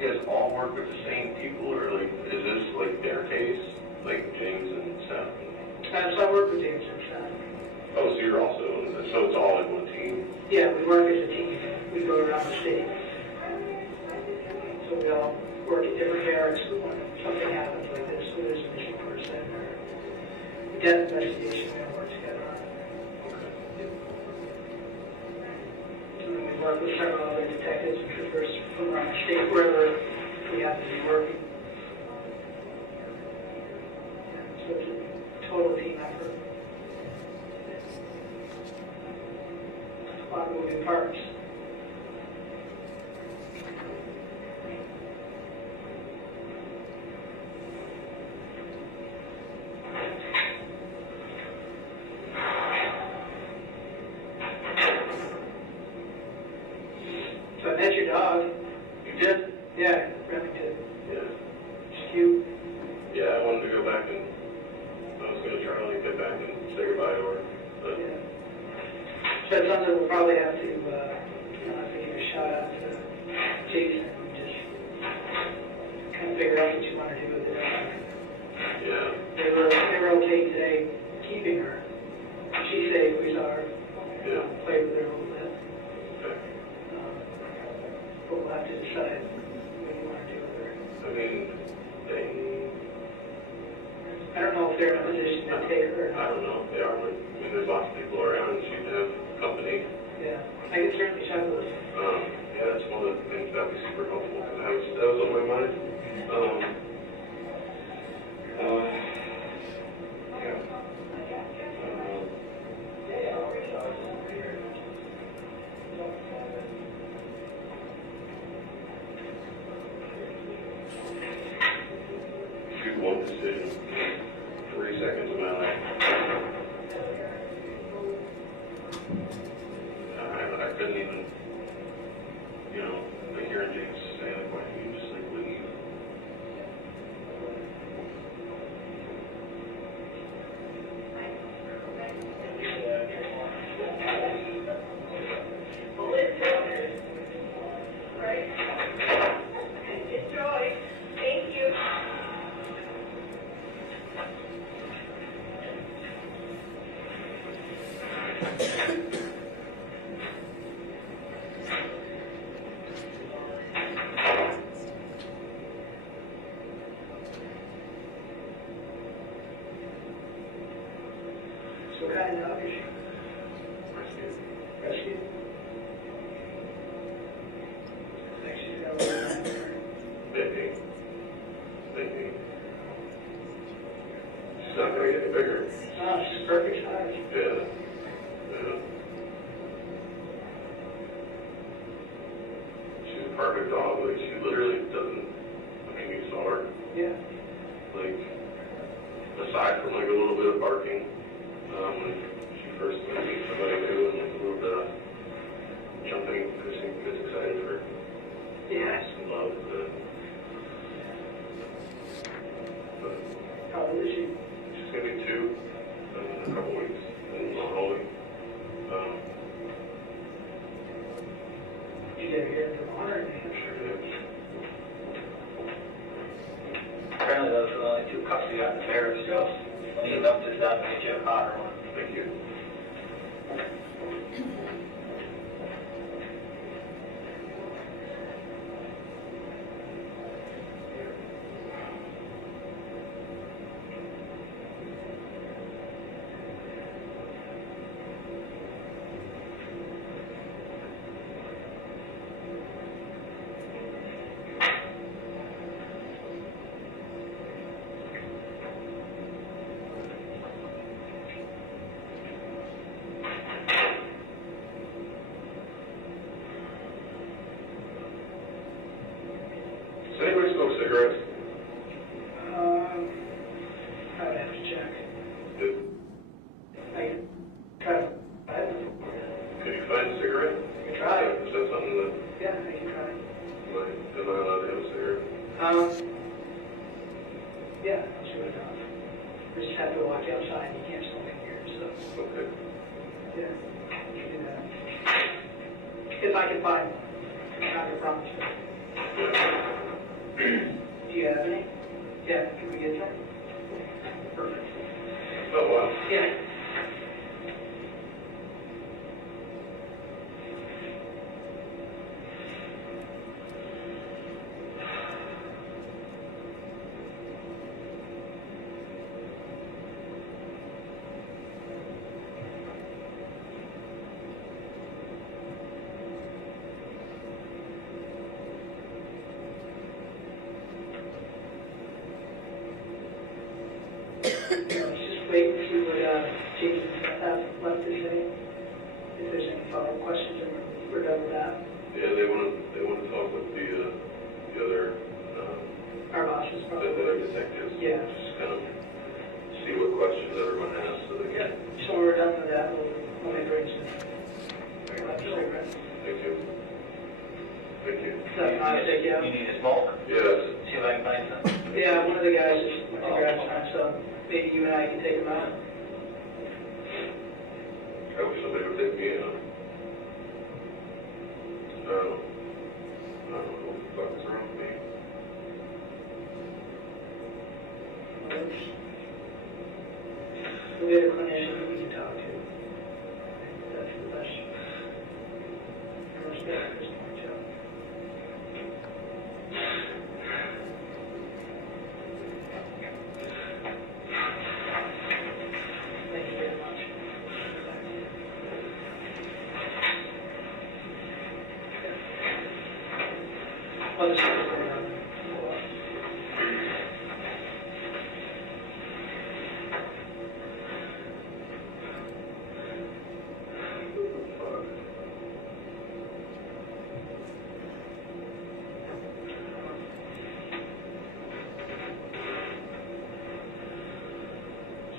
you guys all work with the same people, or like, is this like their case, like James and Seth? So I work with James and Seth. Oh, so you're also, so it's all in one team? Yeah, we work as a team. We go around the state. So we all work at different barracks when something happens like this, so there's a missing person or a death investigation, we all work together on it. And then we work with several other detectives and troopers from around the state wherever we happen to be working. So it's a total team effort. A lot of moving parts. So I met your dog. You did? Yeah, Remy did. Yeah. It's cute. Yeah, I wanted to go back and, I was gonna try to get back and say goodbye to her, but. Yeah. So it's something we'll probably have to, have to give a shout out to Jason and just kind of figure out what you want to do with it. Yeah. They were okay today keeping her. She's safe, we saw her. Yeah. Play with her a little bit. Okay. But we'll have to decide what you want to do with her. I mean, I don't know if they're in a position to take her or I not. don't know if they are, like, I mean, there's lots of people around, and she'd have company. Yeah, I can certainly check with her. Yeah, that's one of the things that would be super helpful, because that was on my mind. Yeah. Choose one decision, 3 seconds of my life. I couldn't even, like hearing James say, like, why don't you just, like, leave? Enjoy. Thank you. So what kind of dog is she? Rescue. I think she's got a little time for her. Maybe. She's not gonna get any bigger. Oh, she's perfect size. Yeah. She's a perfect dog, like, she literally doesn't, I mean, you saw her, Yeah. like, aside from, like, a little bit of barking, when she first went to meet somebody new, and, like, a little bit of jumping, because she gets excited for Yeah. some love, but How old is she? she's gonna be 2 in a couple weeks, and not holding. You get her here in Vermont or in Hampshire? Apparently those are the only 2 cups we got in the barracks, Joe. Clean up this up and get you a hotter one. Thank you. Does anybody smoke cigarettes? I would have to check. Did, I can try to, could you find a cigarette? I can try. Is that something that Yeah, I can try. am I allowed to have a cigarette? Yeah, I'll see what I got. We just have to walk outside, you can't smoke in here, so, Okay. yeah, you can do that. If I can find one, I'm not gonna promise. Yeah. other detectives. Yeah. Just kind of see what questions everyone has so they Yeah, can. so when we're done with that, we'll make arrangements. Thank We'll have you. cigarettes. Thank you. Thank you. So, I'll take you out. You need a smoke? Yes. See if I can find some. Yeah, one of the guys just went to grab some, so maybe you and I can take him out. I wish somebody would take me in. I don't know what the fuck is wrong with me. We'll get a clinician that we can talk to. That's the best. First step at this point, Joe. Thank you very much. I'll just put it around.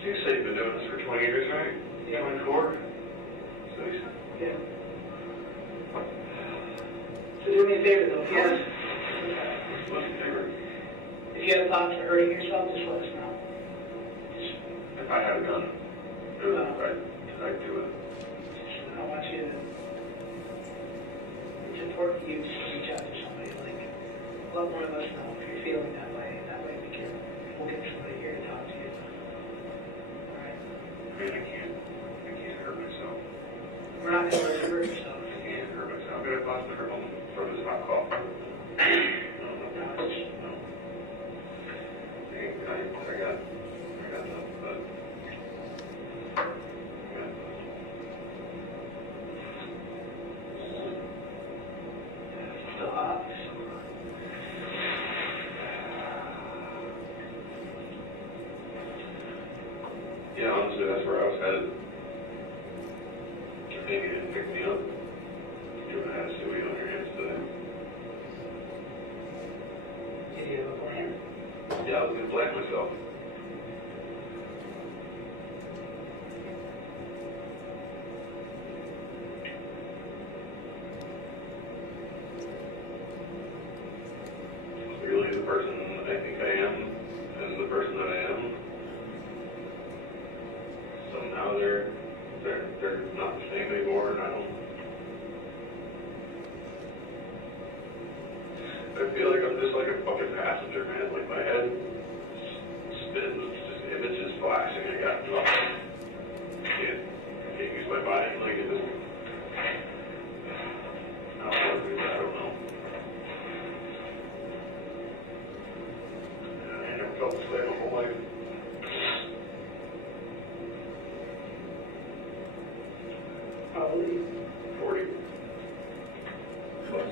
You say you've been doing this for 20 years, right? Yeah. 24? So you said. Yeah. So do me a favor though, What's your favorite? if you have thoughts of hurting yourself, just let us know. If I had a gun, I'd do it. I want you to, it's important you to reach out to somebody, like, let one of us know if you're feeling that way, and that way we'll get somebody here to talk to you. All right? I mean, I can't hurt myself. We're not gonna let you hurt yourself. I can't hurt myself. I'm gonna possibly hurt home from this hot cough. No. I got nothing, but. Still hot. Yeah, honestly, that's where I was headed. I think you didn't pick me up. You would have had a suey on your hands today. Did you have a plan? Yeah, I was gonna blame myself. Really the person I think I am and the person that I am. Somehow they're not the same anymore, and I feel like I'm just like a fucking passenger, man. Like my head spins, just images flashing. I got nothing. Can't use my body. Like it just. I don't know what to do. I don't know. I never felt this way my whole life. Probably. 40 plus.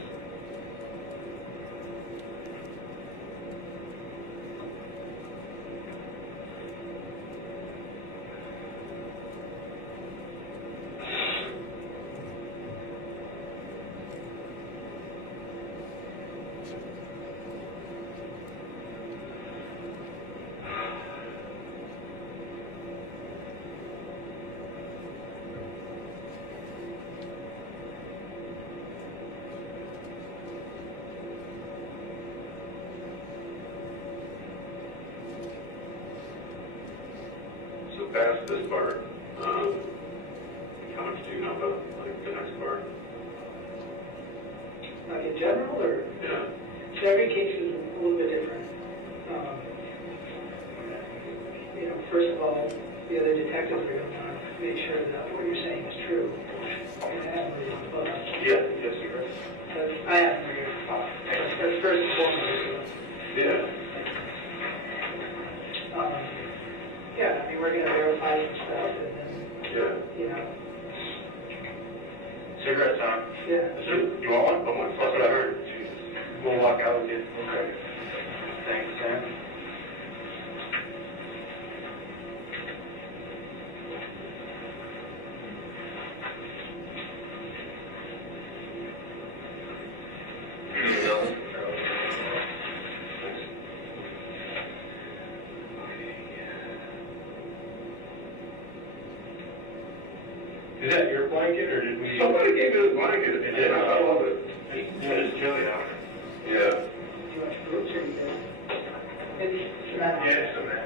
So past this part, how much do you know about like the next part? Like in general, or? Yeah. So every case is a little bit different. First of all, the other detectives are going to want to make sure that what you're saying is true. Yeah, yes, you're right. I have no idea. That's first and foremost. Yeah. Yeah, I mean, we're going to verify some stuff, and then, Yeah. Cigarettes, huh? Yeah. You want one? Oh my fuck, I heard. We'll walk out with you. Okay. Thanks, Sam. like it. It did. I love it. Yeah, it's chilly out. Yeah. Too much fruits or anything. It's cement. Yeah, it's cement.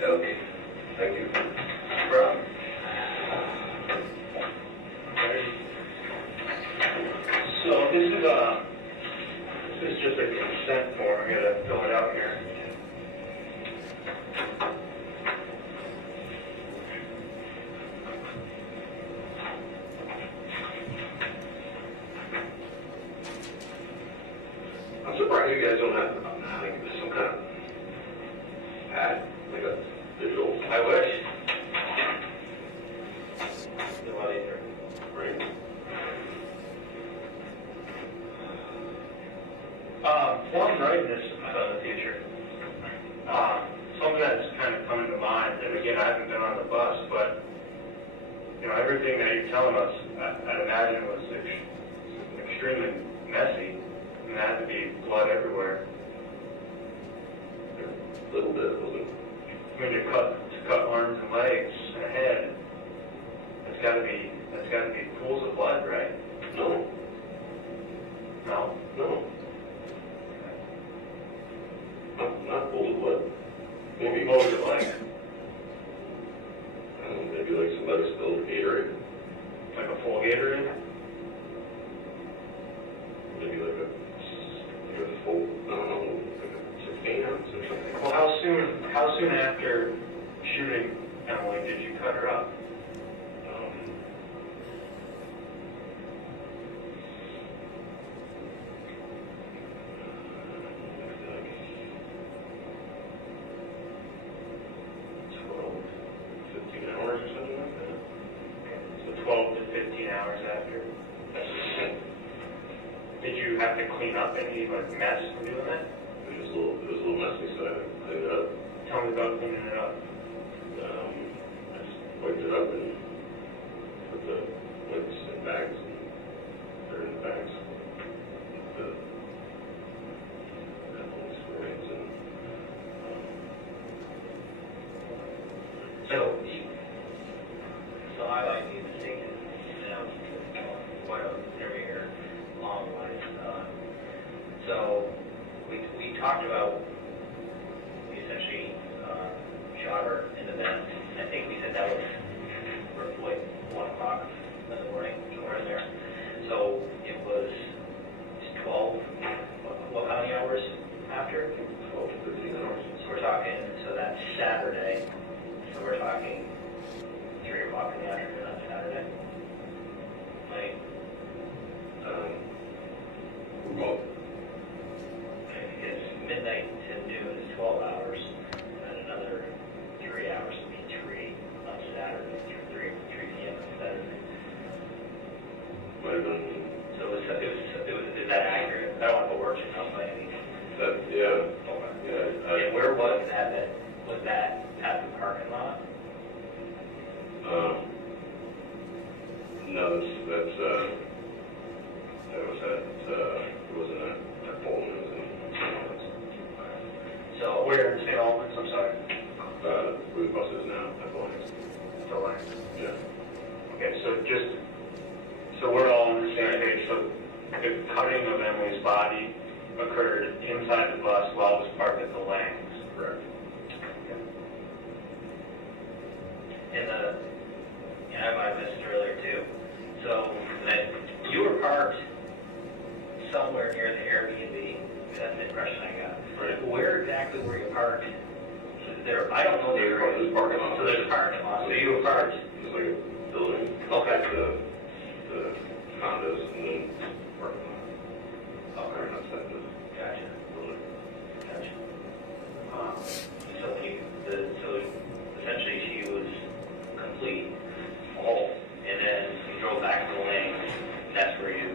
Okay. Thank you. Bro. So this is just a consent form. I'm gonna fill it out here. I'm surprised you guys don't have, like, some kind of pad, like a digital. I wish. It's a lot easier. Right. Form rightness in the future. Something that's kind of coming to mind, and again, I haven't been on the bus, but, you know, everything that you're telling us, I'd imagine was extremely messy, and there had to be blood everywhere. A little bit, wasn't it? I mean, to cut arms and legs and a head, that's gotta be pools of blood, right? No. No? No. Not full of blood. Maybe What was it like? maybe like somebody spilled Gatorade. Like a full Gatorade? Maybe like a full, I don't know, like a 16 ounce or something. Well, how soon after shooting Emily did you cut her up? So 12 to 15 hours after? Did you have to clean up any like mess from doing that? It was a little messy, so I cleaned it up. Tell me about cleaning it up. I just wiped it up and put the lips in bags, and they're in the bags. The sprays and So I like these things, you know, quite a very here, long ways. So we talked about, we essentially shot her in the vent. I think we said that was have been, So is that accurate? I don't want to put words in your mouth by any means. that, yeah, Okay. yeah. And where was that? Was that at the parking lot? No, that was at, it wasn't at Bolton, it was in, So Where in St. Albans, I'm sorry. where the bus is now, at Bolton. The line. Yeah. Okay, so we're all on the same page. So the cutting of Emily's body occurred inside the bus while it was parked at the Langs. Correct. And I might have missed it earlier too. So that you were parked somewhere near the Airbnb. That's the impression I got. Right. Where exactly were you parked? There, I don't know the area. There's a parking lot. So there's a parking lot. So you were parked. It's like a building. Okay. The condos and then parking lot. Okay. Right outside the Gotcha. building. Gotcha. So essentially she was complete, whole, and then you drove back to the lane, and that's where you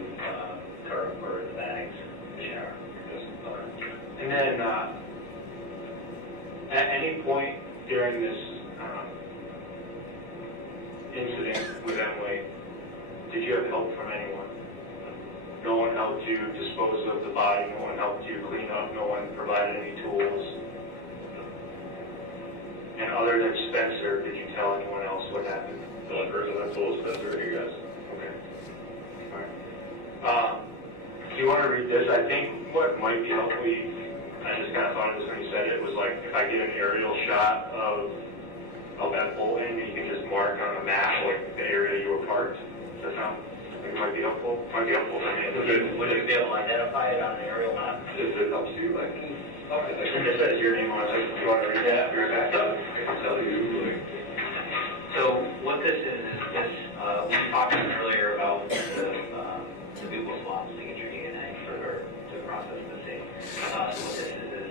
cut her the bags, the shower. Yes. Okay. And then, at any point during this incident with Emily, did you have help from anyone? No one helped you dispose of the body, no one helped you clean up, no one provided any tools? And other than Spencer, did you tell anyone else what happened? The only person I told was Spencer, you guys. Okay. All right. Do you want to read this? I think what might be helpful, I just kind of thought of this when you said it, was like if I get an aerial shot of that Bolton, and you can just mark on the map like the area you were parked. Does that sound like it might be helpful? Might be helpful for me. Would you be able to identify it on an aerial map? If it helps you, I can. And it says your name on it. Do you want to read that? You're back up. I can tell you, like, So what this is this, we talked earlier about the buccal swabs to get your DNA for her to process the thing. So what this is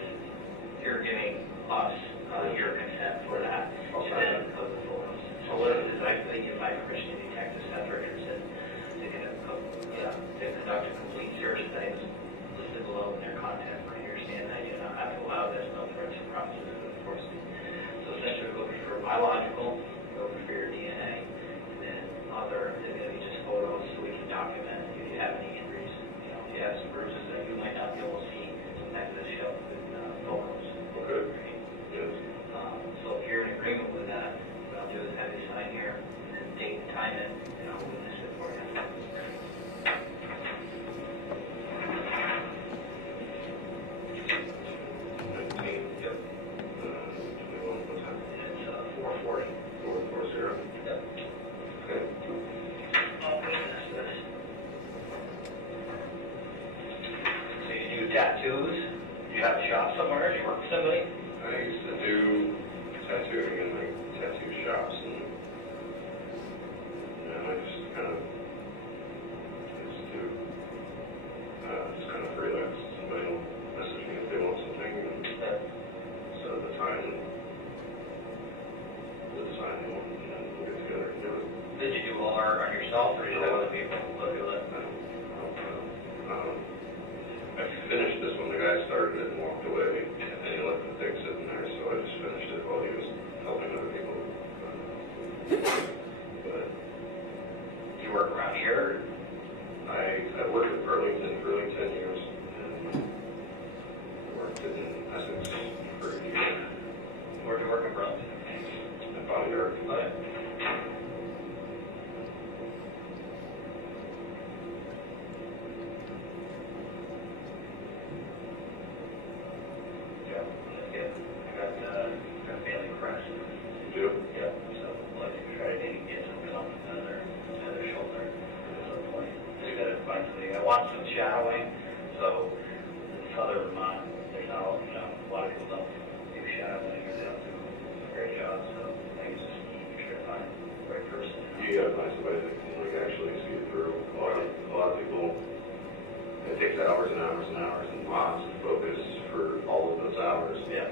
you're giving us your consent for that, and then of the photos. So what it is, I give my permission to Detective Seth Richardson to conduct a complete search of things listed below in their content for your stand. I do not have to allow this, no threats or promises of enforcement. So essentially, we're looking for biological, we're looking for your DNA, and then other, they're going to be just photos so we can document if you have any injuries, if you have some bruises that you might not be able to see, sometimes this show with photos. okay, yes. So if you're in agreement with that, what I'll do is have you sign here, and then date and time it, and I'll witness it for you. Yep. 21, what time? It's 4:40. 440. Yep. Okay. I'll witness this. So you do tattoos? Do you have a shop somewhere? Do you work with somebody? I used to do tattooing in like tattoo shops, and I just kind of freelance. Somebody will message me if they want something, and set up the time and decide they want, and then we'll get together and do it. Did you do all art on yourself, or did you have other people look at it? I finished this when the guy started it and walked away, and he left the thing sitting there, so I just finished it while he was helping other people. But You work around here? I worked with Burlington for like 10 years, and I worked in Essex for a year. Where do you work in Burlington? At Bodyguard. Okay. Yeah. I got family crest. You do? Yeah, so I'd like to try to get something on another shoulder at some point. Just gotta find something. I want some shadowing, so in southern Vermont, there's not, a lot of people don't do shadowing or they don't do a great job, so I think it's just key to try to find the right person. You gotta find somebody that can like actually see it through. A lot of people, it takes hours and hours and hours and lots of focus for all of those hours. Yeah.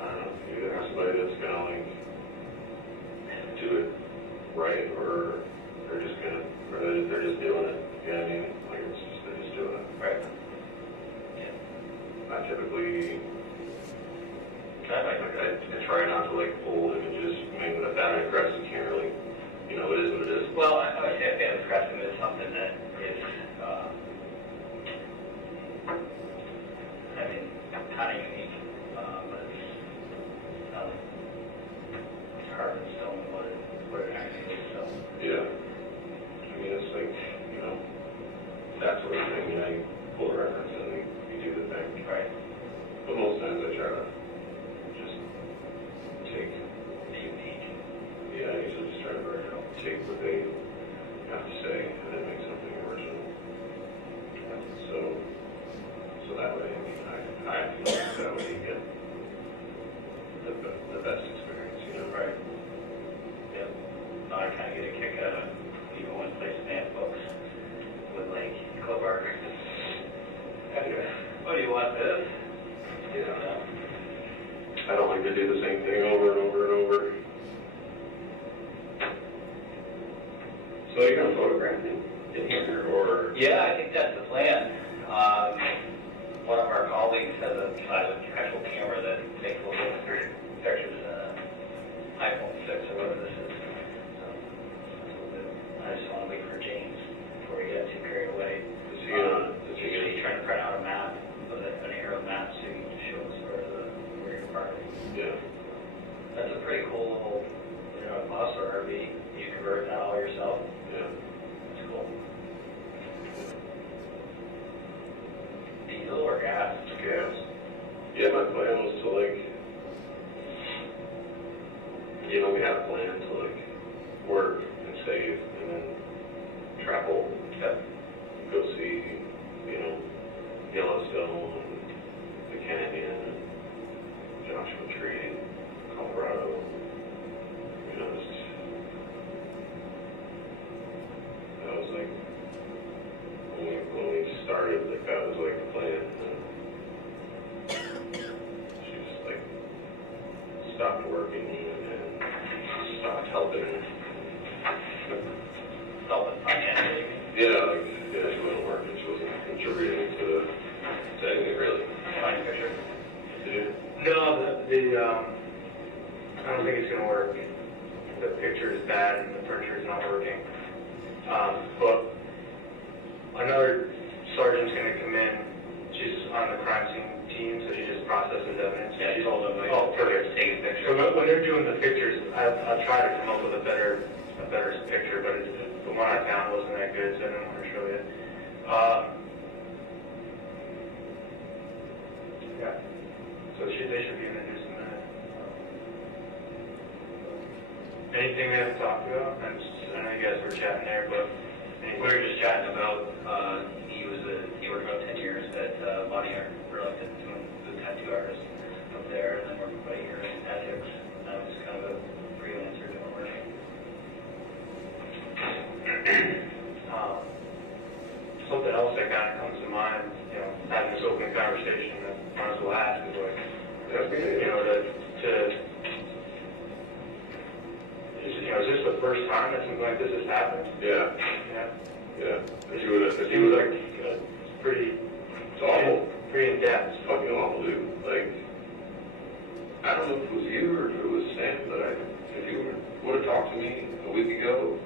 I don't know, you either have somebody that's gonna like do it right, or they're just gonna, or they're just doing it. Yeah, I mean, like it's just, they're just doing it. Right. Yeah. I typically, I I try not to like pull images. I mean, with that aggressive, you can't really, you know, it is what it is. Well, I would say a fan of aggressive is something that is, I mean, kind of unique, but it's hard to stone what it actually is. So. Yeah. I mean, it's like, you know, that sort of thing. You know, you pull a reference and you do the thing. Right. But most times I try to just take, yeah, I usually just try to take what they have to say and then make something original. So that way, I mean, I feel like that way you get the best experience, you know? Right. Yeah. No, I kind of get a kick out of even when place man books with like clip art. Oh, do you want this? Yeah. I don't like to do the same thing over and over and over. So you're going to photograph in here, or? Yeah, I think that's the plan. One of our colleagues has an actual camera that takes a little pictures, iPhone 6 or whatever this is. So, I just want to wait for James before we get too carried away. He's trying to print out a map, an aerial map, so you can show us where you're parking. Yeah. That's a pretty cool little, you know, bus or RV. You convert that all yourself. Yeah. That's cool. Diesel or gas? Gas. Yeah, my plan was to like, you know, we had a plan to like work and save and then travel. Yep. Go see, you know, Yellowstone and the Canyon and Joshua Tree, Colorado. You know, just, that was like, when we started, like that was like the plan. And she just like stopped working and stopped helping. Helping financially. Yeah, like, yeah, she wasn't working, she wasn't contributing to anything really. Find a picture. Yeah. No, I don't think it's gonna work. The picture is bad and the printer is not working. But another sergeant's gonna come in. She's on the crime scene team, so she just processes evidence. Yeah, she told them, like, oh, perfect. take a picture. So when they're doing the pictures, I'll try to come up with a better picture, but the one I found wasn't that good, so I didn't want to show you. Yeah. So they should be introduced in a minute. Anything we haven't talked about? I know you guys were chatting there, but We were just chatting about, he worked about 10 years at Bonnier, Burlington, doing the tattoo artist up there, and then worked about 8 years in ethics. That was kind of a freelancer doing work. Something else that kind of comes to mind, you know, having this open conversation that might as well ask is like, you know, is this the first time that something like this has happened? Yeah. Yeah. Yeah. It was like pretty, It's awful. pretty in depth. It's fucking awful, dude. Like, I don't know if it was you or if it was Sam, but if you would have talked to me a week ago,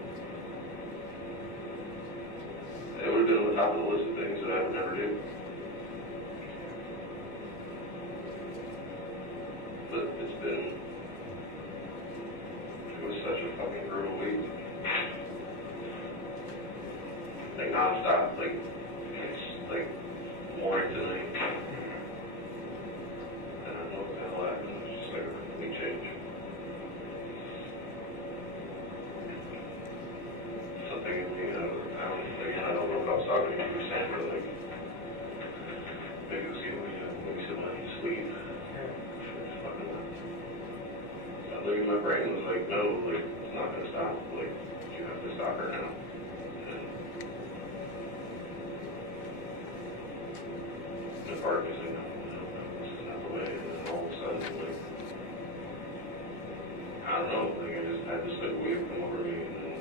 it would have been on the top of the list of things that I would never do. But it was such a fucking brutal week. Like nonstop, like morning to night. I don't know what the hell happened. It was just like a complete change. Something, you know, I don't know if I was talking to you or Sam, but like, maybe it was you when you said I need to sleep. It's fucking my brain was like, no, like, it's not gonna stop. Like, you have to stop her now. And the part was like, no, this is not the way. And then all of a sudden, like, I don't know, like, I just had this like wave come over me, and then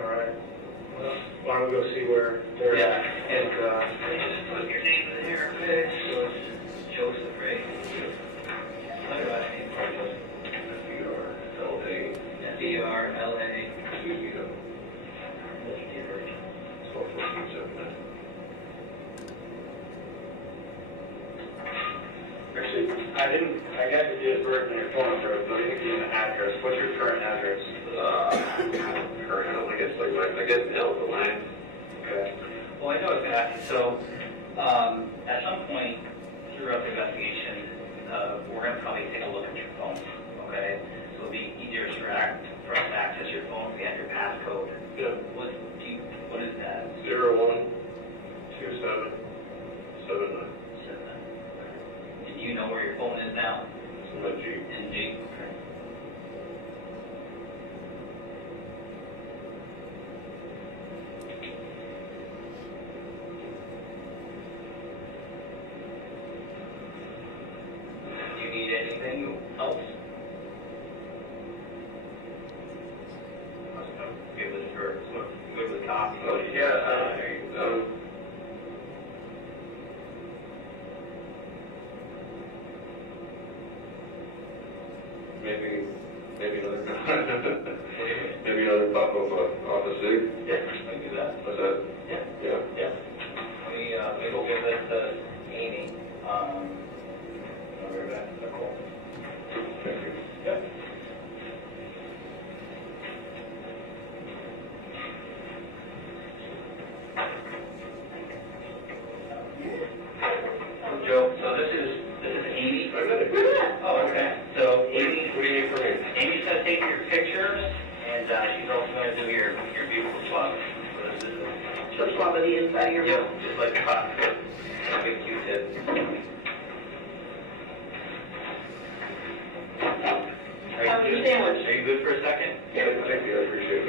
All right. Well, why don't we go see where they're Yeah, at? and, just put your name in there, okay? So it's Joseph, right? What's your last name, Joseph? F-E-R-L-A. D-R-L-A. Zero. What's the average? 12-14-79. Actually, I got the date of birth and your phone number, but I didn't give you an address. What's your current address? Current, I don't think it's like, I guess now the line. Okay. Well, I know I was going to ask you, so, at some point throughout the investigation, we're going to probably take a look at your phone, okay? So it'll be easier for us to access your phone if we have your passcode. Yeah. What is that? 012779. Do you know where your phone is now? It's in my Jeep. In G? Okay. Do you need anything else? Good with coffee? Oh, yeah, maybe another puff of office cig. Yeah, I can do that. What's that? Yeah. Yeah. Yeah. We go visit Amy. I'll be right back. Cool. Thank you. Yep. Joe, so this is Amy. Oh, okay. So Amy, What do you need from me? Amy's gonna take your pictures, and she's also gonna do your vehicle swab. So this is So swab of the inside of your yeah, mouth. just like a hot tip, a big Q-tip. How's your sandwich? Are you good for a second? Yeah, thank you, I appreciate it.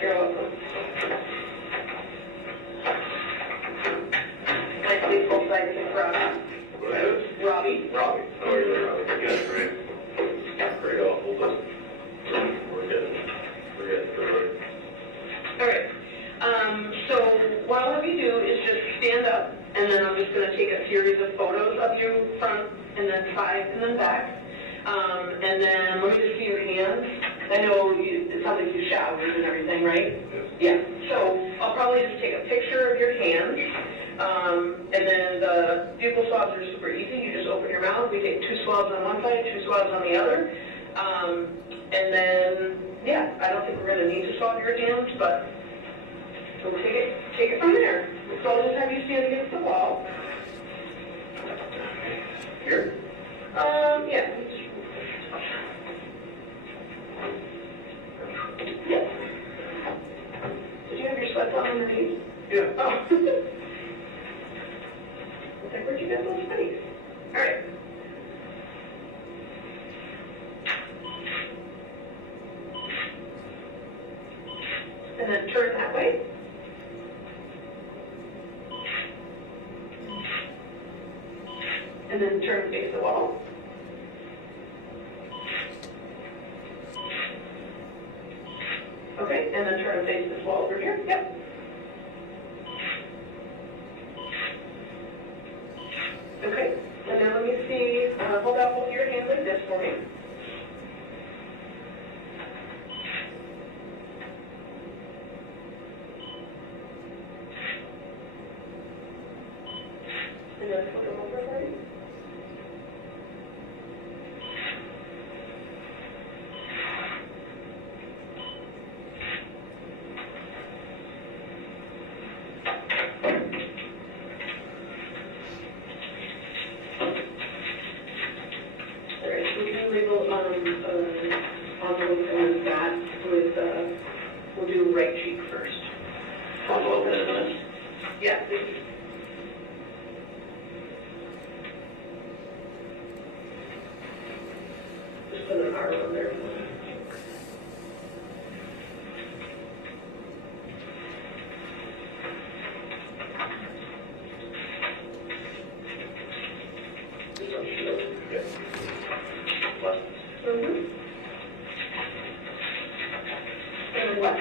You're welcome. Nicely full-size and Robbie. What is it? Robbie. Robbie. Oh, you're Robbie. Yeah, great. Great, awful, but we're getting through it. All right. So what I'll have you do is just stand up, and then I'm just going to take a series of photos of you front, and then side, and then back. And then let me just see your hands. I know it sounds like you showered and everything, right? Yes. Yeah. So I'll probably just take a picture of your hands. And then the vehicle swabs are super easy. You just open your mouth. We take 2 swabs on one side, 2 swabs on the other. And then, yeah, I don't think we're going to need to swab your hands, but we'll take it from there. So I'll just have you stand against the wall. Here? Yeah. Yes. Did you have your sweats on underneath? Yeah. Oh. Like, where'd you get those hoodies? All right. And then turn that way. And then turn and face the wall. Okay, and then turn and face this wall over here. Yep. Okay, and now let me see, hold out both your hands like this for me. And then flip them over for you. Envelope that with, we'll do right cheek first. Envelope in a minute. Yeah, please. Just put an R on there. Yes. Left. Mm-hmm. And then left.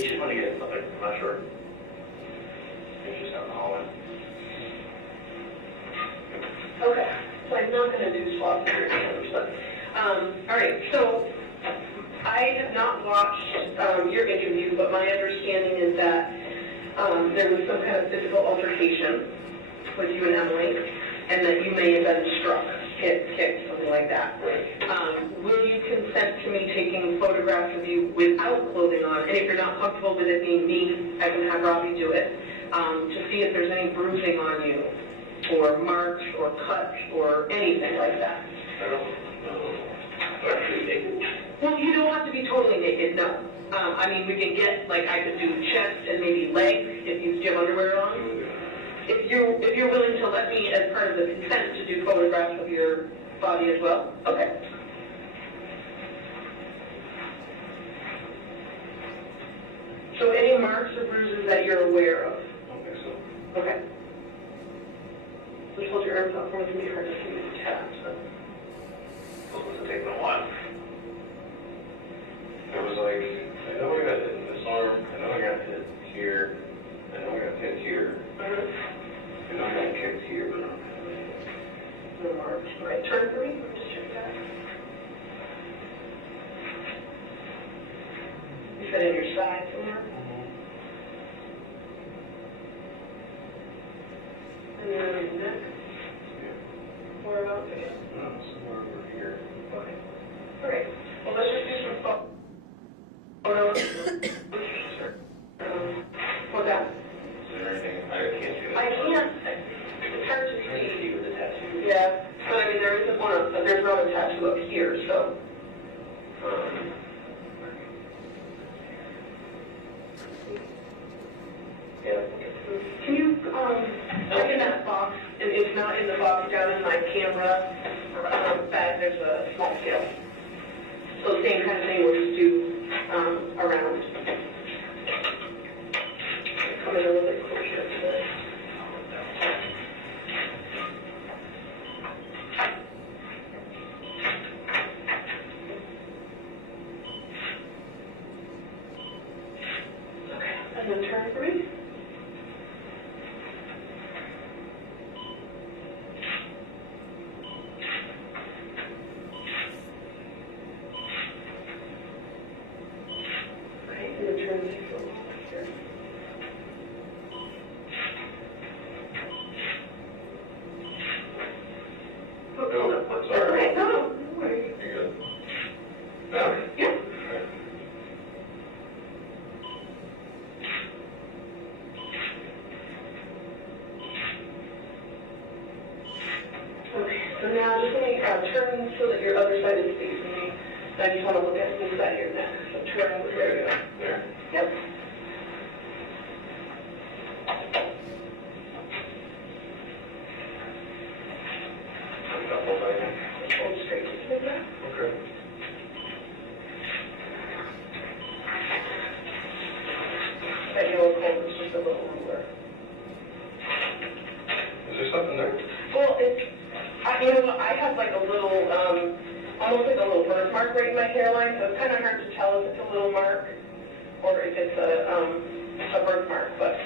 He just wanted to get something, I'm not sure. He's just out in the hallway. Okay, so I'm not going to do swabs for your hands, but, all right, so I have not watched your interview, but my understanding is that there was some kind of physical altercation with you and Emily, and that you may have been struck, hit, kicked, something like that. Will you consent to me taking photographs of you without clothing on? And if you're not comfortable with it being me, I can have Robbie do it, to see if there's any bruising on you, or marks, or cuts, or anything like that. I don't know. Actually, naked? Well, you don't have to be totally naked, no. I mean, we can get, like, I could do chest and maybe legs if you have underwear on. If you're willing to let me, as part of the consent, to do photographs of your body as well? Okay. So any marks or bruises that you're aware of? I don't think so. Okay. Just hold your arms up for me, it's going to be hard to see the tabs. It wasn't taking a while. It was like, I know I got hit in this arm, I know I got hit here, I know I got hit here, I know I got kicked here, but No marks. All right, turn for me. Let me just check that. You said in your side somewhere? And then on your neck? Where about again? somewhere over here. Okay. All right. Well, let's just do some photos. What's that? Is there anything, I can't see that. I can't. It's hard to see. With the tattoo. Yeah, but I mean, there isn't one, there's not a tattoo up here, so. Yeah. Can you, look in that box, and it's not in the box down in my camera bag, there's a small scale. So same kind of thing, we'll just do, around. Come in a little bit closer to this. And then turn for me. Okay, and then turn this over here. No, That's sorry. all right. No, no worries. You good? Now? Yeah. Okay. Okay, so now just let me turn so that your other side is facing me. I just want to look at this side of your neck. So turn over there. There. Yep. Double binding. Just hold straight just like that. Okay. That yellow cold is just a little ruler. Is there something there? Well, it's, you know what, I have like a little, almost like a little birthmark right in my hairline, so it's kind of hard to tell if it's a little mark or if it's a birthmark, but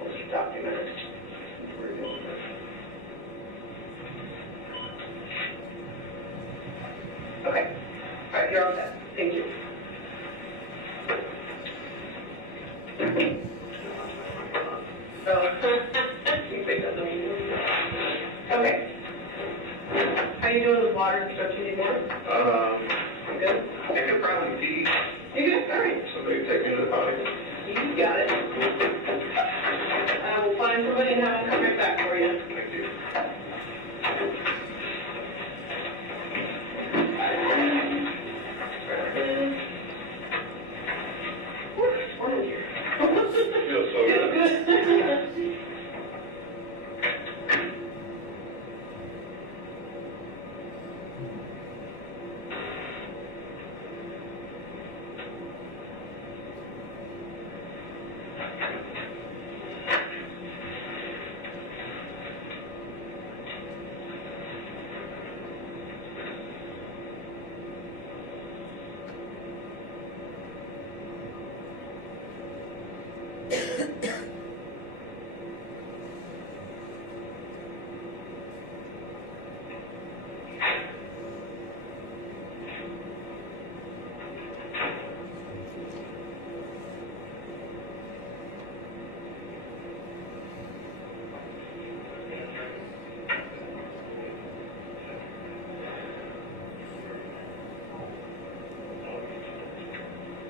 we'll just document it. Okay. All right, you're all set. Thank you. Oh, you think that's amazing. Okay. How you doing with water and stuff? You need more? I'm Good? I could probably pee. You good? All right. Somebody take me to the potty. You got it. I will find somebody and have them come right back for you. Thank you. It's warm in here. Feels so good. Good.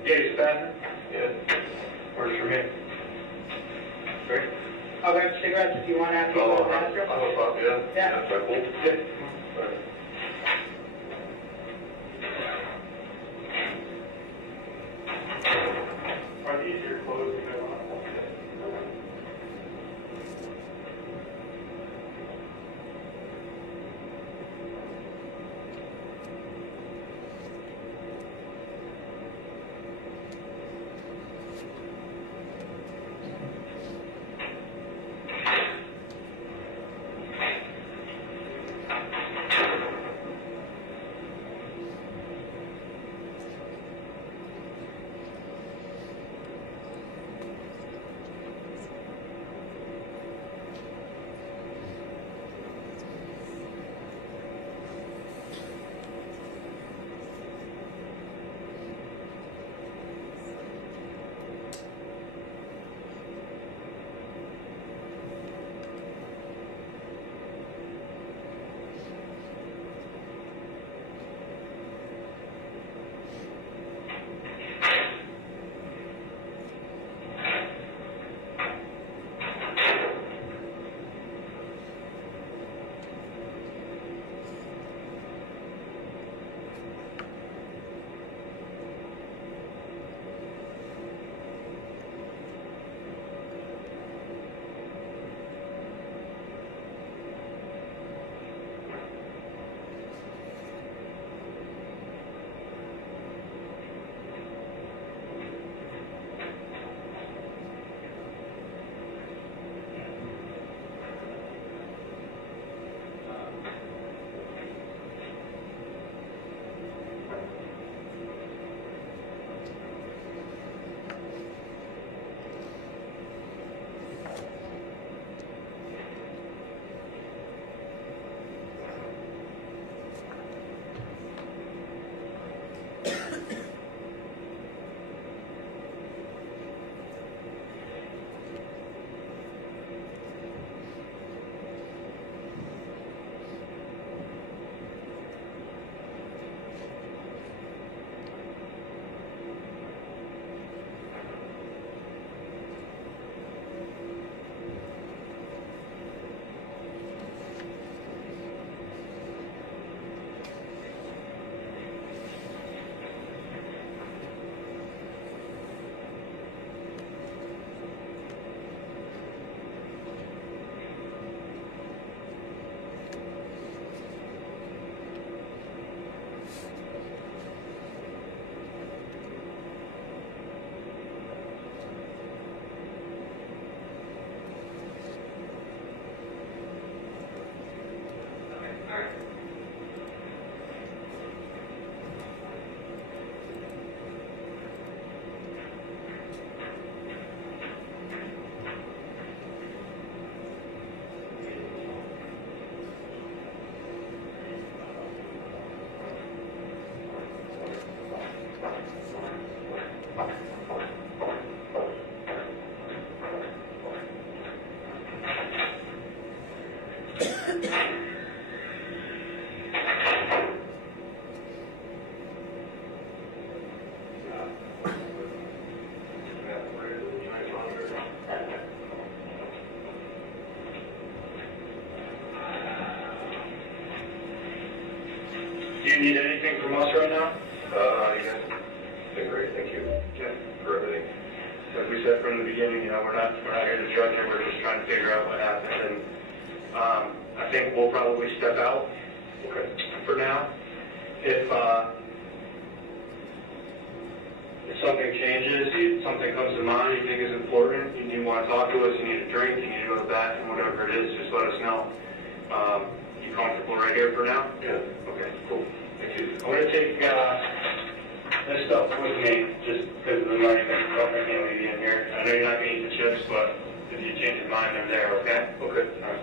Yeah, you spend? Yeah. Works for me. Great. I'll grab cigarettes if you want after you go to the bathroom. I'll pop, yeah. Yeah. That's my cool. Yeah. Alright. Are these your clothes to go on? Do you need anything from us right now? You guys have been great, thank you Yeah. for everything. Like we said from the beginning, you know, we're not here to judge him, we're just trying to figure out what happened, and, I think we'll probably step out Okay. for now. If something changes, something comes to mind you think is important, you want to talk to us, you need a drink, you need to go to the bathroom, whatever it is, just let us know. You comfortable right here for now? Yeah. Okay, cool. Thank you. I'm going to take this stuff with me, just because of the money that I can't leave you in here. I know you're not going to eat the chips, but if you change your mind, they're there, okay? Okay. All right.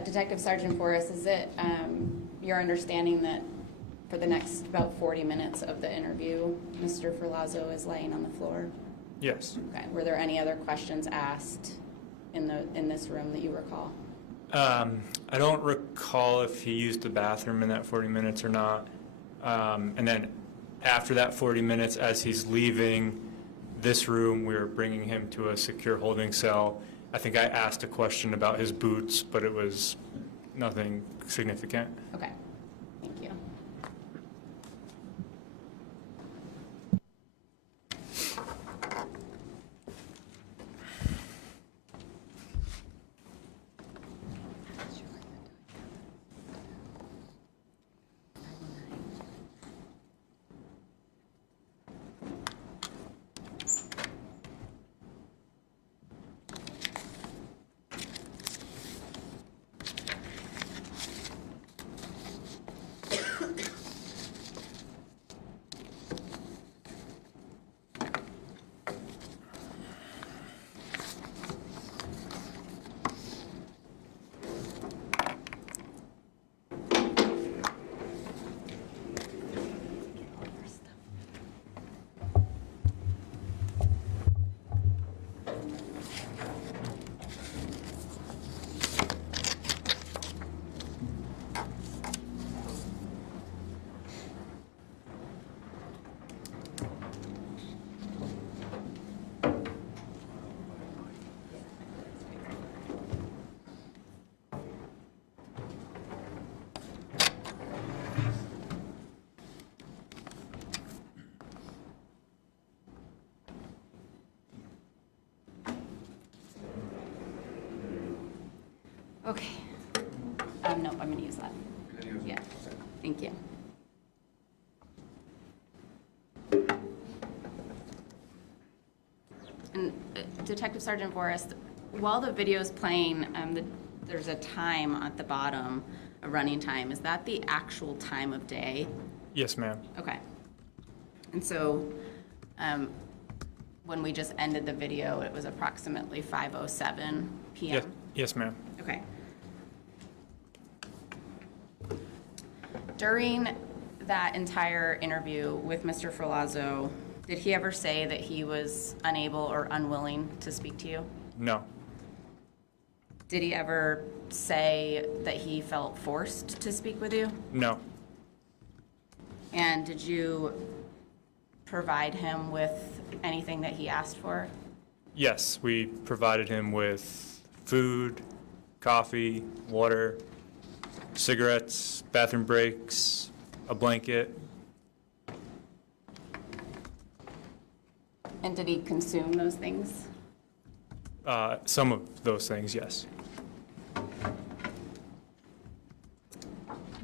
Detective Sergeant Forrest, is it your understanding that for the next about 40 minutes of the interview, Mr. Ferlazzo is laying on the floor? Yes. Okay. Were there any other questions asked in this room that you recall? I don't recall if he used the bathroom in that 40 minutes or not. And then after that 40 minutes, as he's leaving this room, we were bringing him to a secure holding cell. I think I asked a question about his boots, but it was nothing significant. Okay. Thank you. Okay. No, I'm going to use that. Yeah. Thank you. And Detective Sergeant Forrest, while the video is playing, there's a time at the bottom, a running time. Is that the actual time of day? Yes, ma'am. Okay. And so when we just ended the video, it was approximately 5:07 p.m.? Yes, yes, ma'am. Okay. During that entire interview with Mr. Ferlazzo, did he ever say that he was unable or unwilling to speak to you? No. Did he ever say that he felt forced to speak with you? No. And did you provide him with anything that he asked for? Yes, we provided him with food, coffee, water, cigarettes, bathroom breaks, a blanket. And did he consume those things? Some of those things, yes. I'm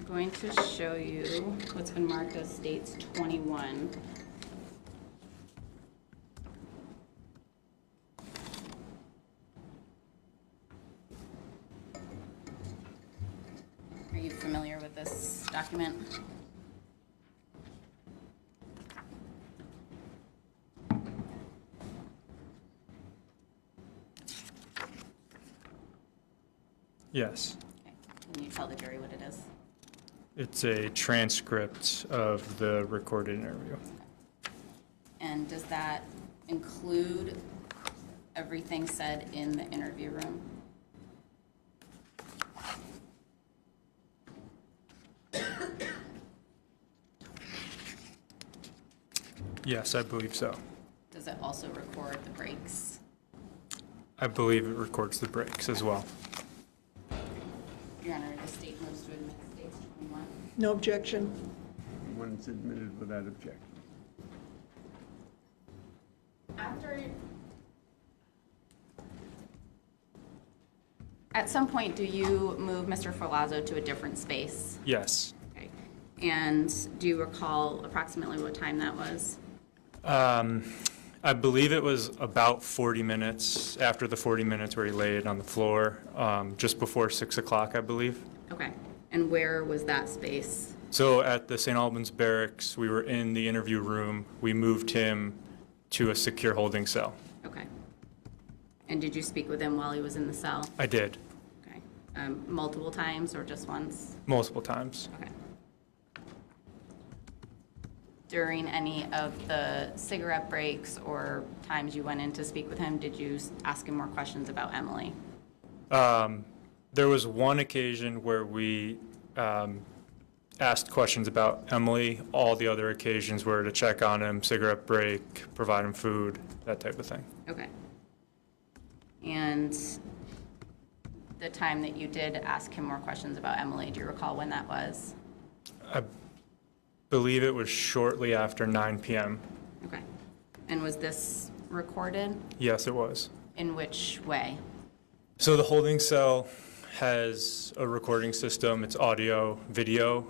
going to show you what's been marked as States 21. Are you familiar with this document? Yes. Okay. Can you tell the jury what it is? It's a transcript of the recorded interview. And does that include everything said in the interview room? Yes, I believe so. Does it also record the breaks? I believe it records the breaks as well. Your Honor, the state moves to admit States 21. No objection. When it's admitted without objection. At some point, do you move Mr. Ferlazzo to a different space? Yes. Okay. And do you recall approximately what time that was? I believe it was about 40 minutes, after the 40 minutes where he laid on the floor, just before 6 o'clock, I believe. Okay. And where was that space? So at the St. Albans Barracks, we were in the interview room. We moved him to a secure holding cell. Okay. And did you speak with him while he was in the cell? I did. Okay. multiple times or just once? multiple times. Okay. During any of the cigarette breaks or times you went in to speak with him, did you ask him more questions about Emily? There was one occasion where we asked questions about Emily. All the other occasions were to check on him, cigarette break, provide him food, that type of thing. Okay. And the time that you did ask him more questions about Emily, do you recall when that was? I believe it was shortly after 9 p.m. Okay. And was this recorded? Yes, it was. In which way? So the holding cell has a recording system. It's audio, video.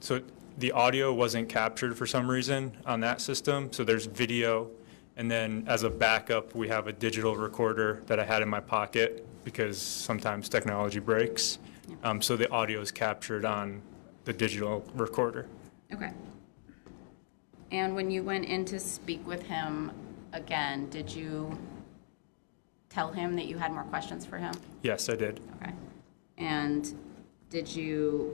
So the audio wasn't captured for some reason on that system. So there's video. And then as a backup, we have a digital recorder that I had in my pocket because sometimes technology breaks. So the audio is captured on the digital recorder. Okay. And when you went in to speak with him again, did you tell him that you had more questions for him? Yes, I did. Okay. And did you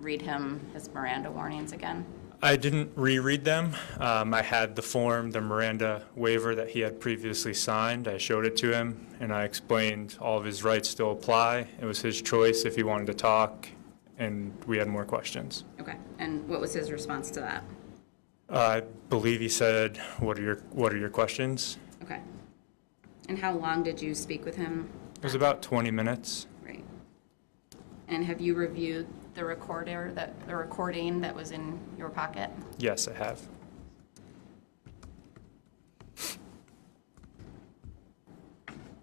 read him his Miranda warnings again? I didn't reread them. I had the form, the Miranda waiver that he had previously signed. I showed it to him, and I explained all of his rights still apply. It was his choice if he wanted to talk, and we had more questions. Okay. And what was his response to that? I believe he said, "What are your questions?" Okay. And how long did you speak with him? It was about 20 minutes. Right. And have you reviewed the recording that was in your pocket? Yes, I have.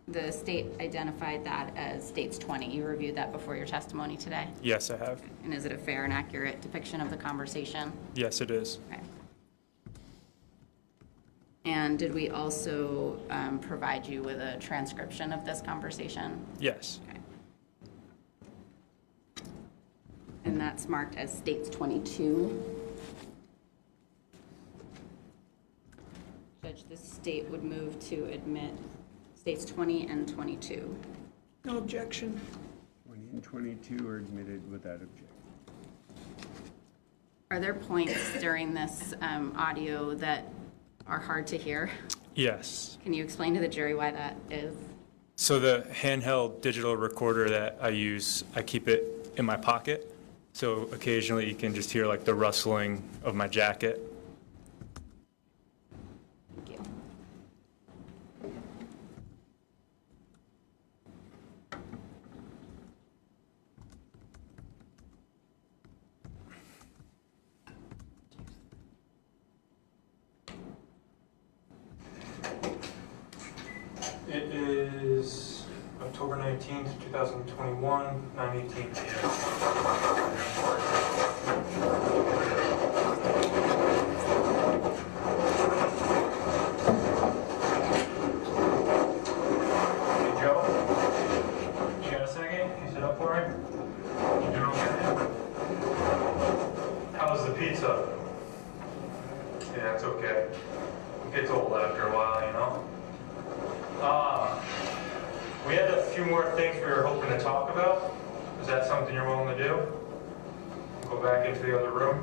The state identified that as states 20. You reviewed that before your testimony today? Yes, I have. And is it a fair and accurate depiction of the conversation? Yes, it is. Okay. And did we also provide you with a transcription of this conversation? Yes. Okay. And that's marked as states 22. Judge, the state would move to admit states 20 and 22. No objection. 20 and 22 are admitted without objection. Are there points during this audio that are hard to hear? Yes. Can you explain to the jury why that is? So the handheld digital recorder that I use, I keep it in my pocket. So occasionally you can just hear like the rustling of my jacket. Thank you. It is October 19th, 2021, 9:18 p.m. Hey, Joe? You got a second? Can you sit up for me? You doing okay? How's the pizza? Yeah, it's okay. It gets old after a while, you know? We had a few more things we were hoping to talk about. Is that something you're willing to do? Go back into the other room?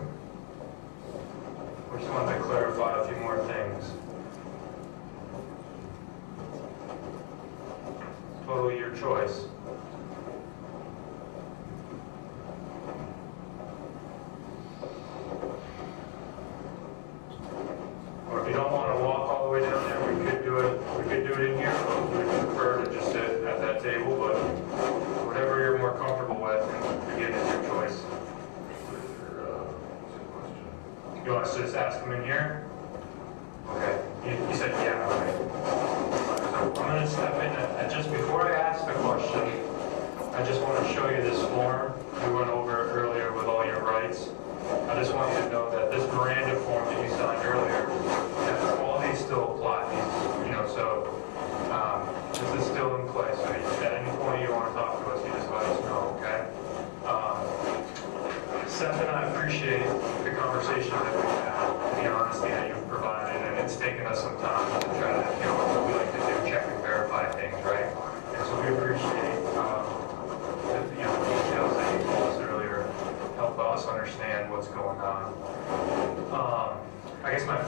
We just wanted to clarify a few more things. Totally your choice. Or if you don't want to walk all the way down there, we could do it in here. We prefer to just sit at that table, but whatever you're more comfortable with, again, it's your choice. You want us to just ask them in here? Okay. You said yeah, okay. So I'm going to step in. Just before I ask the question, I just want to show you this form we went over earlier with all your rights. I just want you to know that this Miranda form that you signed earlier, that all these still apply. So this is still in place. So at any point you want to talk to us, you just let us know, okay? Seth and I appreciate the conversation that we've had, the honesty that you've provided, and it's taken us some time to try to, what we like to do, check and verify things, right? And so we appreciate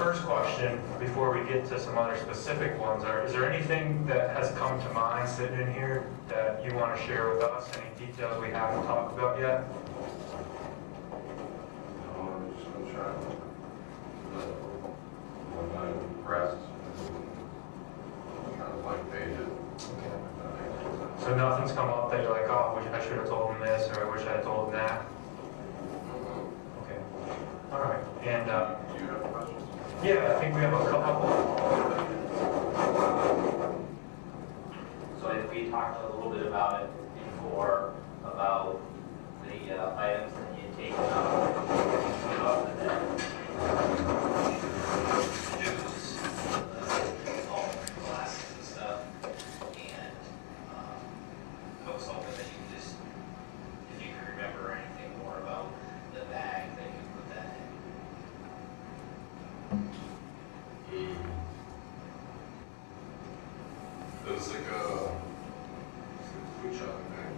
first question, before we get to some other specific ones, is there anything that has come to mind sitting in here that you want to share with us? Any details we haven't talked about yet? No, I'm just gonna try to, when I'm impressed, kind of like they did. So nothing's come up that you're like, oh, I should have told him this, or I wish I had told him that? Okay. All right. And, Do you have questions? yeah, I think we have a couple. So we talked a little bit about it before, about the items that you take out of the bed. Juice, all the glasses and stuff, and I was hoping that you just, if you could remember anything more about the bag that you put that in. It was like a food shopping bag.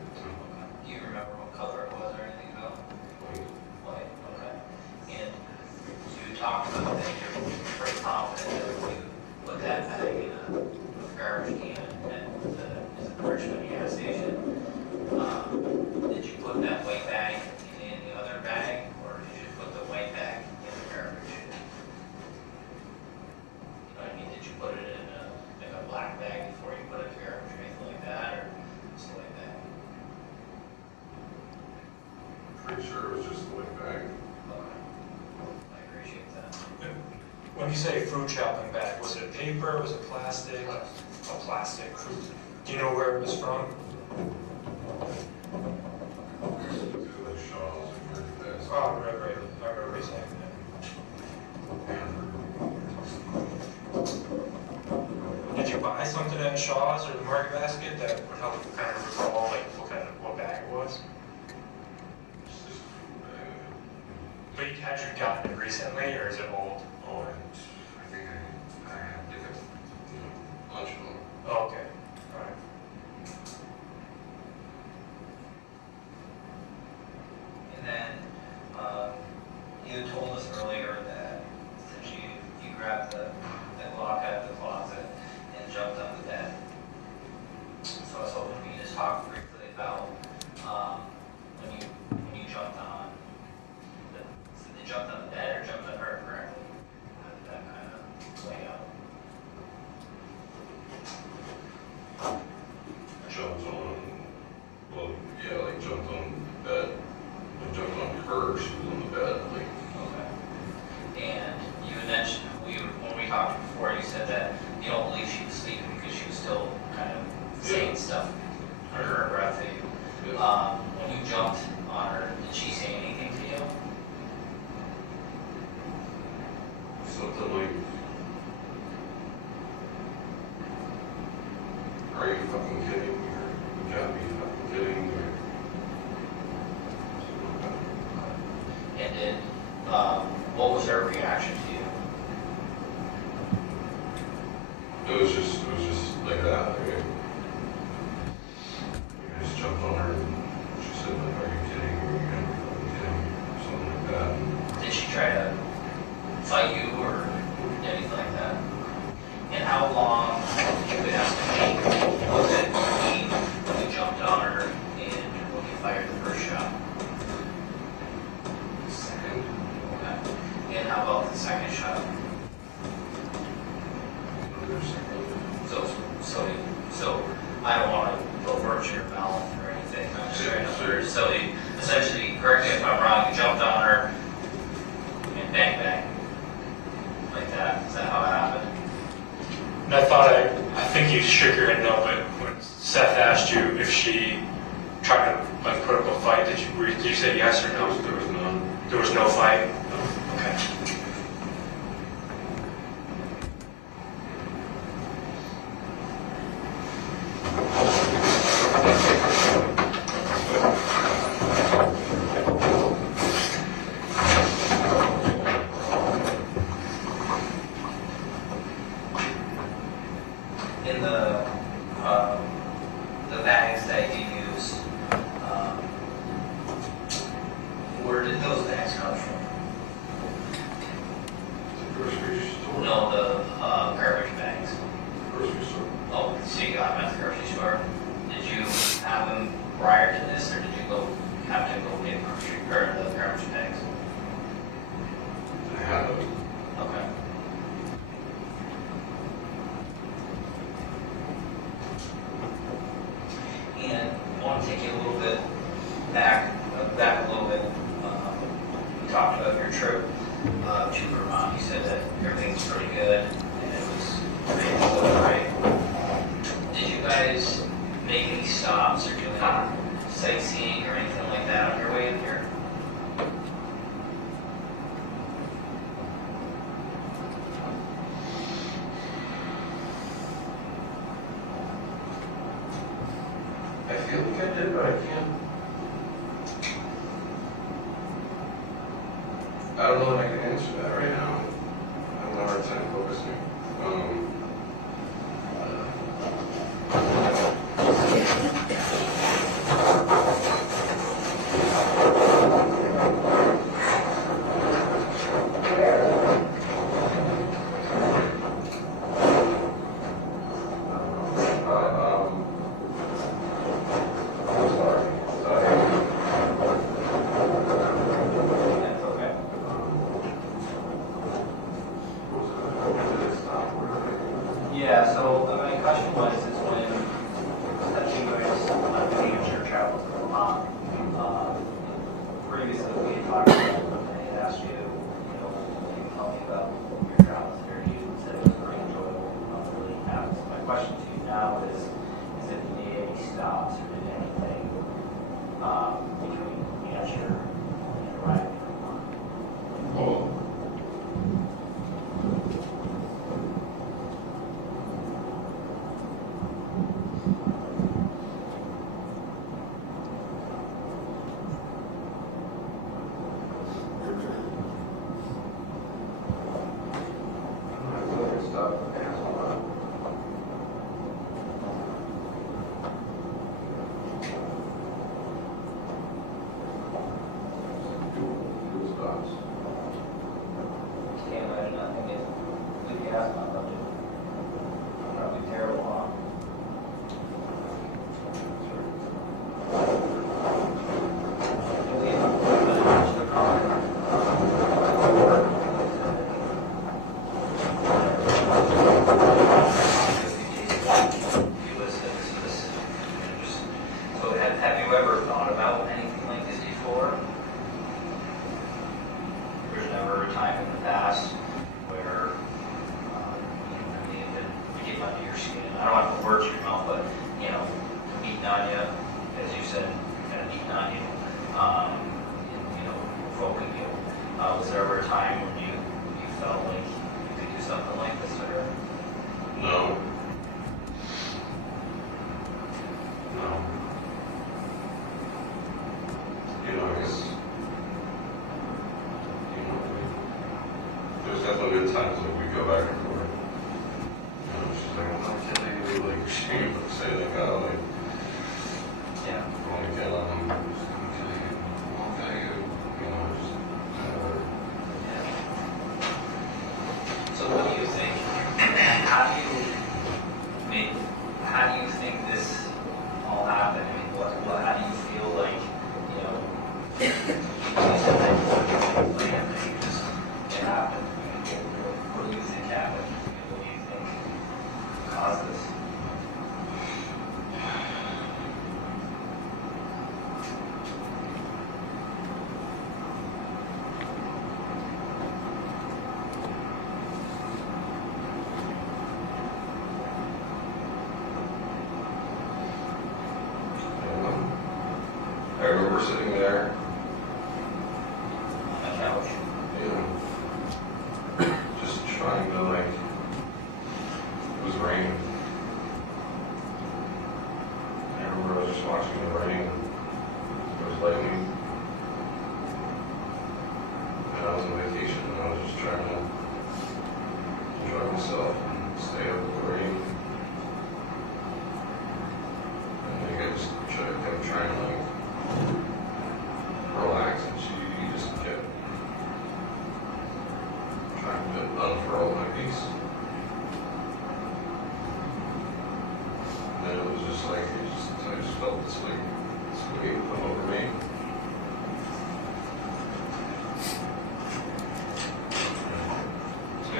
Do you remember what color it was or anything about? White, okay. And you talked about that you're pretty confident that if you put that bag in a garbage can at the Richmond gas station, did you put that white bag in the other bag, or did you put the white bag in the garbage? You know what I mean? Did you put it in a black bag before you put it in the garbage or anything like that, or something like that? Pretty sure it was just a white bag. Okay. I appreciate that. When you say fruit shopping bag, was it paper, was it plastic? A plastic. Do you know where it was from? Like Shaw's and Merchandise. Oh, right. I remember you saying that. Did you buy something at Shaw's or the Market Basket that would help you kind of recall like what bag it was? It's just a food bag. But had you gotten it recently or is it old? Oh, I think I had like a lunch one. Oh, okay. All right. And then, you had told us earlier that since you grabbed the lock out of the closet and jumped on the bed. So I was hoping we could just talk briefly about, when you jumped on so they jumped on the bed or jumped on her correctly? How did that kind of play out? Jumped on, well, yeah, like jumped on the bed. I jumped on her, she was on the bed, like. Okay. And you had mentioned, when we talked before, you said that you don't believe she was sleeping because she was still kind of saying stuff under her breath to you. Yeah. When you jumped on her, did she say anything to you? Something like, are you fucking kidding me? Or you gotta be fucking kidding me. Something like that. And did, what was her reaction to you? It was just like that. Like, I just jumped on her and she said, like, are you kidding me? Are you gonna be fucking kidding me? Or something like that. Did she try to fight you or anything like that? And how long did you estimate was it between when you jumped on her and when you fired the first shot? Second, Okay. And how about the second shot? another second. So I don't want to avert your mouth or anything. I'm just trying to understand. So you, essentially, correct me if I'm wrong, you jumped on her and bang bang. Like that. Is that how it happened? And I think you shook your head no, but when Seth asked you if she tried to like put up a fight, did you say yes or no? There was none. There was no fight? Okay. In the bags that you used, where did those bags come from? prior to this, or did you have to go get the garbage bags? I have, Okay. And I want to take you a little bit back a little bit. We talked about your trip to Vermont. You said that everything's pretty good and it was pretty good, right? Did you guys make any stops or do any sightseeing or anything like that on your way in here? I feel like I did, but I can't. I don't know if I can answer that right now. I have a hard time focusing. I'm sorry. That's okay. Yeah, so my question was, is when you guys the Hampshire travel to Vermont, previously we had talked about, and I had asked you, maybe tell me about your travels here. You said it was pretty enjoyable, really happy. So my question to you now is if you made any stops or did anything between Hampshire and arriving in Vermont? Oh. Can't imagine nothing is with gas on budget. Probably terrible, huh? So have you ever thought about anything like this before? There's never a time in the past where, I mean, it get under your skin. I don't want to put words in your mouth, but, beating on you, as you said, kind of beating on you, provoking you. Was there ever a time when you felt like you could do something like this to her? No. No. I guess, there's definitely been times that we go back and forth. She's like, I'm not kidding you, like, she would say, like, oh, like, Yeah. I want to kill him, I'm just going to kill you, I won't kill you, just kind of. Yeah. So what do you think? How do you think this all happened? I mean, how do you feel like, you said that you just it happened. I mean, what do you think happened? What do you think caused this? I remember sitting there, On the couch? just trying to, like, it was raining. I remember I was just watching the rain. There was lightning. And I was on vacation and I was just trying to enjoy myself and stay up with the rain. And I just kept trying to, like, relax, and she just kept trying to unfurl my piece. And then it was just like, I just felt this like, this Okay, come over me. So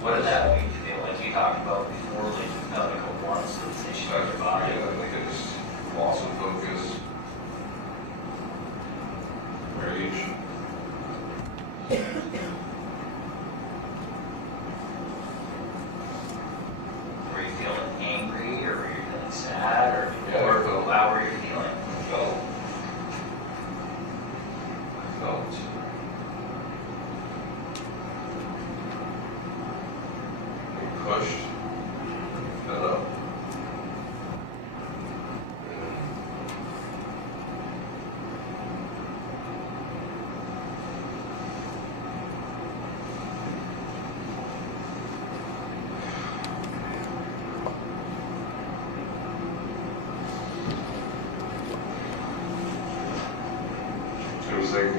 what does that make you feel? Like you talked about before, like you felt like a warm sensation in your body. Yeah, like I just lost some focus. Rage. Were you feeling angry, or were you feeling sad, or Yeah, I felt- how were you feeling? I felt pushed, fed up. It was like,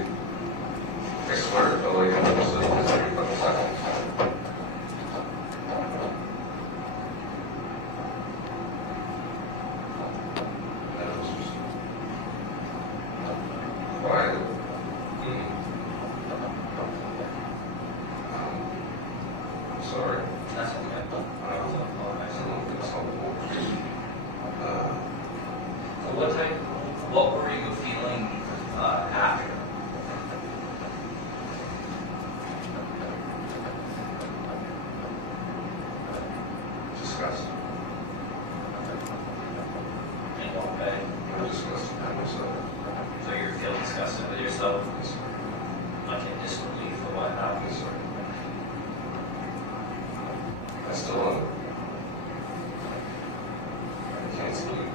I swear it felt like I was like every couple seconds. And it was just quiet. Sorry. That's okay. I don't apologize. I don't think it's helpful. What were you feeling after? Disgust. In what way? I'm disgusted at myself. So you feel disgusted with yourself, like in disbelief of what happened? Yes, sir. I still am. I can't sleep.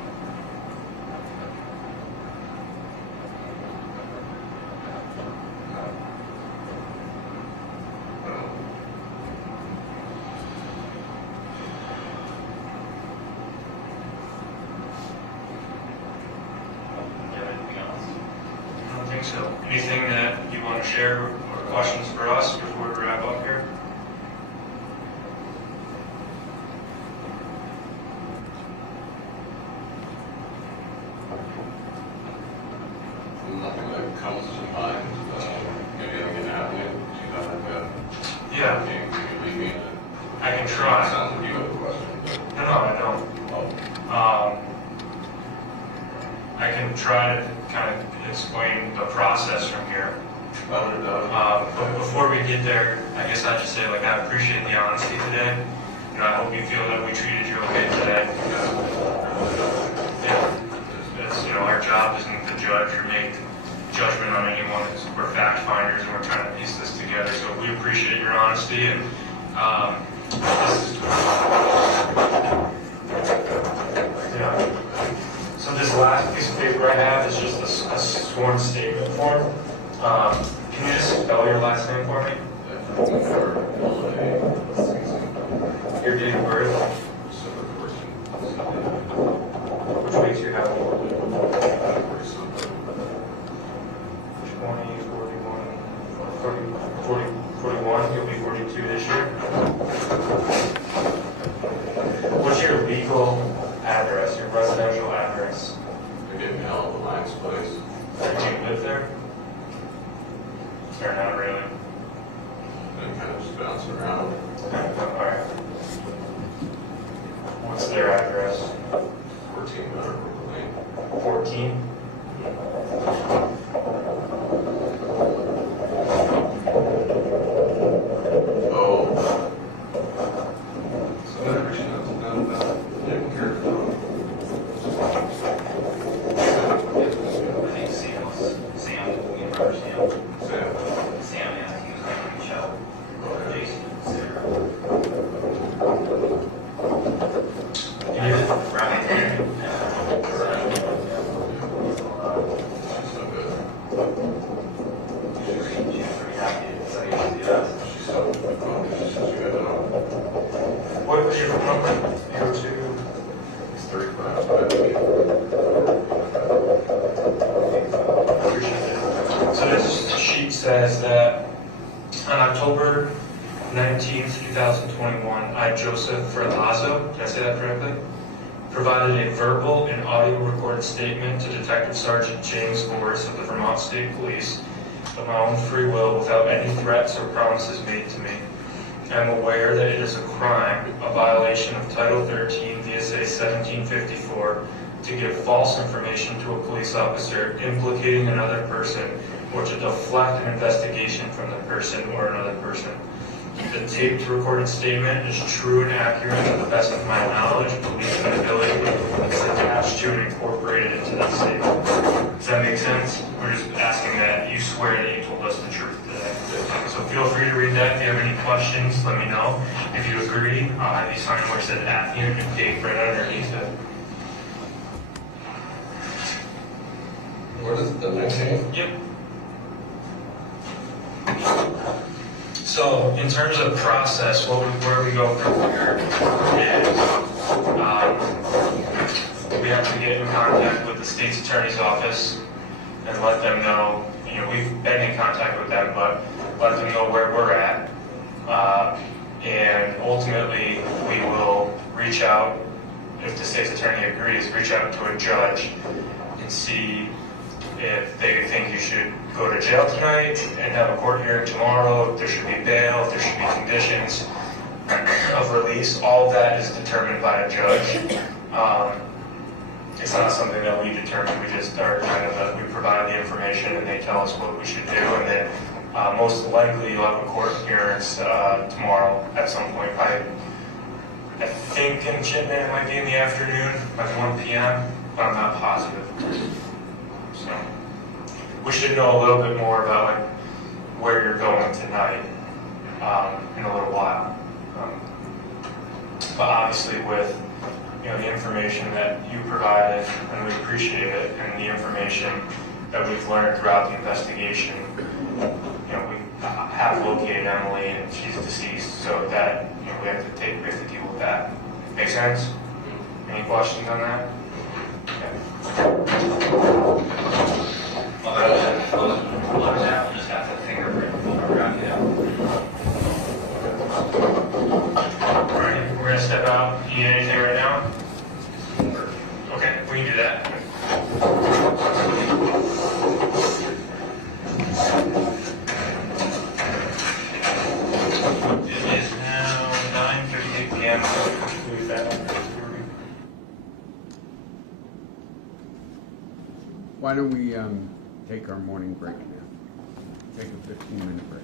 Do you have anything else? I don't think so. Anything that you want to share or questions for us before we wrap up here? Nothing that comes to mind. Maybe I can have it. Do you have like a Yeah, can you leave me? I can It try. sounds like you have a question. No, I don't. I can try to kind of explain the process from here. But before we get there, I guess I'd just say, like, I appreciate the honesty today. You know, I hope you feel that we treated you okay today. It's, you know, our job isn't to judge or make judgment on anyone. We're fact finders and we're trying to piece this together. So we appreciate your honesty and so this last piece of paper I have is just a sworn statement form. Can you just spell your last name for me? Your date of birth? Which makes you happy? 20, 41, you'll be 42 this year. What's your legal address, your residential address? I get mail at the Lions place. Do you live there? Or not really? I kind of just bounce around. All right. What's their address? 14 Medical Lane. 14? Oh. So whatever she knows about taking care of them. I think Sam, you remember Sam? Sam. Sam, yeah, he was going to reach out. Jason, Sarah. Right there. She's so good. She's pretty happy. So you should do that. She's so she's such a good dog. What was your phone number? 02? He's 35. Appreciate it. So this sheet says that on October 19th, 2021, I, Joseph Ferlazzo, did I say that correctly? provided a verbal and audio recorded statement to Detective Sergeant James Morris of the Vermont State Police of my own free will without any threats or promises made to me. I am aware that it is a crime, a violation of Title 13 VSA 1754, to give false information to a police officer implicating another person or to deflect an investigation from the person or another person. The taped recorded statement is true and accurate to the best of my knowledge, belief, and ability. It's attached to and incorporated into that statement. Does that make sense? We're just asking that you swear that you told us the truth today. So feel free to read that. If you have any questions, let me know. If you agree, I'll have you sign where it says affiant and date right underneath it. What is the 19th? Yep. So, in terms of process, where we go from here is we have to get in contact with the state's attorney's office and let them know, we've been in contact with them, but let them know where we're at. And ultimately, we will reach out, if the state's attorney agrees, reach out to a judge and see if they think you should go to jail tonight and have a court hearing tomorrow, if there should be bail, if there should be conditions of release. All of that is determined by a judge. It's not something that we determine. We just are we provide the information and they tell us what we should do. And then most likely you'll have a court appearance tomorrow at some point. I think in Chittenden it might be in the afternoon, like 1 p.m., but I'm not positive. So we should know a little bit more about where you're going tonight in a little while. But obviously with the information that you provided, and we appreciate it, and the information that we've learned throughout the investigation, we have located Emily and she's deceased, so that we have to deal with that. Make sense? Any questions on that? We'll just have the fingerprint photograph, Alright, we're going to step out. You need anything right now? Okay, we can do that. It is now 9:38 p.m. Why don't we take our morning break now? Take a 15-minute break.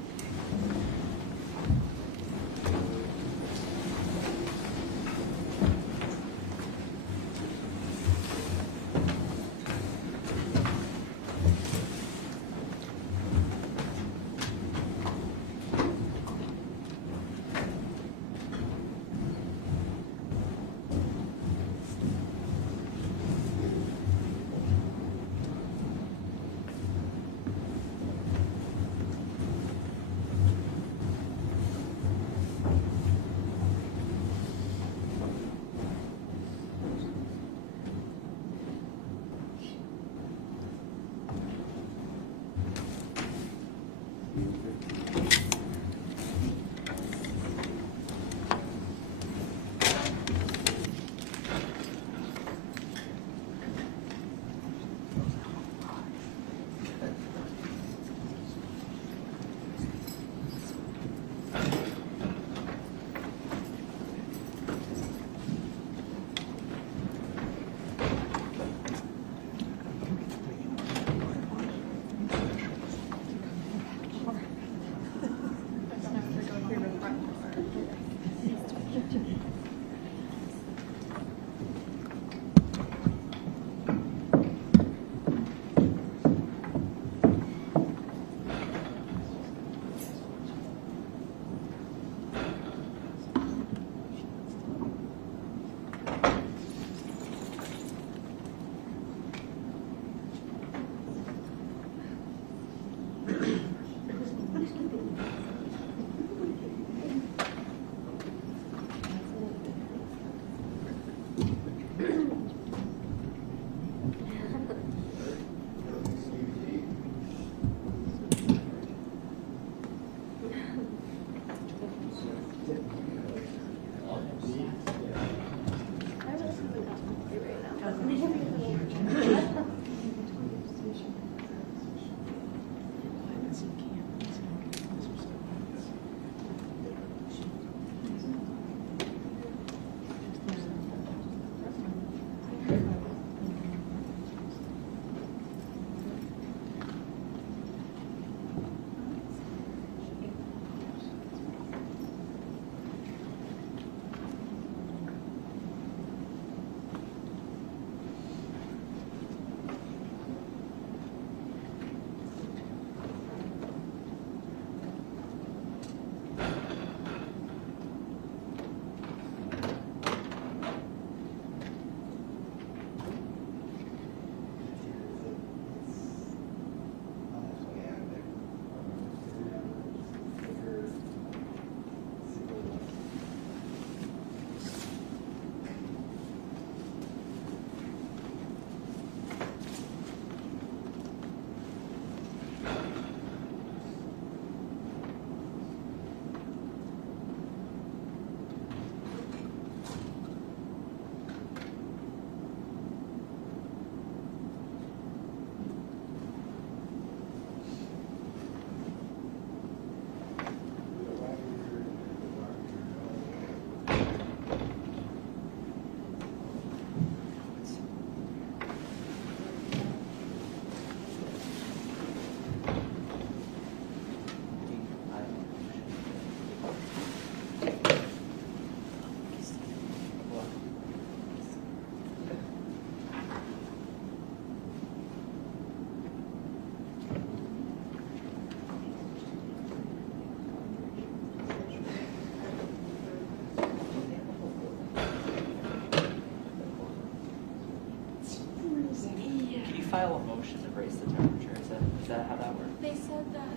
file a motion to raise the temperature. Is that how that works? They said that,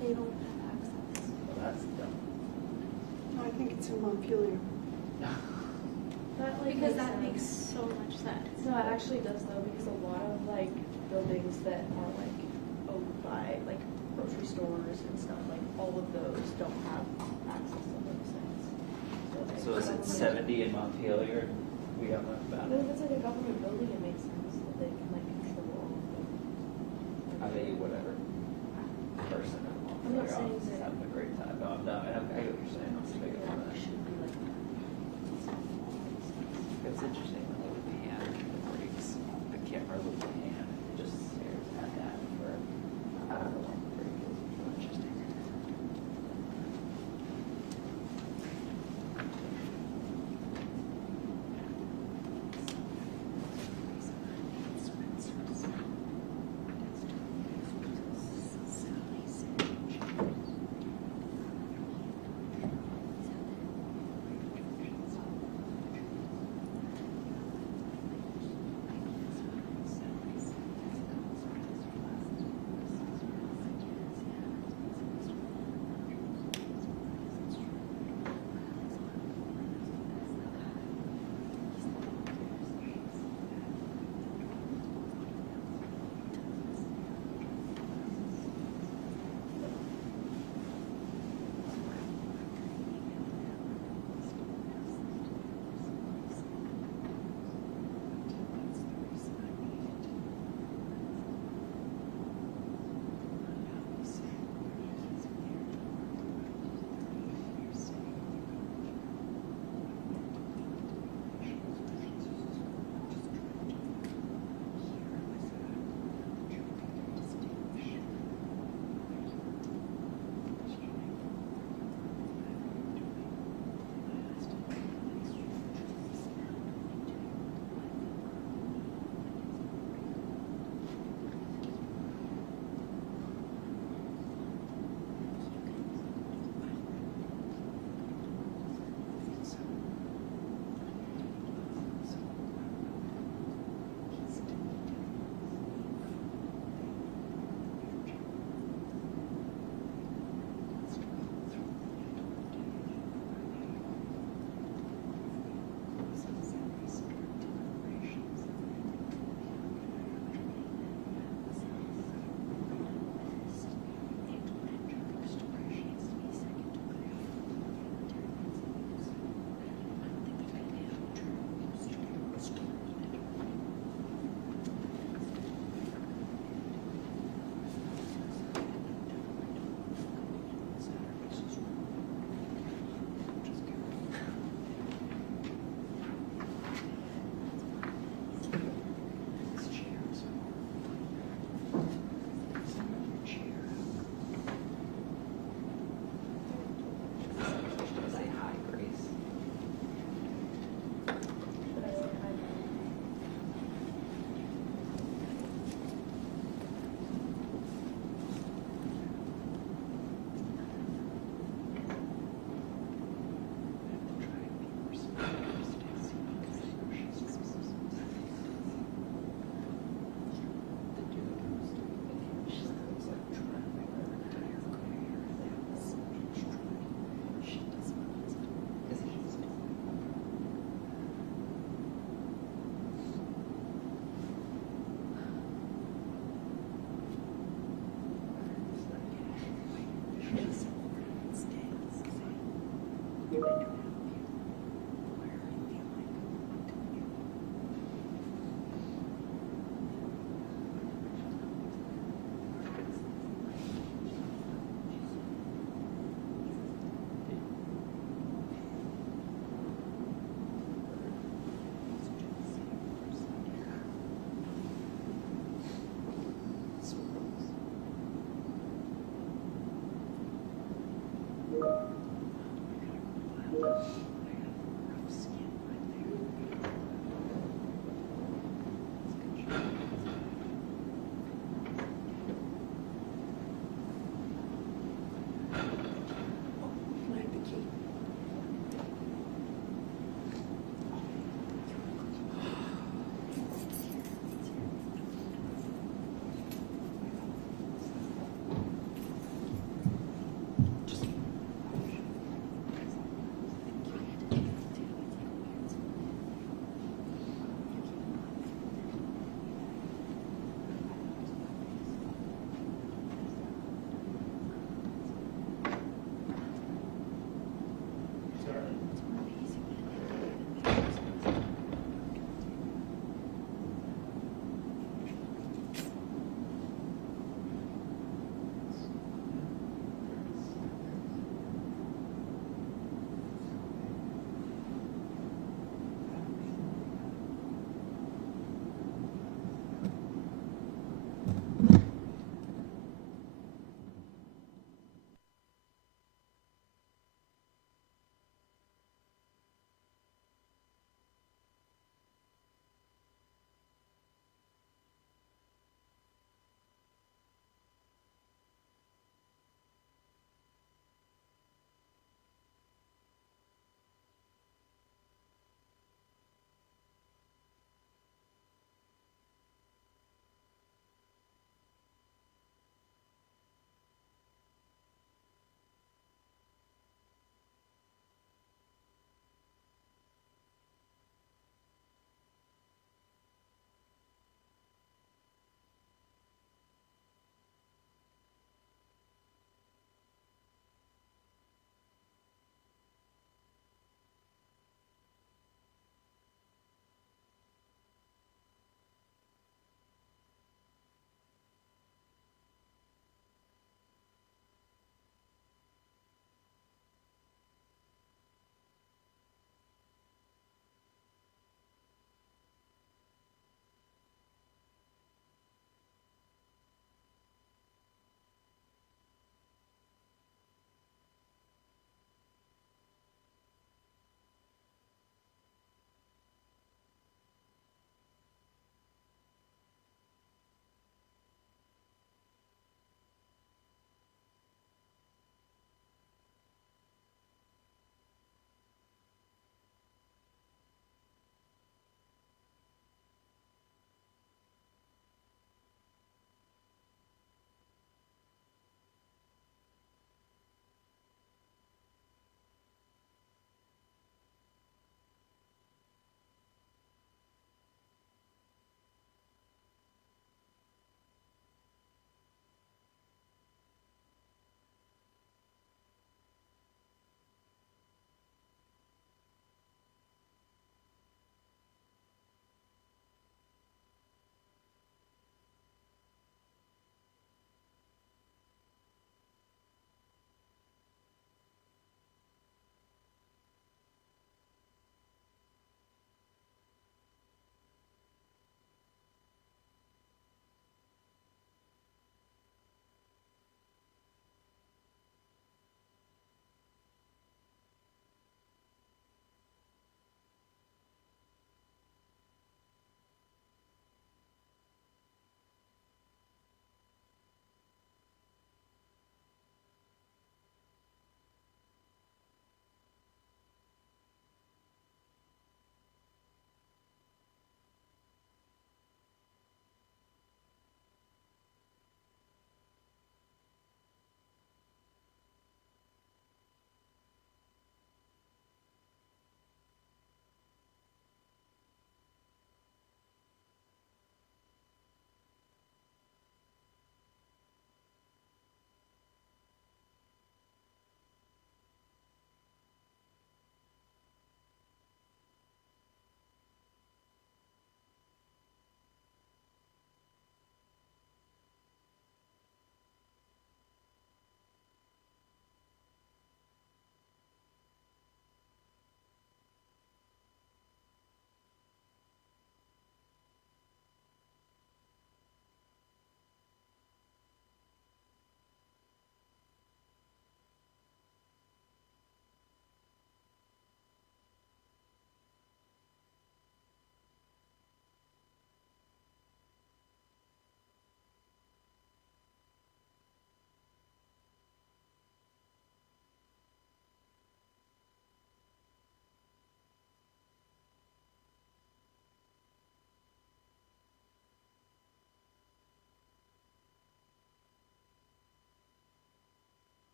they don't have access. Well, that's dumb. No, I think it's in Montpelier. That, like, because that makes so much sense. No, it actually does though, because a lot of like buildings that are like owned by like grocery stores and stuff, like all of those don't have access to those things. So is it 70 in Montpelier? We don't know about Well, it. if it's like a government building, it makes sense that they can like control all of them. I mean, whatever person in I'm not Montpelier saying office is that- having a great time. No, I'm not. I get what you're saying. Let's make it on that. Should be like. It's interesting when they look at the hand, it breaks. The camera looks at the hand, it just stares at that for I don't know when the break is. It's interesting.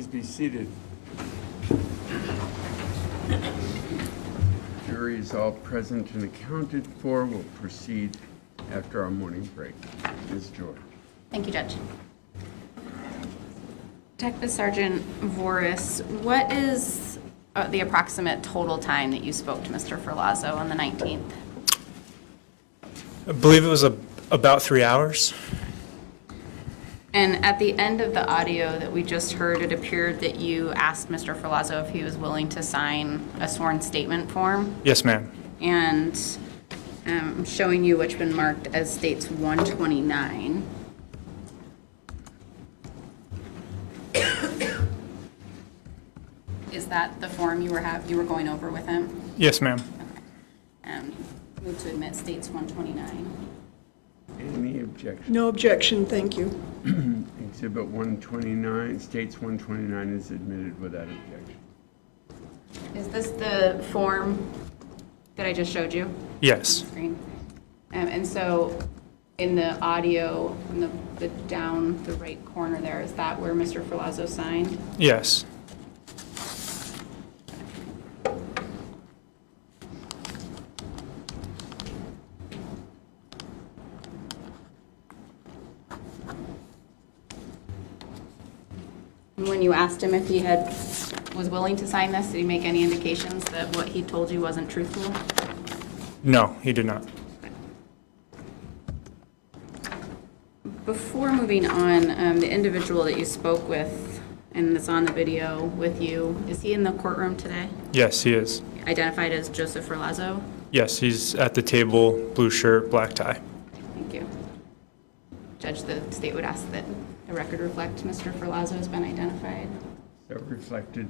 Please be seated. Jury is all present and accounted for. We'll proceed after our morning break. Ms. Joy. Thank you, Judge. Detective Sergeant Voris, what is the approximate total time that you spoke to Mr. Ferlazzo on the 19th? I believe it was about 3 hours. And at the end of the audio that we just heard, it appeared that you asked Mr. Ferlazzo if he was willing to sign a sworn statement form. Yes, ma'am. And I'm showing you which been marked as states 129. Is that the form you were going over with him? Yes, ma'am. Okay. Move to admit states 129. Any objection? No objection, thank you. Exhibit 129, states 129 is admitted without objection. Is this the form that I just showed you? Yes. Screen. And so in the audio, in the down the right corner there, is that where Mr. Ferlazzo signed? Yes. And when you asked him if he was willing to sign this, did he make any indications that what he told you wasn't truthful? No, he did not. Before moving on, the individual that you spoke with and that's on the video with you, is he in the courtroom today? Yes, he is. Identified as Joseph Ferlazzo? Yes, he's at the table, blue shirt, black tie. Thank you. Judge, the state would ask that the record reflect Mr. Ferlazzo has been identified. So reflected.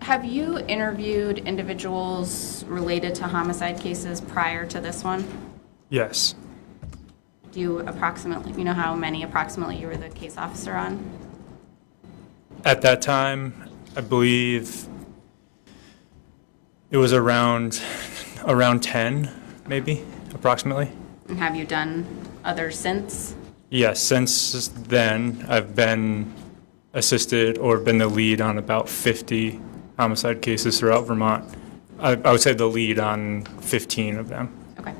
Have you interviewed individuals related to homicide cases prior to this one? Yes. Do you know how many approximately you were the case officer on? At that time, I believe it was around 10, maybe, approximately. And have you done others since? Yes, since then, I've been assisted or been the lead on about 50 homicide cases throughout Vermont. I would say the lead on 15 of them. Okay.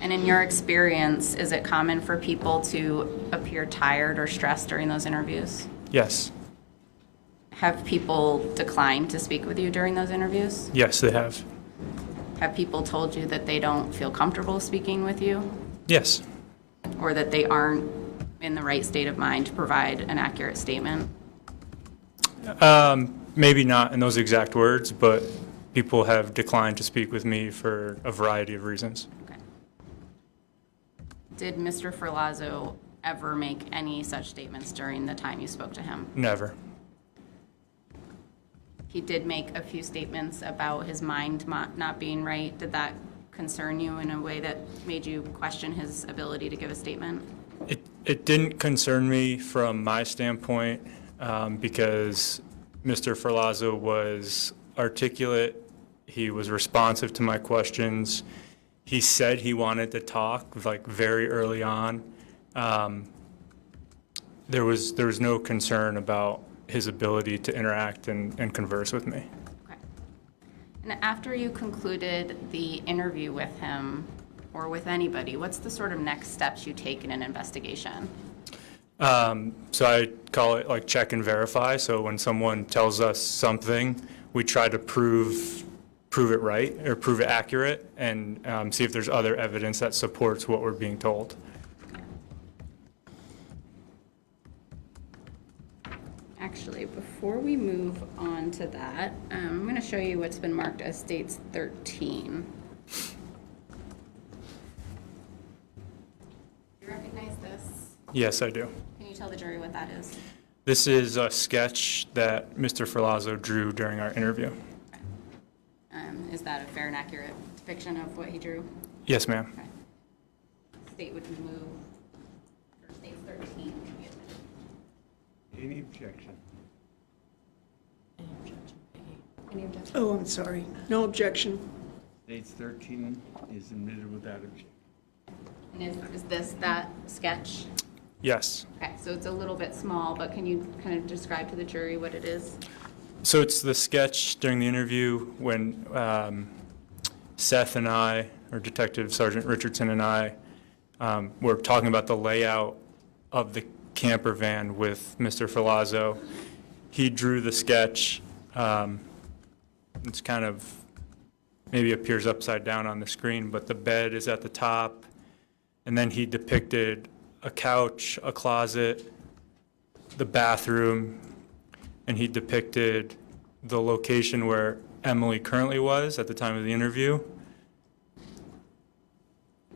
And in your experience, is it common for people to appear tired or stressed during those interviews? Yes. Have people declined to speak with you during those interviews? Yes, they have. Have people told you that they don't feel comfortable speaking with you? Yes. Or that they aren't in the right state of mind to provide an accurate statement? Maybe not in those exact words, but people have declined to speak with me for a variety of reasons. Okay. Did Mr. Ferlazzo ever make any such statements during the time you spoke to him? Never. He did make a few statements about his mind not being right. Did that concern you in a way that made you question his ability to give a statement? It didn't concern me from my standpoint because Mr. Ferlazzo was articulate. He was responsive to my questions. He said he wanted to talk like very early on. There was no concern about his ability to interact and converse with me. Okay. And after you concluded the interview with him or with anybody, what's the sort of next steps you take in an investigation? So I call it like check and verify. So when someone tells us something, we try to prove it right or prove it accurate and see if there's other evidence that supports what we're being told. Actually, before we move on to that, I'm going to show you what's been marked as states 13. Do you recognize this? Yes, I do. Can you tell the jury what that is? This is a sketch that Mr. Ferlazzo drew during our interview. Okay. Is that a fair and accurate depiction of what he drew? Yes, ma'am. Okay. State would move for states 13. Any objection? Any objection? Oh, I'm sorry. No objection. States 13 is admitted without objection. And is this that sketch? Yes. Okay, so it's a little bit small, but can you kind of describe to the jury what it is? So it's the sketch during the interview when Seth and I, or Detective Sergeant Richardson and I, were talking about the layout of the camper van with Mr. Ferlazzo. He drew the sketch. It's kind of, maybe appears upside down on the screen, but the bed is at the top. And then he depicted a couch, a closet, the bathroom, and he depicted the location where Emily currently was at the time of the interview.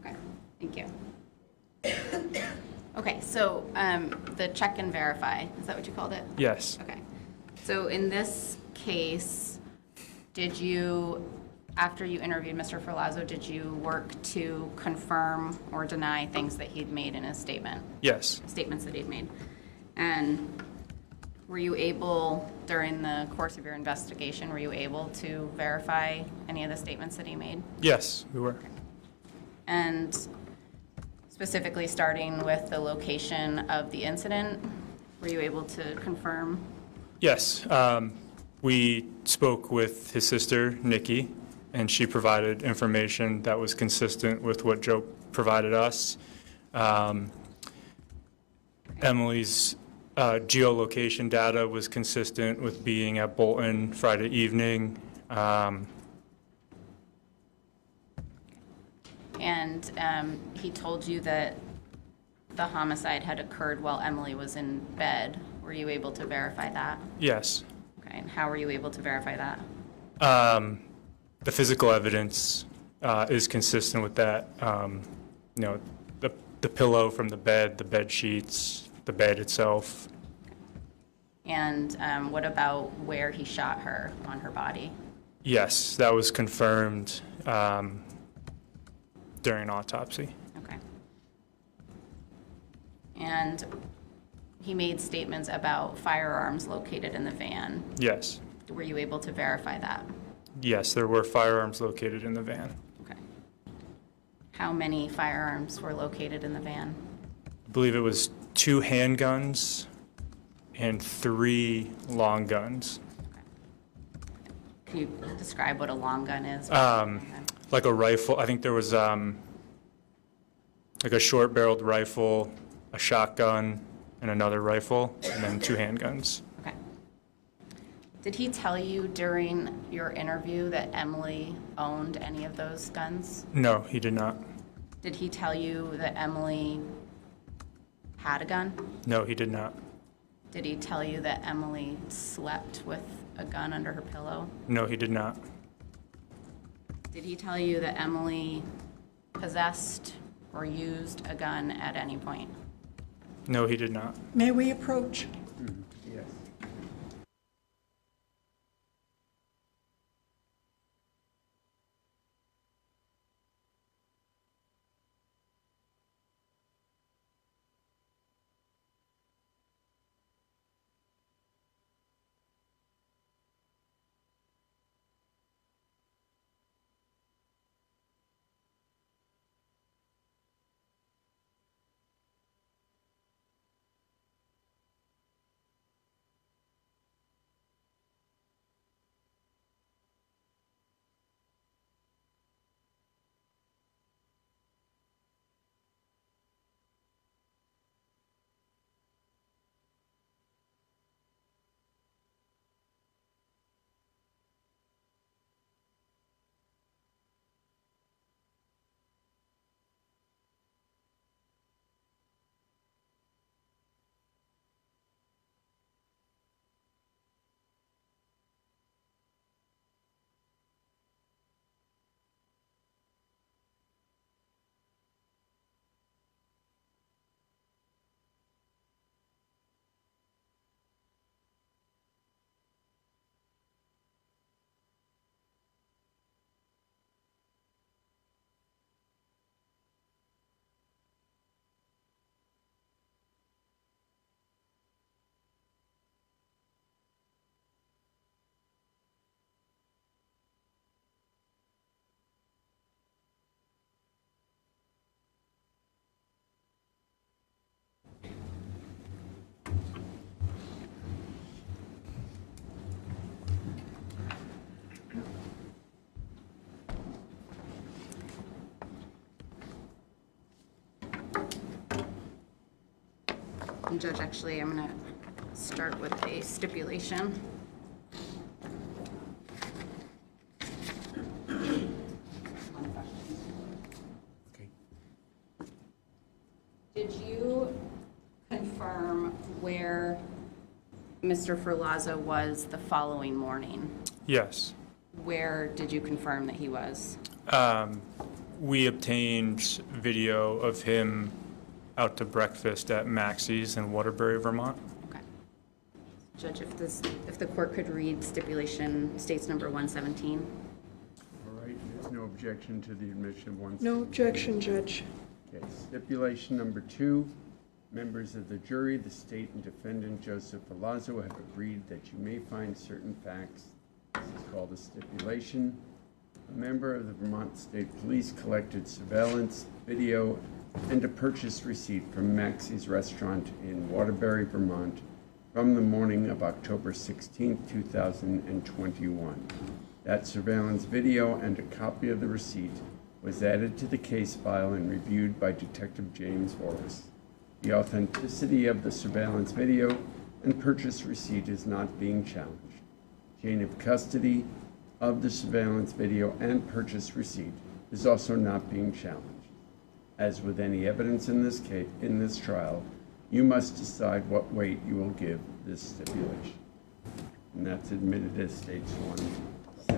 Okay, thank you. Okay, so the check and verify, is that what you called it? Yes. Okay. So in this case, did you, after you interviewed Mr. Ferlazzo, did you work to confirm or deny things that he'd made in his statement? Yes. Statements that he'd made. And were you able, during the course of your investigation, were you able to verify any of the statements that he made? Yes, we were. And specifically starting with the location of the incident, were you able to confirm? Yes. We spoke with his sister, Nikki, and she provided information that was consistent with what Joe provided us. Emily's geolocation data was consistent with being at Bolton Friday evening. And he told you that the homicide had occurred while Emily was in bed. Were you able to verify that? Yes. Okay, and how were you able to verify that? The physical evidence is consistent with that. You know, the pillow from the bed sheets, the bed itself. And what about where he shot her on her body? Yes, that was confirmed during an autopsy. Okay. And he made statements about firearms located in the van. Yes. Were you able to verify that? Yes, there were firearms located in the van. Okay. How many firearms were located in the van? I believe it was 2 handguns and 3 long guns. Can you describe what a long gun is? Like a rifle. I think there was like a short-barreled rifle, a shotgun, and another rifle, and then 2 handguns. Okay. Did he tell you during your interview that Emily owned any of those guns? No, he did not. Did he tell you that Emily had a gun? No, he did not. Did he tell you that Emily slept with a gun under her pillow? No, he did not. Did he tell you that Emily possessed or used a gun at any point? No, he did not. May we approach? Yes. And Judge, actually, I'm going to start with a stipulation. Did you confirm where Mr. Ferlazzo was the following morning? Yes. Where did you confirm that he was? We obtained video of him out to breakfast at Maxie's in Waterbury, Vermont. Okay. Judge, if the court could read stipulation states number 117. All right, there's no objection to the admission of one. No objection, Judge. Okay, stipulation number 2. Members of the jury, the state and defendant Joseph Ferlazzo have agreed that you may find certain facts. This is called a stipulation. A member of the Vermont State Police collected surveillance video and a purchase receipt from Maxie's restaurant in Waterbury, Vermont from the morning of October 16, 2021. That surveillance video and a copy of the receipt was added to the case file and reviewed by Detective James Horace. The authenticity of the surveillance video and purchase receipt is not being challenged. Chain of custody of the surveillance video and purchase receipt is also not being challenged. As with any evidence in this trial, you must decide what weight you will give this stipulation. And that's admitted as states 117.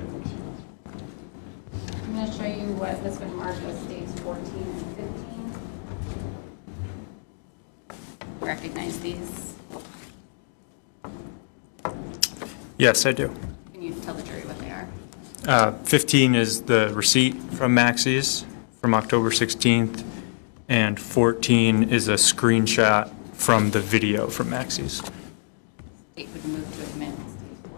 I'm going to show you what has been marked as states 14 and 15. Recognize these? Yes, I do. Can you tell the jury what they are? 15 is the receipt from Maxie's from October 16th, and 14 is a screenshot from the video from Maxie's. State would move to admit state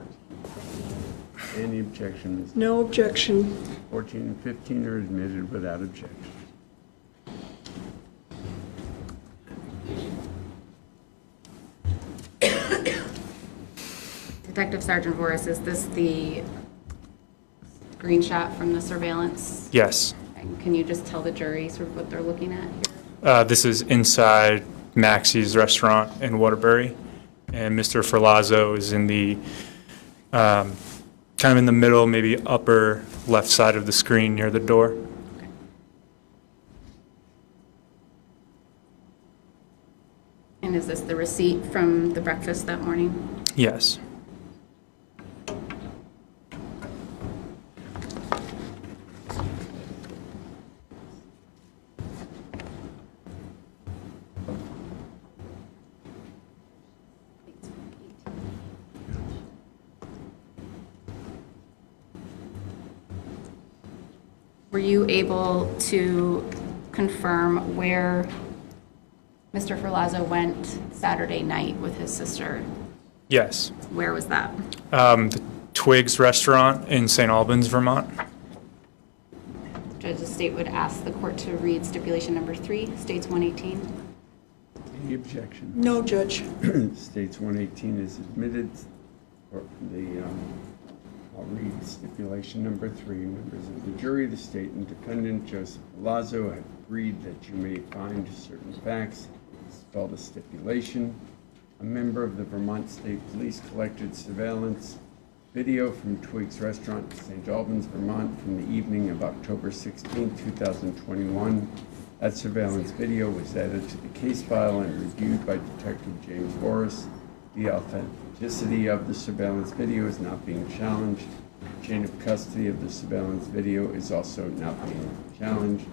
14. Any objections? No objection. 14 and 15 are admitted without objection. Detective Sergeant Voris, is this the screenshot from the surveillance? Yes. And can you just tell the jury sort of what they're looking at here? This is inside Maxie's restaurant in Waterbury, and Mr. Ferlazzo is in the kind of in the middle, maybe upper left side of the screen near the door. Okay. And is this the receipt from the breakfast that morning? Yes. Were you able to confirm where Mr. Ferlazzo went Saturday night with his sister? Yes. Where was that? The Twiggs restaurant in St. Albans, Vermont. Judge, the state would ask the court to read stipulation number 3, states 118. Any objection? No, Judge. States 118 is admitted. For I'll read stipulation number 3. Members of the jury, the state and defendant Joseph Ferlazzo have agreed that you may find certain facts. It's called a stipulation. A member of the Vermont State Police collected surveillance video from Twiggs Restaurant in St. Albans, Vermont from the evening of October 16, 2021. That surveillance video was added to the case file and reviewed by Detective James Horace. The authenticity of the surveillance video is not being challenged. Chain of custody of the surveillance video is also not being challenged.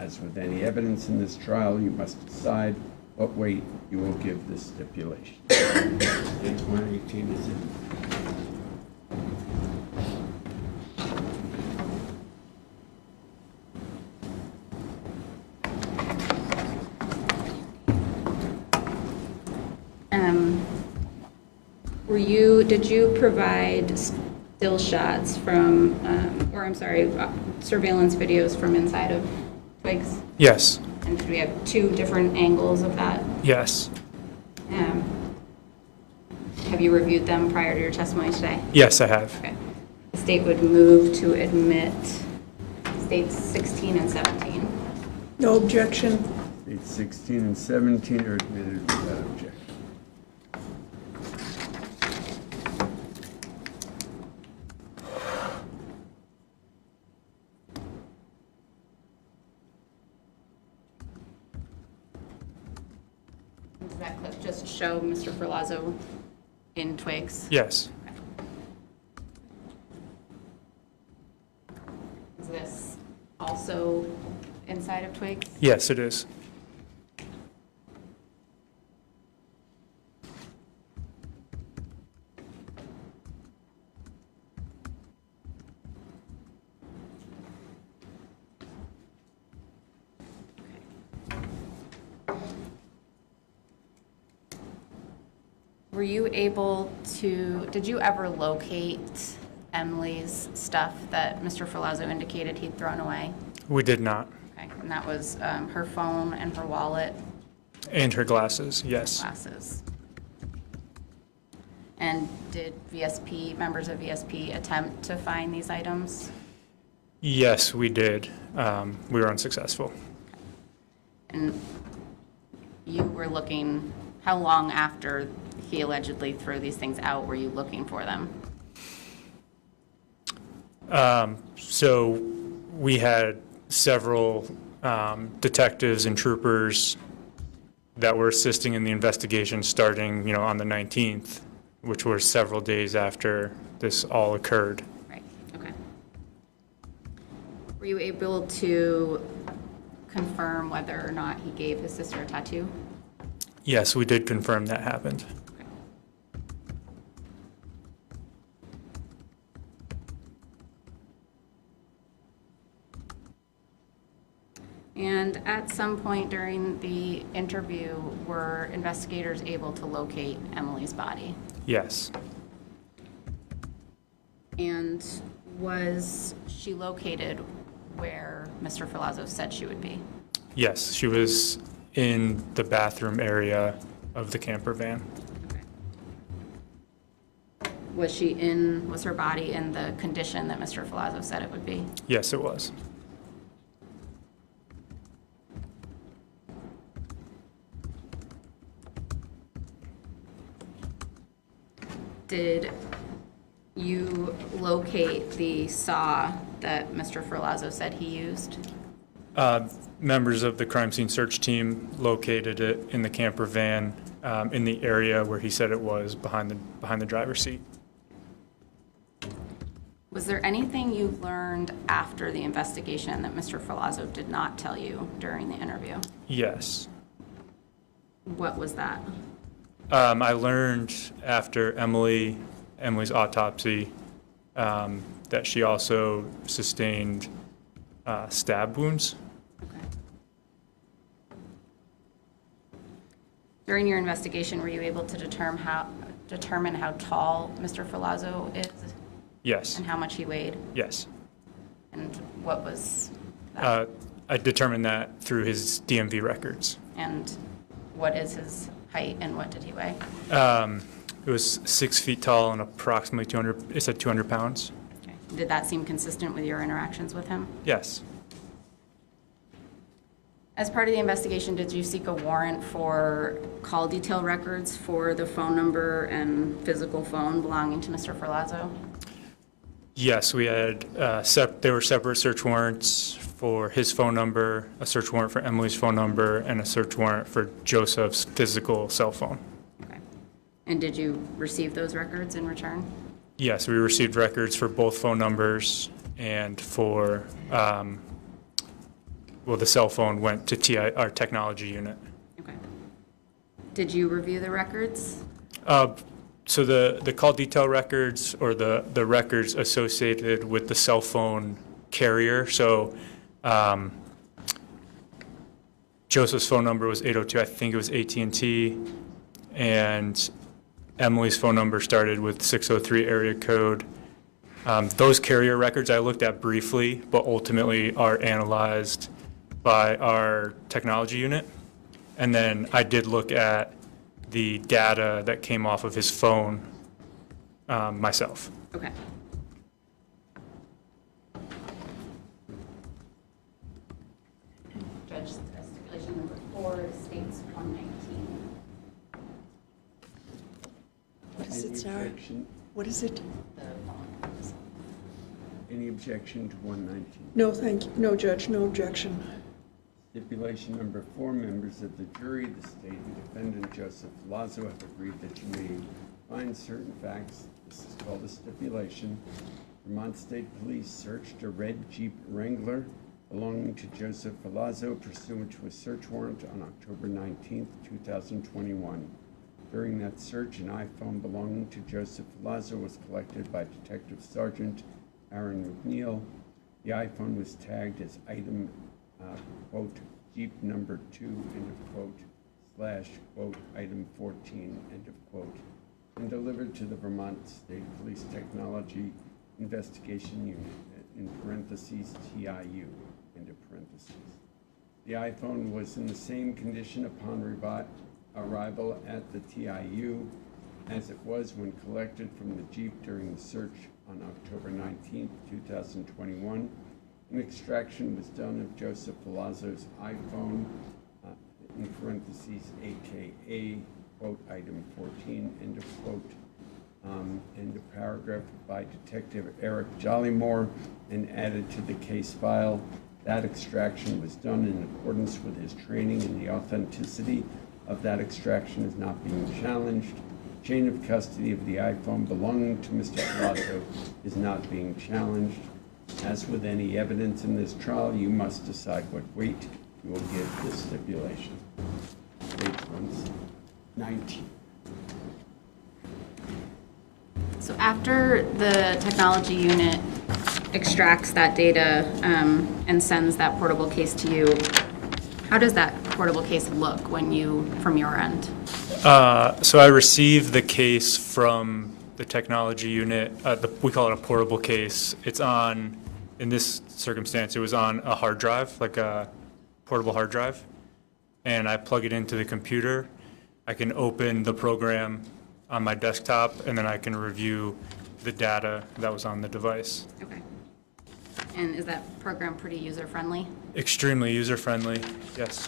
As with any evidence in this trial, you must decide what weight you will give this stipulation. State 118 is in. Did you provide still shots from, surveillance videos from inside of Twiggs? Yes. And did we have 2 different angles of that? Yes. Have you reviewed them prior to your testimony today? Yes, I have. Okay. The state would move to admit states 16 and 17. No objection. Dates 16 and 17 are admitted without objection. Does that clip just show Mr. Ferlazzo in Twigs? Yes. Is this also inside of Twigs? Yes, it is. Were you able to, did you ever locate Emily's stuff that Mr. Ferlazzo indicated he'd thrown away? We did not. Okay, and that was her phone and her wallet? And her glasses, yes. Glasses. And did VSP, members of VSP attempt to find these items? Yes, we did. We were unsuccessful. And you were looking, how long after he allegedly threw these things out were you looking for them? So we had several detectives and troopers that were assisting in the investigation starting, on the 19th, which was several days after this all occurred. Right, okay. Were you able to confirm whether or not he gave his sister a tattoo? Yes, we did confirm that happened. And at some point during the interview, were investigators able to locate Emily's body? Yes. And was she located where Mr. Ferlazzo said she would be? Yes, she was in the bathroom area of the camper van. Okay. Was her body in the condition that Mr. Ferlazzo said it would be? Yes, it was. Did you locate the saw that Mr. Ferlazzo said he used? Members of the crime scene search team located it in the camper van in the area where he said it was, behind the driver's seat. Was there anything you learned after the investigation that Mr. Ferlazzo did not tell you during the interview? Yes. What was that? I learned after Emily's autopsy that she also sustained stab wounds. Okay. During your investigation, were you able to determine how tall Mr. Ferlazzo is? Yes. And how much he weighed? Yes. And what was that? I determined that through his DMV records. And what is his height and what did he weigh? It was 6 feet tall and approximately 200 pounds. Okay. Did that seem consistent with your interactions with him? Yes. As part of the investigation, did you seek a warrant for call detail records for the phone number and physical phone belonging to Mr. Ferlazzo? Yes, we had, there were separate search warrants for his phone number, a search warrant for Emily's phone number, and a search warrant for Joseph's physical cell phone. Okay. And did you receive those records in return? Yes, we received records for both phone numbers and for, the cell phone went to our technology unit. Okay. Did you review the records? So the call detail records, or the records associated with the cell phone carrier, so Joseph's phone number was 802, I think it was AT&T, and Emily's phone number started with 603 area code. Those carrier records I looked at briefly, but ultimately are analyzed by our technology unit. And then I did look at the data that came off of his phone myself. Okay. Judge, stipulation number 4 states 119. What is Any it, Sarah? objection? What is it? The phone. Any objection to 119? No, thank you. No, Judge, no objection. Stipulation number 4, members of the jury, the state and defendant Joseph Ferlazzo have agreed that you may find certain facts. This is called a stipulation. Vermont State Police searched a red Jeep Wrangler belonging to Joseph Ferlazzo pursuant to a search warrant on October 19, 2021. During that search, an iPhone belonging to Joseph Ferlazzo was collected by Detective Sergeant Aaron McNeil. The iPhone was tagged as item, quote, Jeep number 2, end of quote, slash, quote, item 14, end of quote, and delivered to the Vermont State Police Technology Investigation Unit, in parentheses, TIU, end of parentheses. The iPhone was in the same condition upon arrival at the TIU as it was when collected from the Jeep during the search on October 19, 2021. An extraction was done of Joseph Ferlazzo's iPhone, in parentheses, AKA, quote, item 14, end of quote, end of paragraph, by Detective Eric Jollymore and added to the case file. That extraction was done in accordance with his training, and the authenticity of that extraction is not being challenged. Chain of custody of the iPhone belonging to Mr. Ferlazzo is not being challenged. As with any evidence in this trial, you must decide what weight you will give this stipulation. Page 119. So after the technology unit extracts that data and sends that portable case to you, how does that portable case look from your end? So I received the case from the technology unit. We call it a portable case. It's on, in this circumstance, it was on a hard drive, like a portable hard drive. And I plug it into the computer. I can open the program on my desktop, and then I can review the data that was on the device. Okay. And is that program pretty user-friendly? Extremely user-friendly, yes.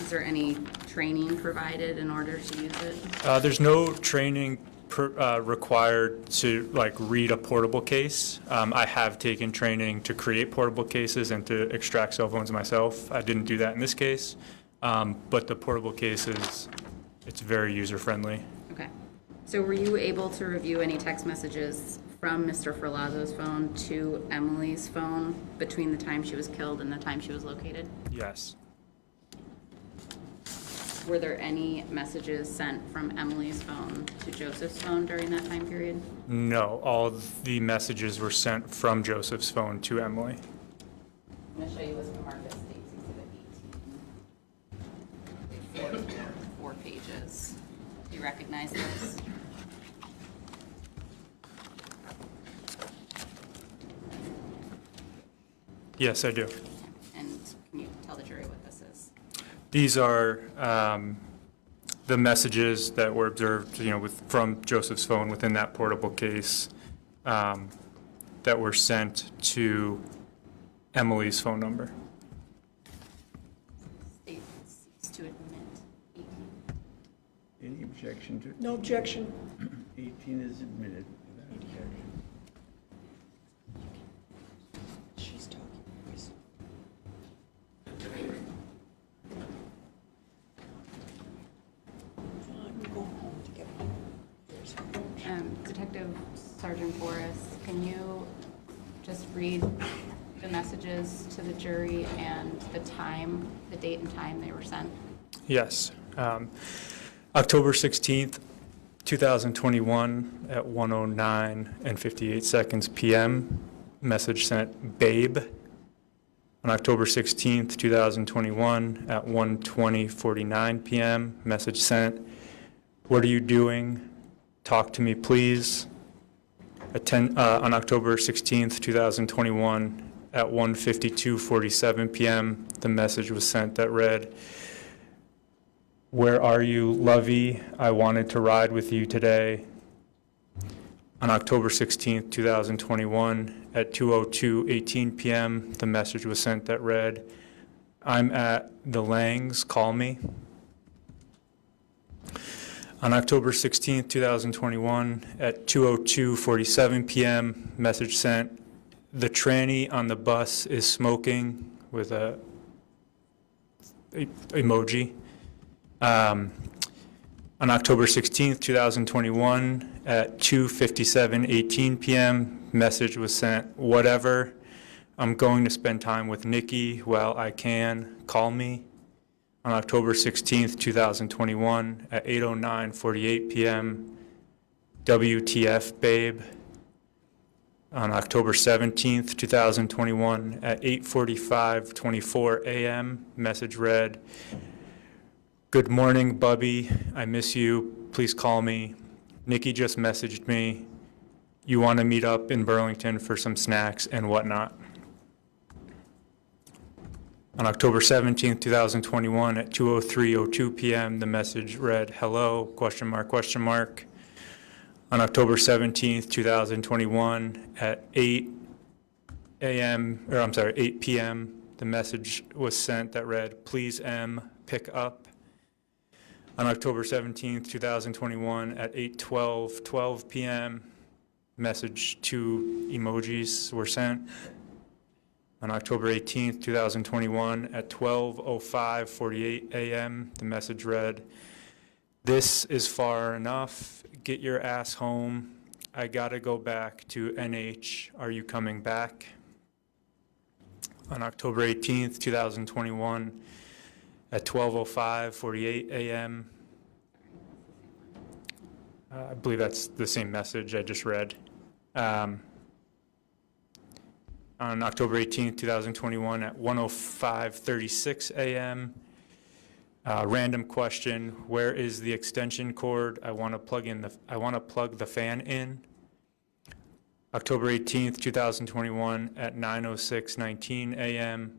Is there any training provided in order to use it? There's no training required to read a portable case. I have taken training to create portable cases and to extract cell phones myself. I didn't do that in this case, but the portable case it's very user-friendly. Okay. So were you able to review any text messages from Mr. Ferlazzo's phone to Emily's phone between the time she was killed and the time she was located? Yes. Were there any messages sent from Emily's phone to Joseph's phone during that time period? No, all the messages were sent from Joseph's phone to Emily. I'm going to show you what's marked as State's Exhibit 18. 4 pages. Do you recognize those? Yes, I do. And can you tell the jury what this is? These are the messages that were observed, from Joseph's phone within that portable case that were sent to Emily's phone number. State seeks to admit 18. Any objection to? No objection. 18 is admitted without objection. She's talking. I'm going home to get Detective Sergeant Forrest, can you just read the messages to the jury and the date and time they were sent? Yes. October 16th, 2021 at 1:09 and 58 seconds p.m. Message sent, babe. On October 16th, 2021 at 1:20:49 p.m. Message sent, what are you doing? Talk to me, please. On October 16th, 2021 at 1:52:47 p.m. The message was sent that read, where are you, lovey? I wanted to ride with you today. On October 16th, 2021, at 2:02:18 p.m., the message was sent that read, I'm at the Langs, call me. On October 16th, 2021, at 2:02:47 p.m., message sent, the tranny on the bus is smoking with a emoji. On October 16th, 2021, at 2:57:18 p.m., message was sent, whatever, I'm going to spend time with Nikki while I can, call me. On October 16th, 2021, at 8:09:48 p.m., WTF, babe. On October 17th, 2021, at 8:45:24 a.m., message read, good morning, Bubby. I miss you. Please call me. Nikki just messaged me. You want to meet up in Burlington for some snacks and whatnot. On October 17th, 2021, at 2:03:02 p.m., the message read, hello, question mark, question mark. On October 17th, 2021, at 8 p.m., the message was sent that read, please M, pick up. On October 17th, 2021, at 8:12:12 p.m., message 2 emojis were sent. On October 18th, 2021, at 12:05:48 a.m., the message read, this is far enough. Get your ass home. I gotta go back to NH. Are you coming back? On October 18th, 2021, at 12:05:48 a.m., I believe that's the same message I just read. On October 18th, 2021, at 1:05:36 a.m., random question, where is the extension cord? I want to plug the fan in. October 18th, 2021, at 9:06:19 a.m.,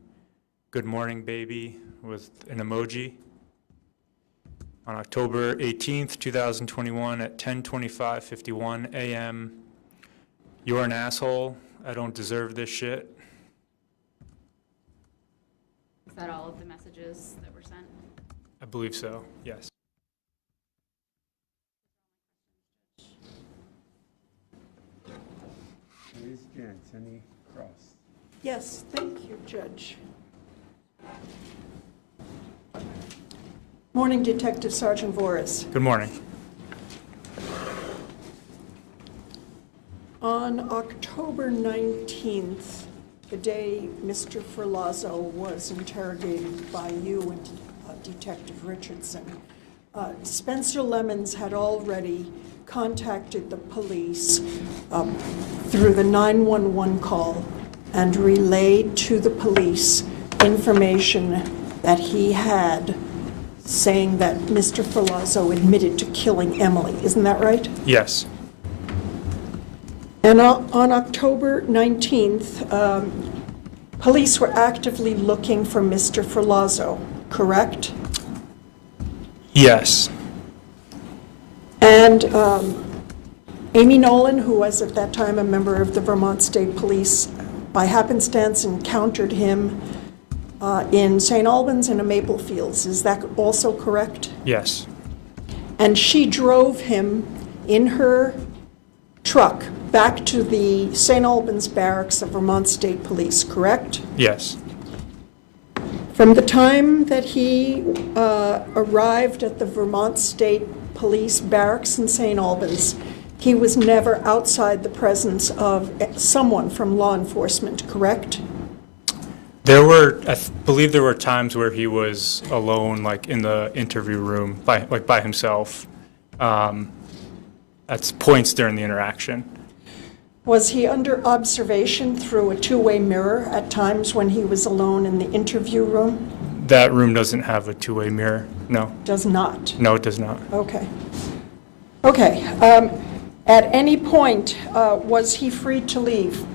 good morning, baby, with an emoji. On October 18th, 2021, at 10:25:51 a.m., you're an asshole. I don't deserve this shit. Is that all of the messages that were sent? I believe so, yes. Ms. Jantz, any cross? Yes, thank you, Judge. Morning, Detective Sergeant Voris. Good morning. On October 19th, the day Mr. Ferlazzo was interrogated by you and Detective Richardson, Spencer Lemons had already contacted the police through the 911 call and relayed to the police information that he had saying that Mr. Ferlazzo admitted to killing Emily. Isn't that right? Yes. And on October 19th, police were actively looking for Mr. Ferlazzo, correct? Yes. And Amy Nolan, who was at that time a member of the Vermont State Police, by happenstance encountered him in St. Albans and in Maple Fields. Is that also correct? Yes. And she drove him in her truck back to the St. Albans barracks of Vermont State Police, correct? Yes. From the time that he arrived at the Vermont State Police barracks in St. Albans, he was never outside the presence of someone from law enforcement, correct? I believe there were times where he was alone, like in the interview room, by himself. At points during the interaction. Was he under observation through a two-way mirror at times when he was alone in the interview room? That room doesn't have a two-way mirror, no. Does not? No, it does not. Okay. Okay. At any point, was he free to leave?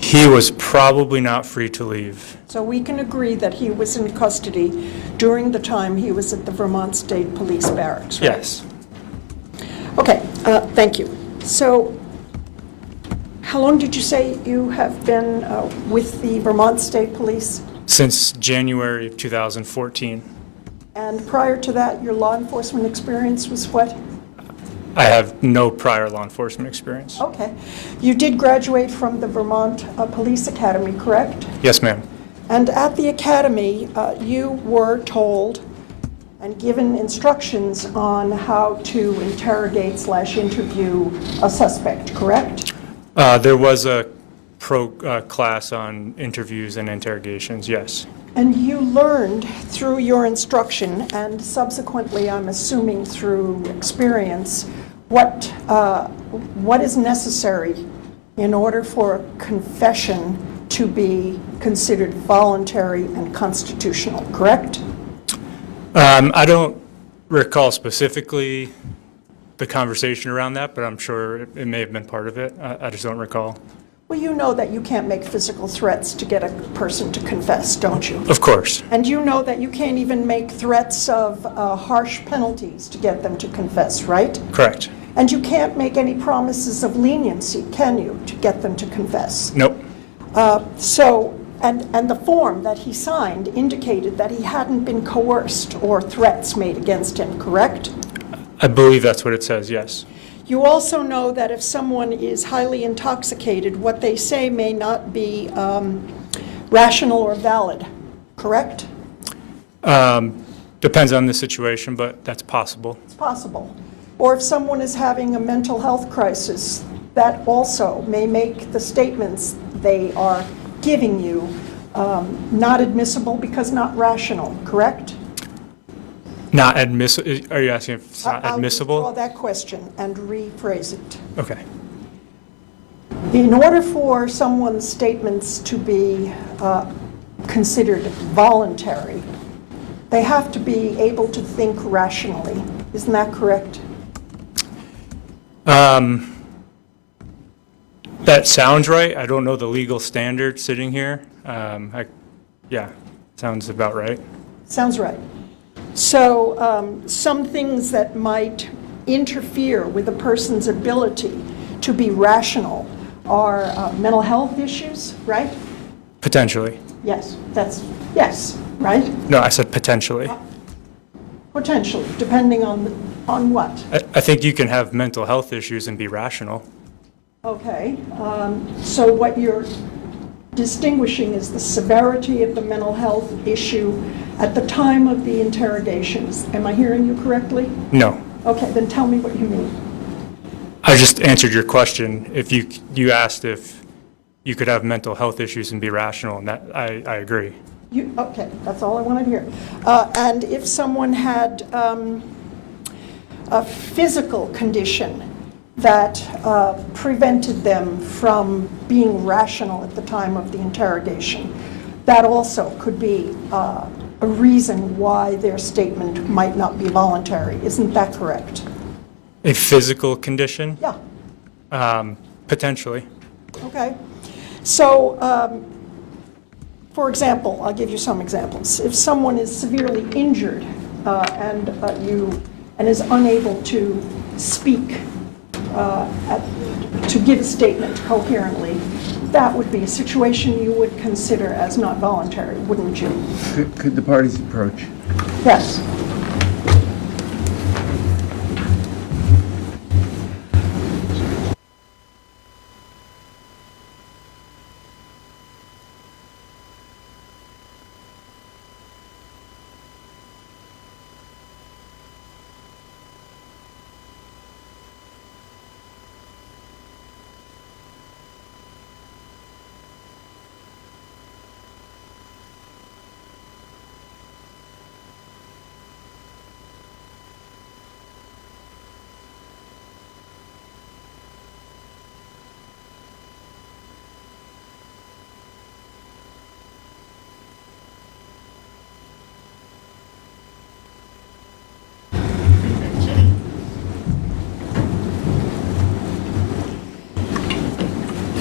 He was probably not free to leave. So we can agree that he was in custody during the time he was at the Vermont State Police barracks, right? Yes. Okay, thank you. So How long did you say you have been with the Vermont State Police? Since January of 2014. And prior to that, your law enforcement experience was what? I have no prior law enforcement experience. Okay. You did graduate from the Vermont Police Academy, correct? Yes, ma'am. And at the academy, you were told and given instructions on how to interrogate/interview a suspect, correct? There was a class on interviews and interrogations, yes. And you learned through your instruction, and subsequently, I'm assuming through experience, what is necessary in order for a confession to be considered voluntary and constitutional, correct? I don't recall specifically the conversation around that, but I'm sure it may have been part of it. I just don't recall. Well, you know that you can't make physical threats to get a person to confess, don't you? Of course. And you know that you can't even make threats of harsh penalties to get them to confess, right? Correct. And you can't make any promises of leniency, can you, to get them to confess? Nope. And the form that he signed indicated that he hadn't been coerced or threats made against him, correct? I believe that's what it says, yes. You also know that if someone is highly intoxicated, what they say may not be rational or valid, correct? Depends on the situation, but that's possible. It's possible. Or if someone is having a mental health crisis, that also may make the statements they are giving you not admissible because not rational, correct? Not admissible? Are you asking if it's not admissible? I'll withdraw that question and rephrase it. Okay. In order for someone's statements to be considered voluntary, they have to be able to think rationally. Isn't that correct? That sounds right. I don't know the legal standard sitting here. Yeah, sounds about right. Sounds right. So some things that might interfere with a person's ability to be rational are mental health issues, right? Potentially. Yes, yes, right? No, I said potentially. Potentially, depending on what? I think you can have mental health issues and be rational. Okay, so what you're distinguishing is the severity of the mental health issue at the time of the interrogations. Am I hearing you correctly? No. Okay, then tell me what you mean. I just answered your question. If you asked if you could have mental health issues and be rational, and that I agree. Okay, that's all I wanted to hear. And if someone had a physical condition that prevented them from being rational at the time of the interrogation, that also could be a reason why their statement might not be voluntary. Isn't that correct? A physical condition? Yeah. Potentially. Okay. So, for example, I'll give you some examples. If someone is severely injured and is unable to speak, to give a statement coherently, that would be a situation you would consider as not voluntary, wouldn't you? Could the parties approach? Yes.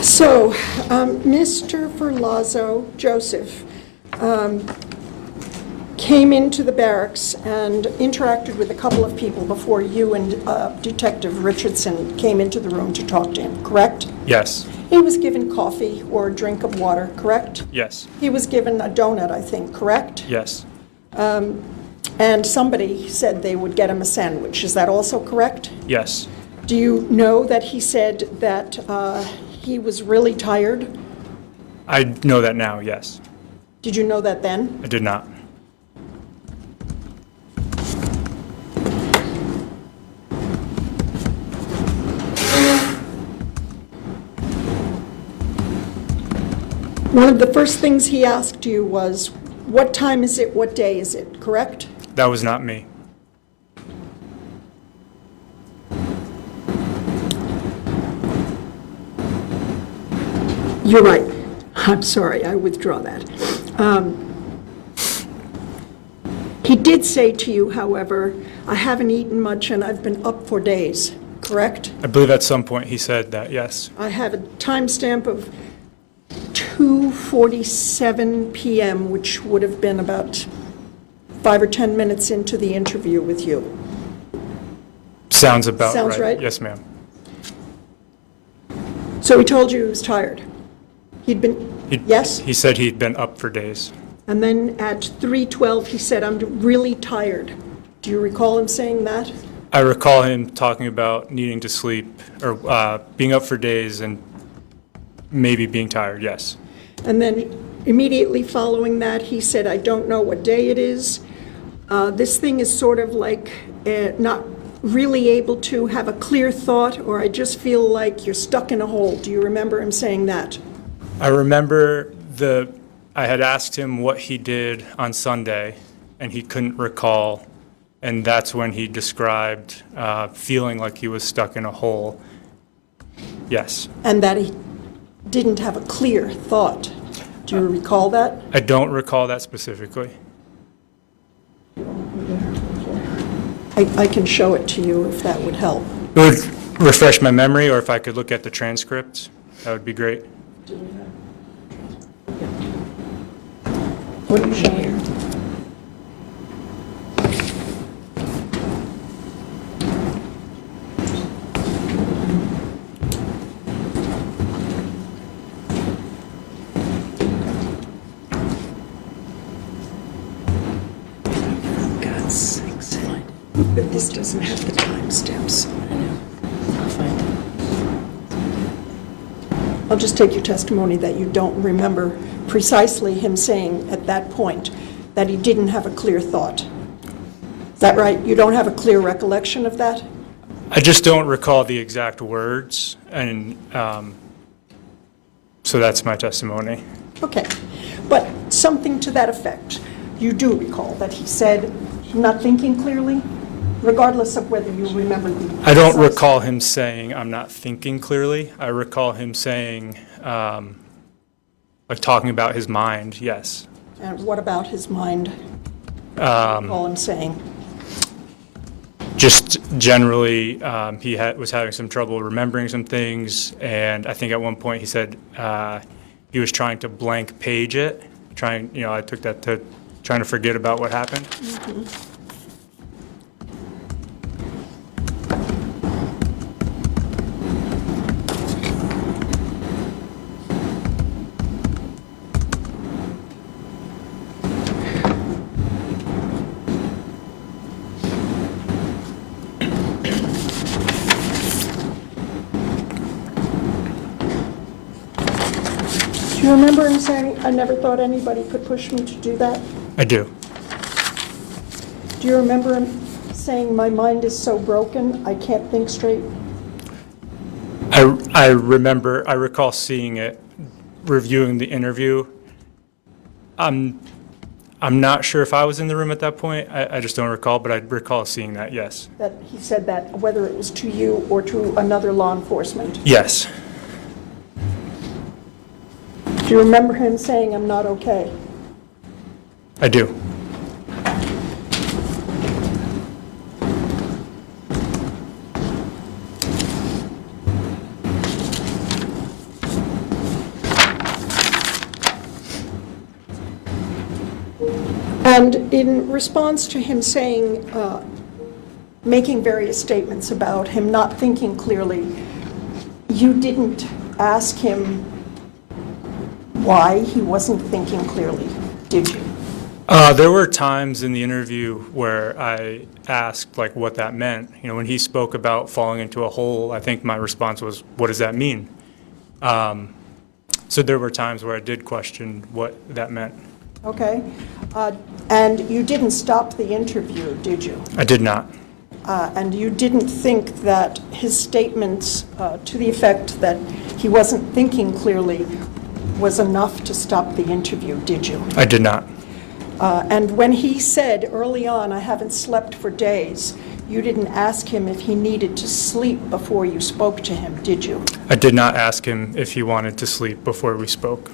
So, Mr. Ferlazzo, Joseph, came into the barracks and interacted with a couple of people before you and Detective Richardson came into the room to talk to him, correct? Yes. He was given coffee or a drink of water, correct? Yes. He was given a donut, I think, correct? Yes. And somebody said they would get him a sandwich. Is that also correct? Yes. Do you know that he said that he was really tired? I know that now, yes. Did you know that then? I did not. One of the first things he asked you was, what time is it, what day is it, correct? That was not me. You're right. I'm sorry, I withdraw that. He did say to you, however, I haven't eaten much and I've been up for days, correct? I believe at some point he said that, yes. I have a timestamp of 2:47 p.m., which would have been about 5 or 10 minutes into the interview with you. Sounds about Sounds right? Yes, ma'am. So he told you he was tired? He'd been, yes? He said he'd been up for days. And then at 3:12, he said, I'm really tired. Do you recall him saying that? I recall him talking about needing to sleep or being up for days and maybe being tired, yes. And then immediately following that, he said, I don't know what day it is. This thing is sort of like not really able to have a clear thought, or I just feel like you're stuck in a hole. Do you remember him saying that? I remember I had asked him what he did on Sunday, and he couldn't recall, and that's when he described feeling like he was stuck in a hole. Yes. And that he didn't have a clear thought. Do you recall that? I don't recall that specifically. I can show it to you if that would help. It would refresh my memory, or if I could look at the transcripts, that would be great. What do you show here? God's sakes. But this doesn't have the timestamps. I'll just take your testimony that you don't remember precisely him saying at that point that he didn't have a clear thought. Is that right? You don't have a clear recollection of that? I just don't recall the exact words, and so that's my testimony. Okay. But something to that effect. You do recall that he said, I'm not thinking clearly, regardless of whether you remember the... I don't recall him saying, I'm not thinking clearly. I recall him saying, like talking about his mind, yes. And what about his mind? Do you recall him saying? Just generally, he was having some trouble remembering some things, and I think at one point he said he was trying to blank page it, I took that to trying to forget about what happened. Mm-hmm. Do you remember him saying, I never thought anybody could push me to do that? I do. Do you remember him saying, my mind is so broken, I can't think straight? I recall seeing it, reviewing the interview. I'm not sure if I was in the room at that point. I just don't recall, but I recall seeing that, yes. That he said that, whether it was to you or to another law enforcement? Yes. Do you remember him saying, I'm not okay? I do. And in response to him saying, making various statements about him not thinking clearly, you didn't ask him why he wasn't thinking clearly, did you? There were times in the interview where I asked like what that meant. You know, when he spoke about falling into a hole, I think my response was, what does that mean? So there were times where I did question what that meant. Okay. And you didn't stop the interview, did you? I did not. And you didn't think that his statements to the effect that he wasn't thinking clearly was enough to stop the interview, did you? I did not. And when he said early on, I haven't slept for days, you didn't ask him if he needed to sleep before you spoke to him, did you? I did not ask him if he wanted to sleep before we spoke.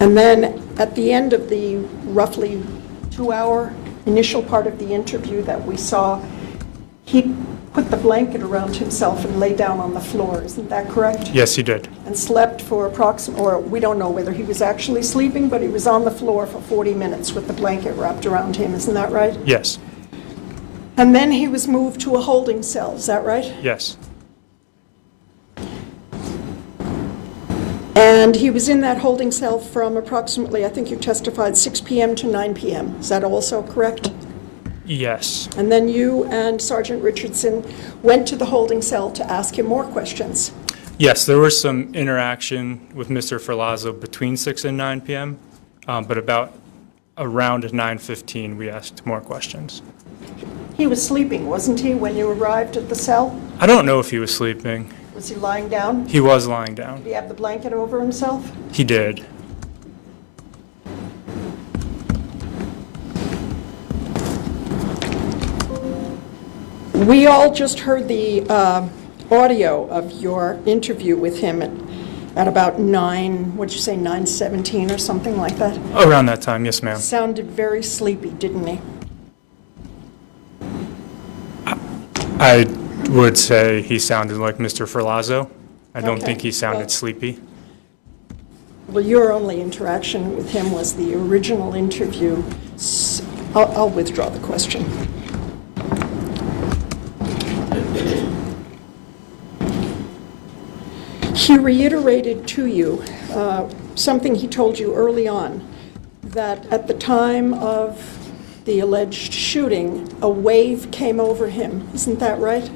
And then at the end of the roughly 2-hour initial part of the interview that we saw, he put the blanket around himself and lay down on the floor, isn't that correct? Yes, he did. And slept for or we don't know whether he was actually sleeping, but he was on the floor for 40 minutes with the blanket wrapped around him, isn't that right? Yes. And then he was moved to a holding cell, is that right? Yes. And he was in that holding cell from approximately, I think you testified, 6 p.m. to 9 p.m. Is that also correct? Yes. And then you and Sergeant Richardson went to the holding cell to ask him more questions. Yes, there was some interaction with Mr. Ferlazzo between 6 and 9 p.m., but around 9:15 we asked more questions. He was sleeping, wasn't he, when you arrived at the cell? I don't know if he was sleeping. Was he lying down? He was lying down. Did he have the blanket over himself? He did. We all just heard the audio of your interview with him at about 9:17 or something like that? Around that time, yes, ma'am. Sounded very sleepy, didn't he? I would say he sounded like Mr. Ferlazzo. I don't Okay, think he sounded well- sleepy. Well, your only interaction with him was the original interview. I'll withdraw the question. He reiterated to you something he told you early on, that at the time of the alleged shooting, a wave came over him. Isn't that right?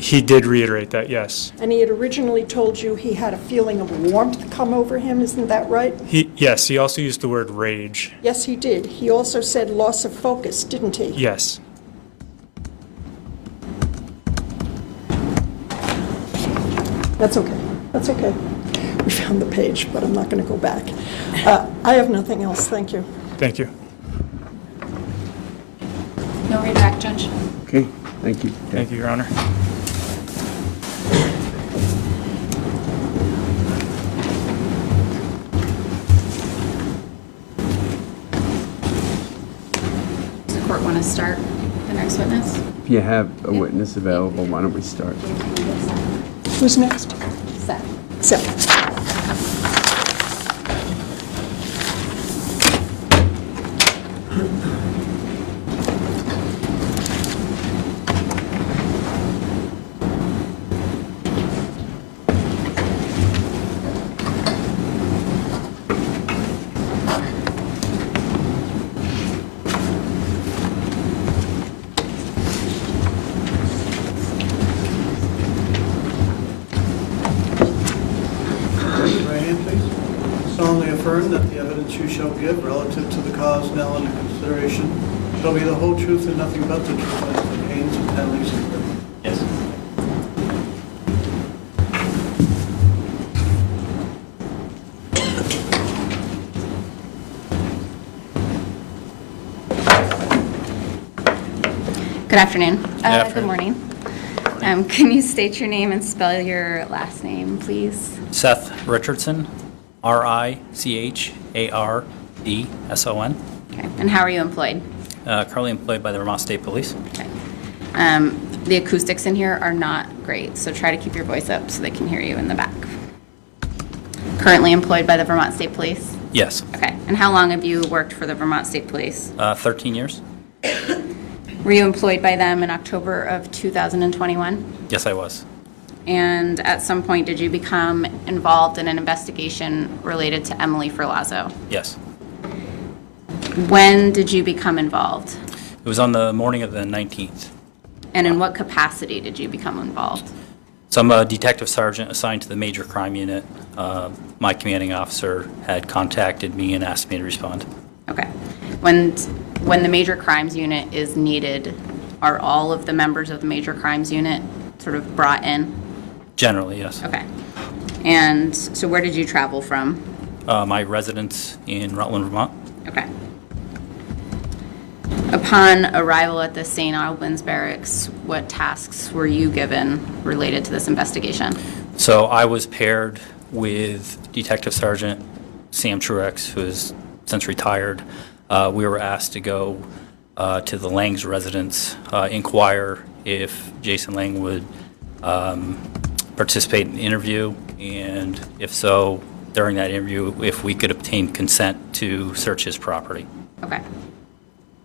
He did reiterate that, yes. And he had originally told you he had a feeling of warmth come over him. Isn't that right? Yes, he also used the word rage. Yes, he did. He also said loss of focus, didn't he? Yes. That's okay. That's okay. We found the page, but I'm not going to go back. I have nothing else. Thank you. Thank you. No redirect, Judge. Okay, thank you. Thank you, Your Honor. Does the court want to start the next witness? If you have a witness available, why don't we start? Who's next? Seth. Seth. Right hand, please. Solemnly affirm that the evidence you shall give relative to the cause now under consideration shall be the whole truth and nothing but the truth as to the pains and penalties incurred. Yes. Good afternoon. afternoon. Good morning. Can you state your name and spell your last name, please? Seth Richardson, Richardson. Okay. And how are you employed? Currently employed by the Vermont State Police. Okay. The acoustics in here are not great, so try to keep your voice up so they can hear you in the back. Currently employed by the Vermont State Police? Yes. Okay. And how long have you worked for the Vermont State Police? 13 years? Were you employed by them in October of 2021? Yes, I was. And at some point, did you become involved in an investigation related to Emily Ferlazzo? Yes. When did you become involved? It was on the morning of the 19th. And in what capacity did you become involved? So I'm a detective sergeant assigned to the major crime unit. My commanding officer had contacted me and asked me to respond. Okay. When the major crimes unit is needed, are all of the members of the major crimes unit sort of brought in? Generally, yes. Okay. And so where did you travel from? My residence in Rutland, Vermont. Okay. Upon arrival at the St. Albans Barracks, what tasks were you given related to this investigation? So I was paired with Detective Sergeant Sam Truex, who has since retired. We were asked to go to the Lang's residence, inquire if Jason Lang would participate in the interview, and if so, during that interview, if we could obtain consent to search his property. Okay.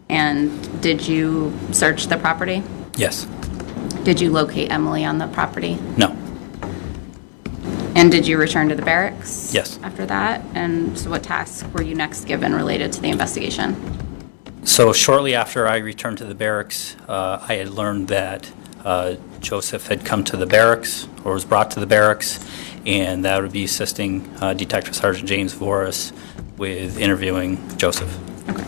And did you search the property? Yes. Did you locate Emily on the property? No. And did you return to the barracks? Yes. After that? And so what tasks were you next given related to the investigation? So shortly after I returned to the barracks, I had learned that Joseph had come to the barracks, or was brought to the barracks, and that would be assisting Detective Sergeant James Voris with interviewing Joseph. Okay.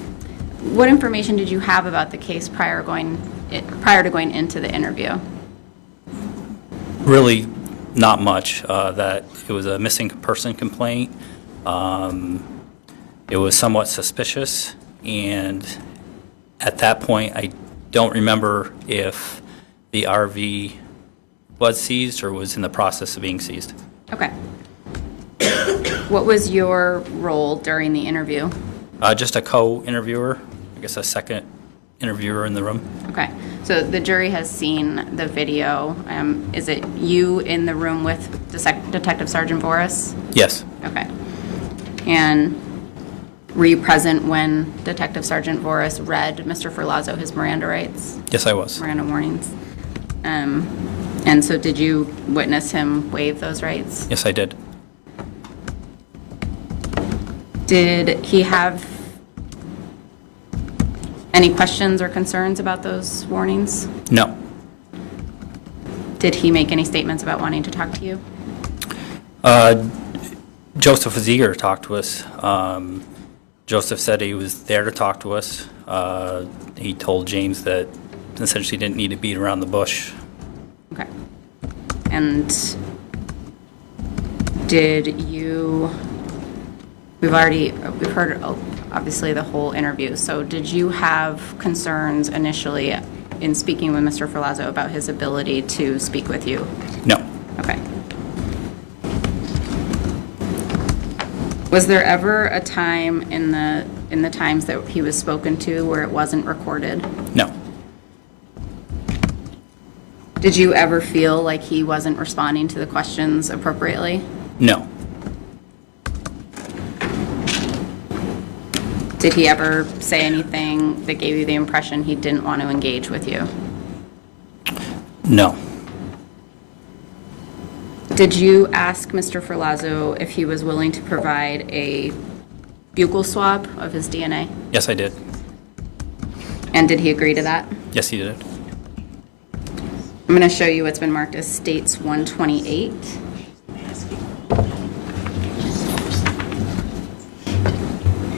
What information did you have about the case prior to going into the interview? Really not much. That it was a missing person complaint. It was somewhat suspicious, and at that point, I don't remember if the RV was seized or was in the process of being seized. Okay. What was your role during the interview? Just a co-interviewer, I guess a second interviewer in the room. Okay. So the jury has seen the video. Is it you in the room with Detective Sergeant Voris? Yes. Okay. And were you present when Detective Sergeant Voris read Mr. Ferlazzo his Miranda rights? Yes, I was. Miranda warnings. And so did you witness him waive those rights? Yes, I did. Did he have any questions or concerns about those warnings? No. Did he make any statements about wanting to talk to you? Joseph was eager to talk to us. Joseph said he was there to talk to us. He told James that essentially didn't need to beat around the bush. Okay. And did you, we've heard obviously the whole interview, so did you have concerns initially in speaking with Mr. Ferlazzo about his ability to speak with you? No. Okay. Was there ever a time in the times that he was spoken to where it wasn't recorded? No. Did you ever feel like he wasn't responding to the questions appropriately? No. Did he ever say anything that gave you the impression he didn't want to engage with you? No. Did you ask Mr. Ferlazzo if he was willing to provide a buccal swab of his DNA? Yes, I did. And did he agree to that? Yes, he did. I'm going to show you what's been marked as States 128.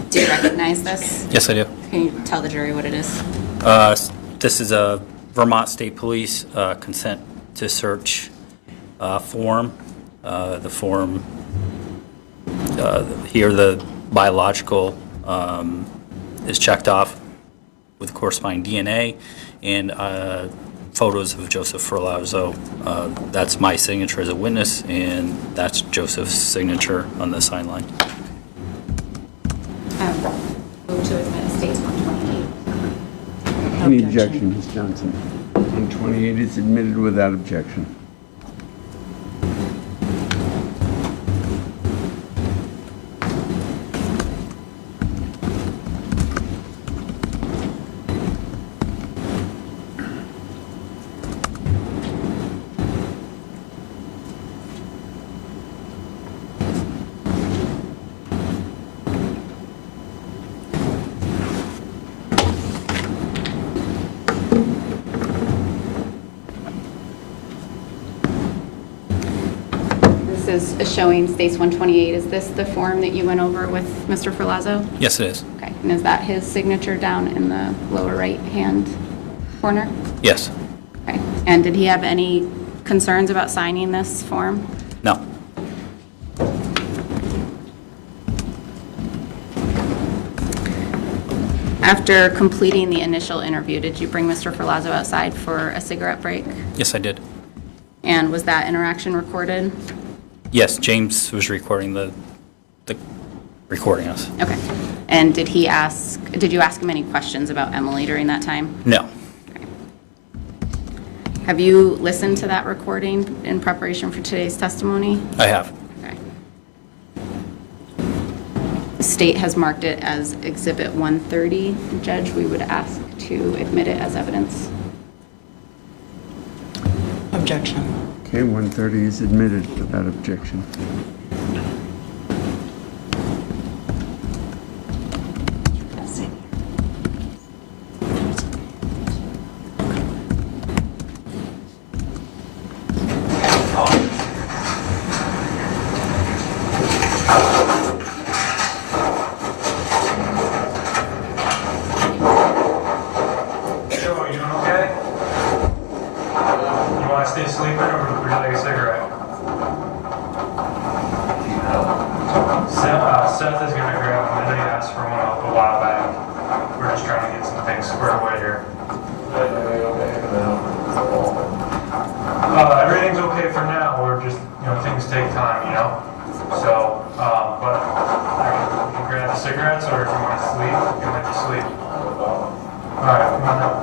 Do you recognize this? Yes, I do. Can you tell the jury what it is? This is a Vermont State Police consent to search form. The form here, the biological is checked off with corresponding DNA and photos of Joseph Ferlazzo. That's my signature as a witness, and that's Joseph's signature on the sign line. Move to admit States 128. Any objection, Ms. Johnson? 128 is admitted without objection. is showing states 128. Is this the form that you went over with Mr. Ferlazzo? Yes, it is. Okay, and is that his signature down in the lower right-hand corner? Yes. Okay, and did he have any concerns about signing this form? No. After completing the initial interview, did you bring Mr. Ferlazzo outside for a cigarette break? Yes, I did. And was that interaction recorded? Yes, James was recording recording us. Okay. And did you ask him any questions about Emily during that time? No. Okay. Have you listened to that recording in preparation for today's testimony? I have. Okay. The state has marked it as Exhibit 130. Judge, we would ask to admit it as evidence. Objection. Okay, 130 is admitted without objection. Seth is gonna grab one. I know you asked for one a while back. We're just trying to get some things squared away here. Everything's okay for now. We're just, things take time, So, but you can grab the cigarettes, or if you want to sleep, you can let you sleep. All right, come on up.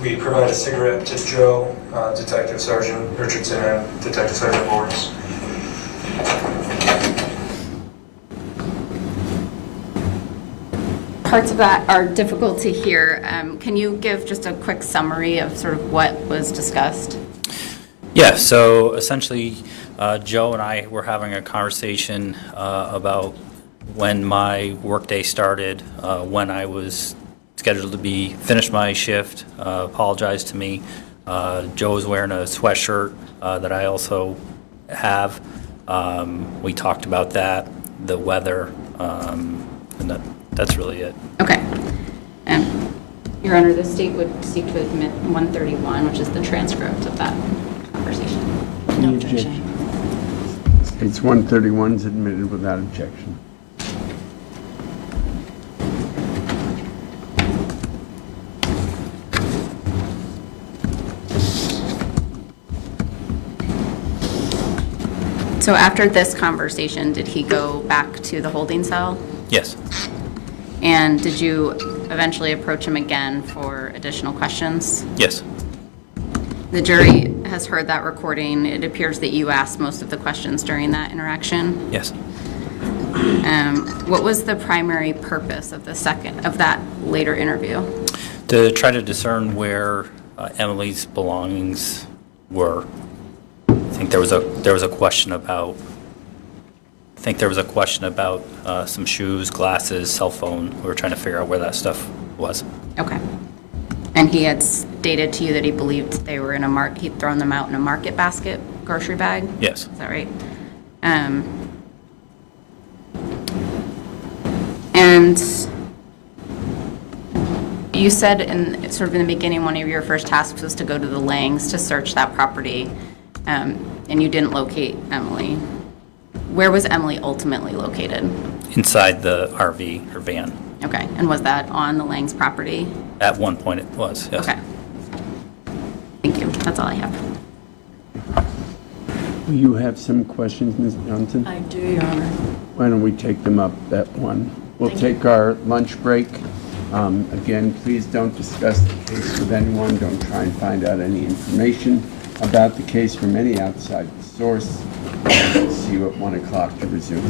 we provide a cigarette to Joe, Detective Sergeant Richardson, and Detective Sergeant Morris. Parts of that are difficult to hear. Can you give just a quick summary of sort of what was discussed? Yeah, so essentially, Joe and I were having a conversation about when my workday started, when I was scheduled to be finish my shift, apologized to me. Joe was wearing a sweatshirt that I also have. We talked about that, the weather, and that's really it. Okay. Your Honor, the state would seek to admit 131, which is the transcript of that conversation. No objection. States 131 is admitted without objection. So after this conversation, did he go back to the holding cell? Yes. And did you eventually approach him again for additional questions? Yes. The jury has heard that recording. It appears that you asked most of the questions during that interaction. Yes. What was the primary purpose of that later interview? To try to discern where Emily's belongings were. I think there was a question about. Some shoes, glasses, cell phone. We were trying to figure out where that stuff was. Okay. And he had stated to you that he believed they were in he'd thrown them out in a market basket, grocery bag? Yes. Is that right? And you said in the beginning, one of your first tasks was to go to the Langs to search that property, and you didn't locate Emily. Where was Emily ultimately located? Inside the RV or van. Okay, and was that on the Langs property? At one point it was, yes. Okay. Thank you, that's all I have. You have some questions, Ms. Johnson? I do, Your Honor. Why don't we take them up at one? We'll take our lunch break. Again, please don't discuss the case with anyone. Don't try and find out any information about the case from any outside source. We'll see you at 1 o'clock to resume.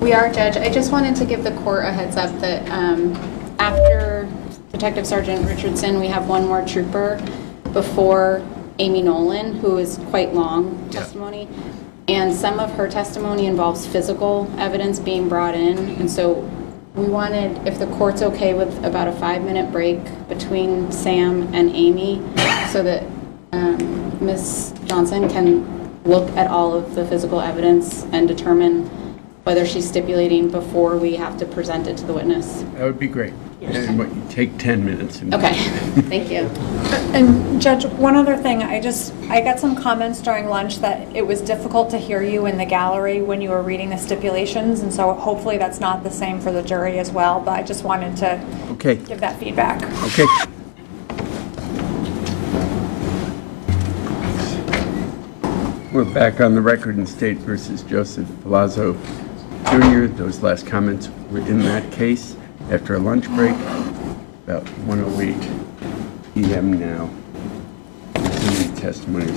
We are, Judge. I just wanted to give the court a heads up that after Detective Sergeant Richardson, we have one more trooper before Amy Nolan, who is quite long testimony. And some of her testimony involves physical evidence being brought in. And so we wanted, if the court's okay with about a 5-minute break between Sam and Amy, so that Ms. Johnson can look at all of the physical evidence and determine whether she's stipulating before we have to present it to the witness. That would be great. And what, you take 10 minutes. Okay, thank you. And Judge, one other thing, I got some comments during lunch that it was difficult to hear you in the gallery when you were reading the stipulations, and so hopefully that's not the same for the jury as well, but I just wanted to give that feedback. Okay. We're back on the record in State versus Joseph Ferlazzo Jr. Those last comments were in that case. After a lunch break, about 1:08 p.m. now, the testimony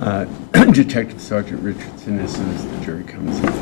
of Detective Sergeant Richardson as soon as the jury comes in.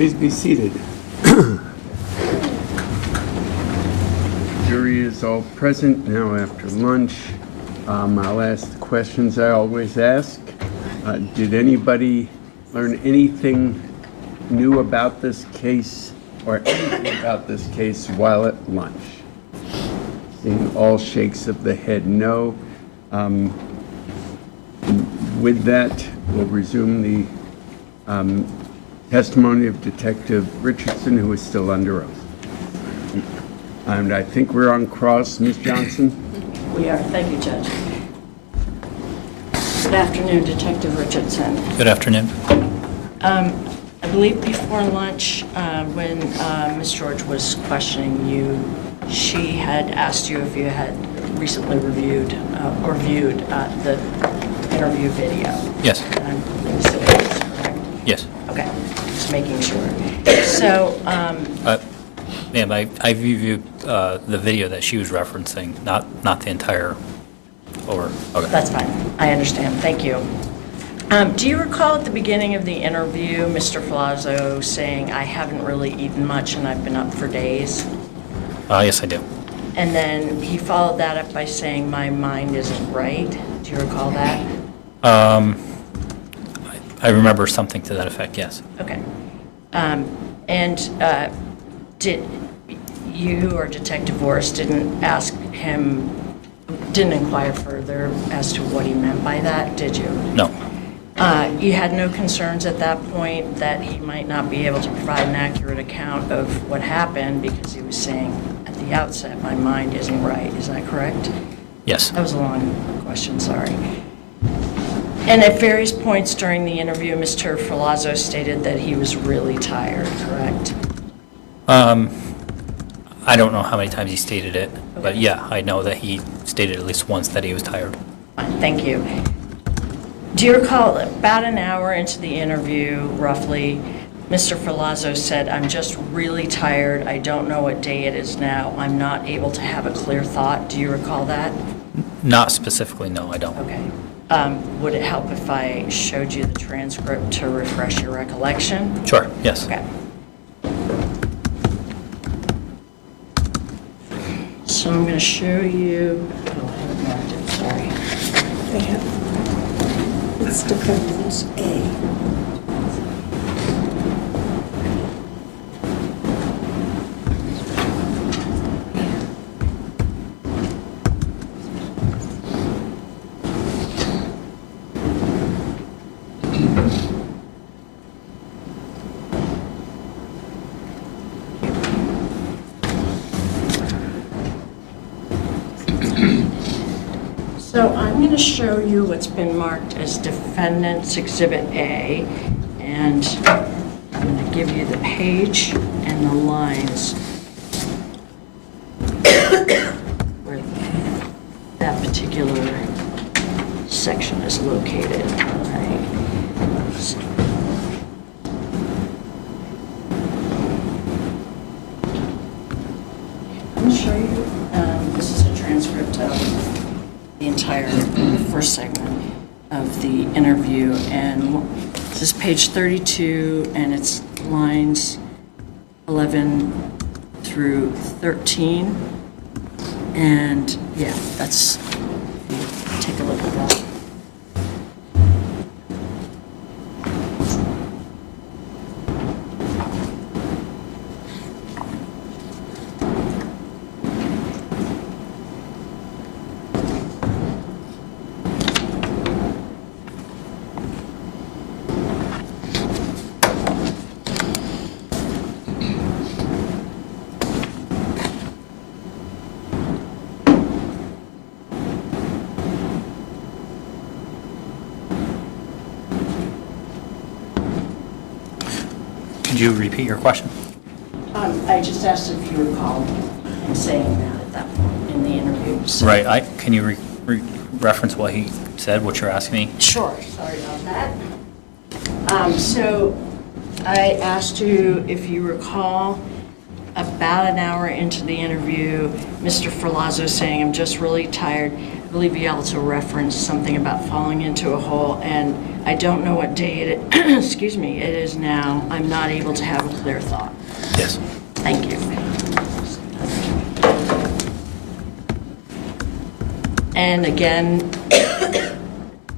Please be seated. Jury is all present now after lunch. I'll ask the questions I always ask. Did anybody learn anything new about this case or anything about this case while at lunch? Seeing all shakes of the head no. With that, we'll resume the testimony of Detective Richardson, who is still under oath. And I think we're on cross, Ms. Johnson? We are. Thank you, Judge. Good afternoon, Detective Richardson. Good afternoon. I believe before lunch, when Ms. George was questioning you, she had asked you if you had recently reviewed or viewed the interview video. Yes. Correct? Yes. Okay, just making sure. So, ma'am, I reviewed the video that she was referencing, not the entire. Okay. That's fine. I understand. Thank you. Do you recall at the beginning of the interview, Mr. Ferlazzo saying, "I haven't really eaten much and I've been up for days"? Yes, I do. And then he followed that up by saying, "My mind isn't right." Do you recall that? I remember something to that effect, yes. Okay. Did you or Detective Vorst didn't inquire further as to what he meant by that, did you? No. You had no concerns at that point that he might not be able to provide an accurate account of what happened because he was saying at the outset, "My mind isn't right." Is that correct? Yes. That was a long question, sorry. And at various points during the interview, Mr. Ferlazzo stated that he was really tired, correct? I don't know how many times he stated it, but yeah, I know that he stated at least once that he was tired. Fine, thank you. Do you recall about an hour into the interview, roughly, Mr. Ferlazzo said, "I'm just really tired. I don't know what day it is now. I'm not able to have a clear thought." Do you recall that? Not specifically, no, I don't. Okay. Would it help if I showed you the transcript to refresh your recollection? Sure, yes. Okay. So I'm going to show you, oh, I haven't marked it, sorry. They have, it's defendants A. So I'm going to show you what's been marked as Defendant's Exhibit A, and I'm going to give you the page and the lines where that particular section is located. All right. So, I'm going to show you, this is a transcript of the entire first segment of the interview, and this is page 32, and it's lines 11 through 13, and yeah, that's, take a look at that. Could you repeat your question? I just asked if you recall him saying that at that point in the interview. So. Right, can you reference what he said, what you're asking me? Sure, sorry about that. So I asked you if you recall about an hour into the interview, Mr. Ferlazzo saying, "I'm just really tired." I believe you also referenced something about falling into a hole, and I don't know what day it excuse me, it is now. I'm not able to have a clear thought. Yes. Thank you. And again,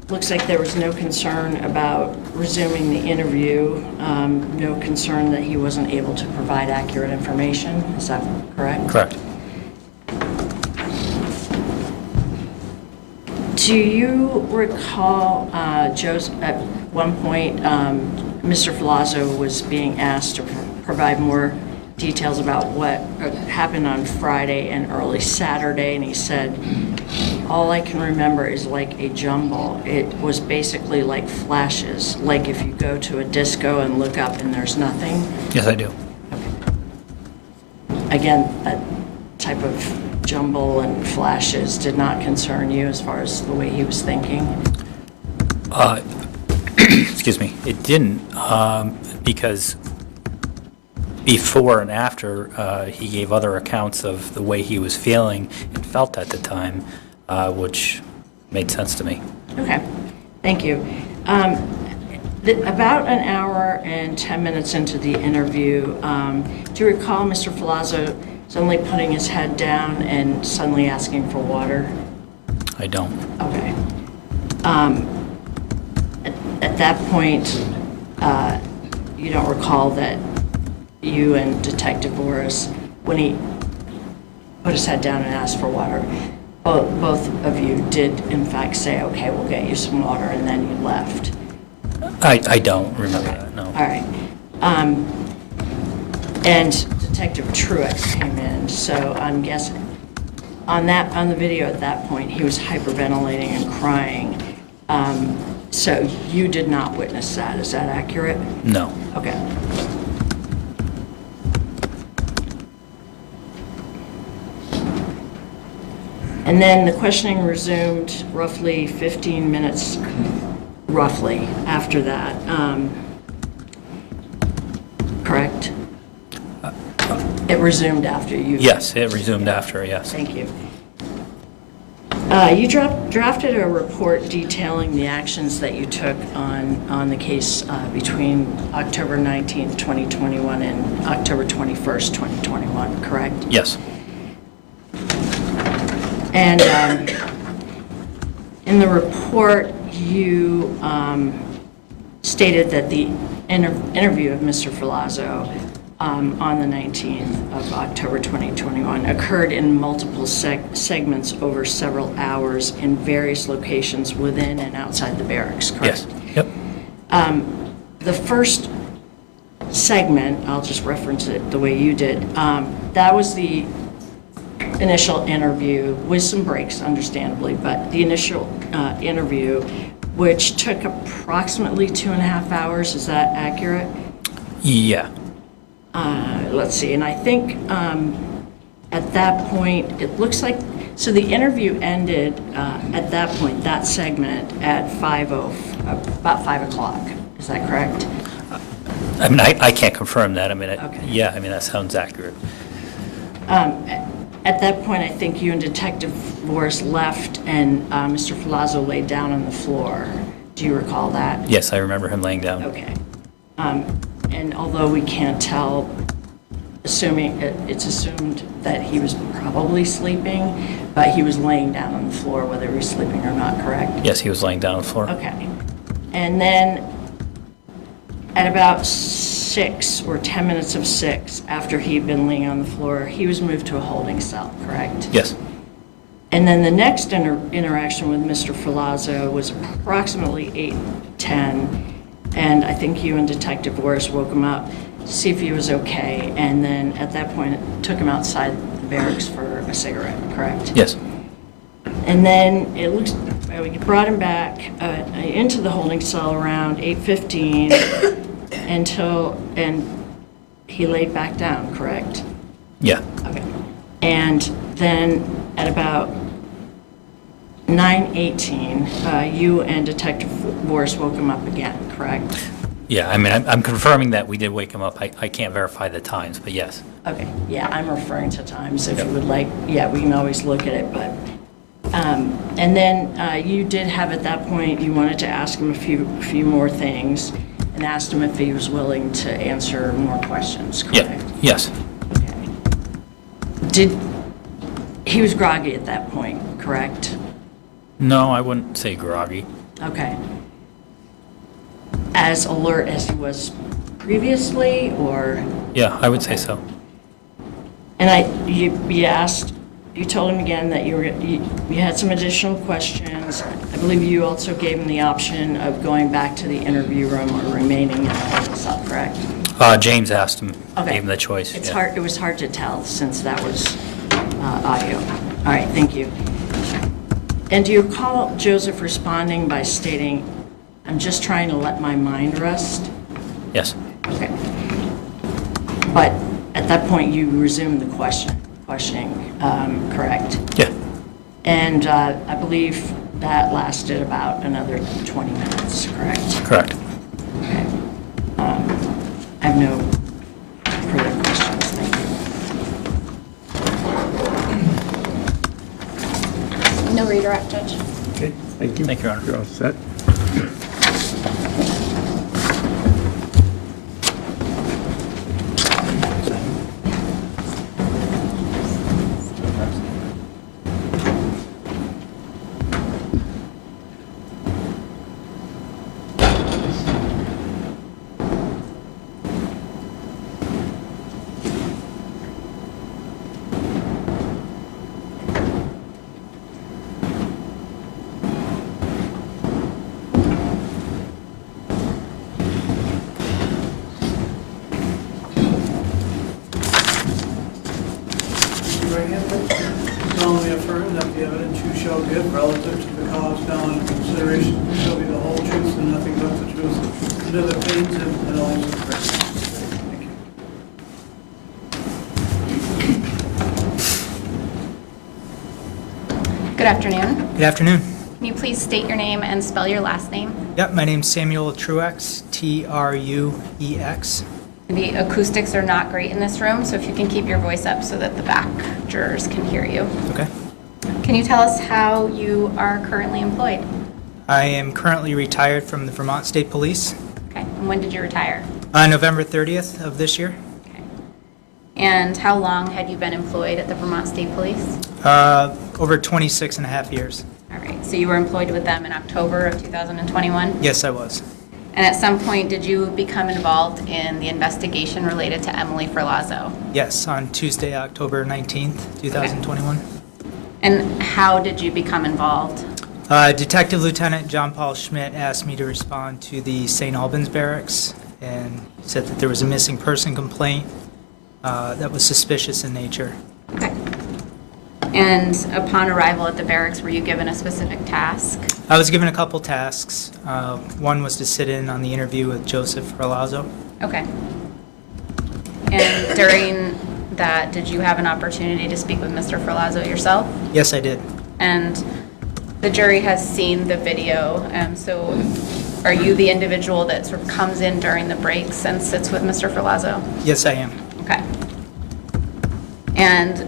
looks like there was no concern about resuming the interview, no concern that he wasn't able to provide accurate information. Is that correct? Correct. Do you recall, Joseph, at one point, Mr. Ferlazzo was being asked to provide more details about what happened on Friday and early Saturday, and he said, all I can remember is like a jumble. It was basically like flashes, like if you go to a disco and look up and there's nothing. Yes, I do. Again, that type of jumble and flashes did not concern you as far as the way he was thinking? Excuse me, it didn't, because before and after, he gave other accounts of the way he was feeling and felt at the time, which made sense to me. Okay, thank you. About an hour and 10 minutes into the interview, do you recall Mr. Ferlazzo suddenly putting his head down and suddenly asking for water? I don't. Okay. At that point, you don't recall that you and Detective Boris, when he put his head down and asked for water, both of you did in fact say, okay, we'll get you some water, and then you left. I don't remember that, no. All right. And Detective Truex came in, so I'm guessing on the video at that point, he was hyperventilating and crying. So you did not witness that, is that accurate? No. Okay. And then the questioning resumed roughly 15 minutes, roughly, after that. Correct? It resumed after you? Yes, it resumed after, yes. Thank you. You drafted a report detailing the actions that you took on the case between October 19th, 2021 and October 21st, 2021, correct? Yes. And in the report, you stated that the interview of Mr. Ferlazzo on the 19th of October 2021 occurred in multiple segments over several hours in various locations within and outside the barracks, correct? Yes. Yep. The first segment, I'll just reference it the way you did, that was the initial interview with some breaks, understandably, but the initial interview, which took approximately 2.5 hours, is that accurate? Yeah. Let's see, and I think at that point, it looks like, so the interview ended at that point, that segment, at about 5 o'clock. Is that correct? I mean, I can't confirm that. I mean, Okay. yeah, I mean, that sounds accurate. At that point, I think you and Detective Voris left and Mr. Ferlazzo laid down on the floor. Do you recall that? Yes, I remember him laying down. Okay. And although we can't tell, it's assumed that he was probably sleeping, but he was laying down on the floor, whether he was sleeping or not, correct? Yes, he was laying down on the floor. Okay. And then at about 6 or 10 minutes of 6, after he'd been laying on the floor, he was moved to a holding cell, correct? Yes. And then the next interaction with Mr. Ferlazzo was approximately 8:10, and I think you and Detective Voris woke him up to see if he was okay, and then at that point, took him outside the barracks for a cigarette, correct? Yes. And then we brought him back into the holding cell around 8:15 and he laid back down, correct? Yeah. Okay. And then at about 9:18, you and Detective Voris woke him up again, correct? Yeah, I mean, I'm confirming that we did wake him up. I can't verify the times, but yes. Okay, yeah, I'm referring to times. If you would like, yeah, we can always look at it, but. And then you did have at that point, you wanted to ask him a few more things and asked him if he was willing to answer more questions, correct? Yeah. Yes. Okay. He was groggy at that point, correct? No, I wouldn't say groggy. Okay. As alert as he was previously, or? Yeah, I would say so. And you told him again that you had some additional questions. I believe you also gave him the option of going back to the interview room or remaining in the holding cell, correct? James asked him, Okay. gave him the choice. It's yeah. hard. It was hard to tell since that was audio. All right, thank you. And do you recall Joseph responding by stating, "I'm just trying to let my mind rest"? Yes. Okay. But at that point, you resumed the questioning, correct? Yeah. And I believe that lasted about another 20 minutes, correct? Correct. Okay. I have no further questions, thank you. No redirect, Judge. Okay, thank you. Thank you, Your Honor. You're all set. Solemnly affirm that the evidence you shall give relative to the cause now under consideration shall be the whole truth and nothing but the truth, under the pains and penalties of Christ. Thank you. Good afternoon. Good afternoon. Can you please state your name and spell your last name? Yep, my name's Samuel Truex, Truex. The acoustics are not great in this room, so if you can keep your voice up so that the back jurors can hear you. Okay. Can you tell us how you are currently employed? I am currently retired from the Vermont State Police. Okay, and when did you retire? November 30th of this year. Okay. And how long had you been employed at the Vermont State Police? Over 26 and a half years. All right, so you were employed with them in October of 2021? Yes, I was. And at some point, did you become involved in the investigation related to Emily Ferlazzo? Yes, on Tuesday, October 19th, 2021. And how did you become involved? Detective Lieutenant John Paul Schmidt asked me to respond to the St. Albans barracks and said that there was a missing person complaint that was suspicious in nature. Okay. And upon arrival at the barracks, were you given a specific task? I was given a couple tasks. One was to sit in on the interview with Joseph Ferlazzo. Okay. And during that, did you have an opportunity to speak with Mr. Ferlazzo yourself? Yes, I did. And the jury has seen the video, so are you the individual that sort of comes in during the breaks and sits with Mr. Ferlazzo? Yes, I am. Okay. And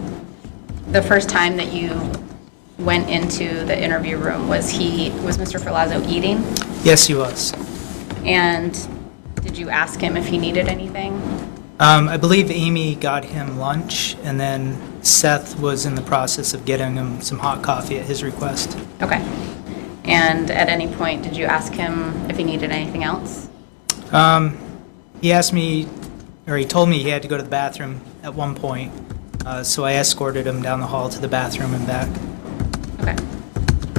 the first time that you went into the interview room, was Mr. Ferlazzo eating? Yes, he was. And did you ask him if he needed anything? I believe Amy got him lunch, and then Seth was in the process of getting him some hot coffee at his request. Okay. And at any point, did you ask him if he needed anything else? He asked me, or he told me he had to go to the bathroom at one point, so I escorted him down the hall to the bathroom and back. Okay.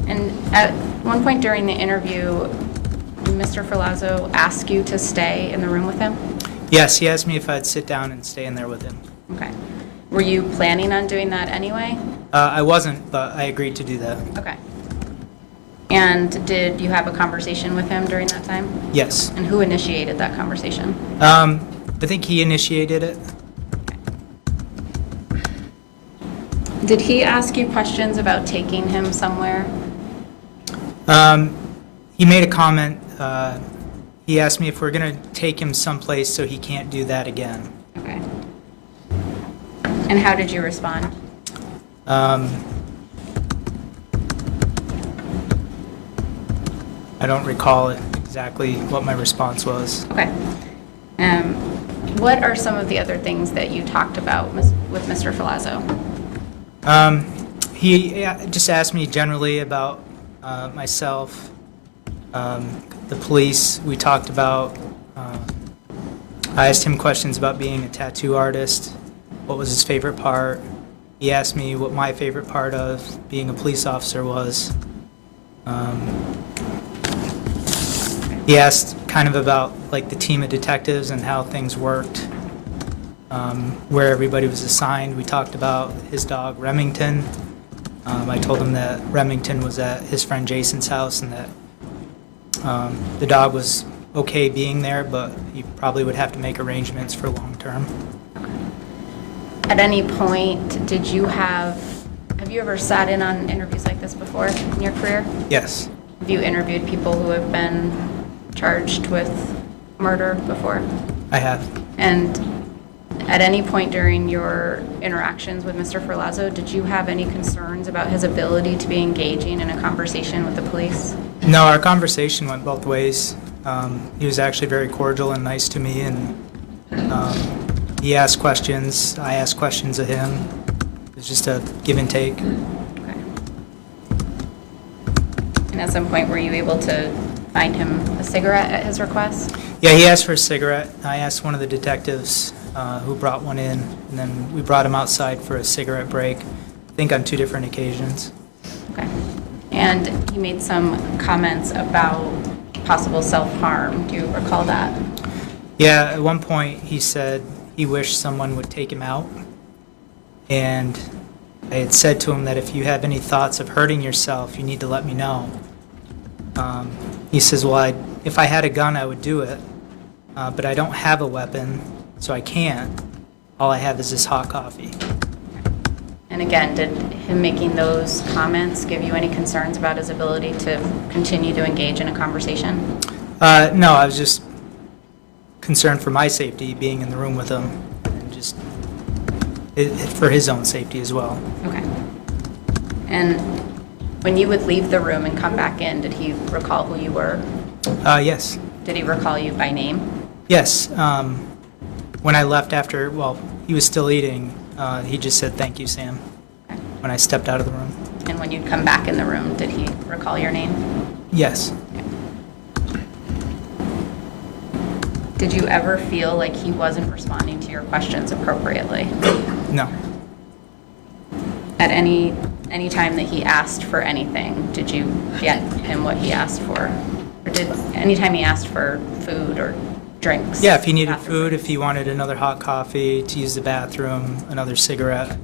And at one point during the interview, did Mr. Ferlazzo ask you to stay in the room with him? Yes, he asked me if I'd sit down and stay in there with him. Okay. Were you planning on doing that anyway? I wasn't, but I agreed to do that. Okay. And did you have a conversation with him during that time? Yes. And who initiated that conversation? I think he initiated it. Did he ask you questions about taking him somewhere? He made a comment. He asked me if we're going to take him someplace so he can't do that again. Okay. And how did you respond? I don't recall exactly what my response was. Okay. What are some of the other things that you talked about with Mr. Ferlazzo? He just asked me generally about myself, the police. We talked about, I asked him questions about being a tattoo artist, what was his favorite part. He asked me what my favorite part of being a police officer was. He asked kind of about like the team of detectives and how things worked, where everybody was assigned. We talked about his dog Remington. I told him that Remington was at his friend Jason's house and that the dog was okay being there, but he probably would have to make arrangements for long term. At any point, have you ever sat in on interviews like this before in your career? Yes. Have you interviewed people who have been charged with murder before? I have. And at any point during your interactions with Mr. Ferlazzo, did you have any concerns about his ability to be engaging in a conversation with the police? No, our conversation went both ways. He was actually very cordial and nice to me, and he asked questions, I asked questions of him. It was just a give and take. Okay. And at some point, were you able to find him a cigarette at his request? Yeah, he asked for a cigarette. I asked one of the detectives who brought one in, and then we brought him outside for a cigarette break, I think on 2 different occasions. Okay. And he made some comments about possible self-harm. Do you recall that? Yeah, at one point he said he wished someone would take him out. And I had said to him that if you have any thoughts of hurting yourself, you need to let me know. He says, well, if I had a gun, I would do it. But I don't have a weapon, so I can't. All I have is this hot coffee. And again, did him making those comments give you any concerns about his ability to continue to engage in a conversation? No, I was just concerned for my safety, being in the room with him, and just for his own safety as well. Okay. And when you would leave the room and come back in, did he recall who you were? Yes. Did he recall you by name? Yes. When I left after, well, he was still eating, he just said, "Thank you, Sam," when I stepped out of the room. And when you'd come back in the room, did he recall your name? Yes. Did you ever feel like he wasn't responding to your questions appropriately? No. At any time that he asked for anything, did you get him what he asked for? Or did anytime he asked for food or drinks? Yeah, if he needed food, if he wanted another hot coffee, to use the bathroom, another cigarette,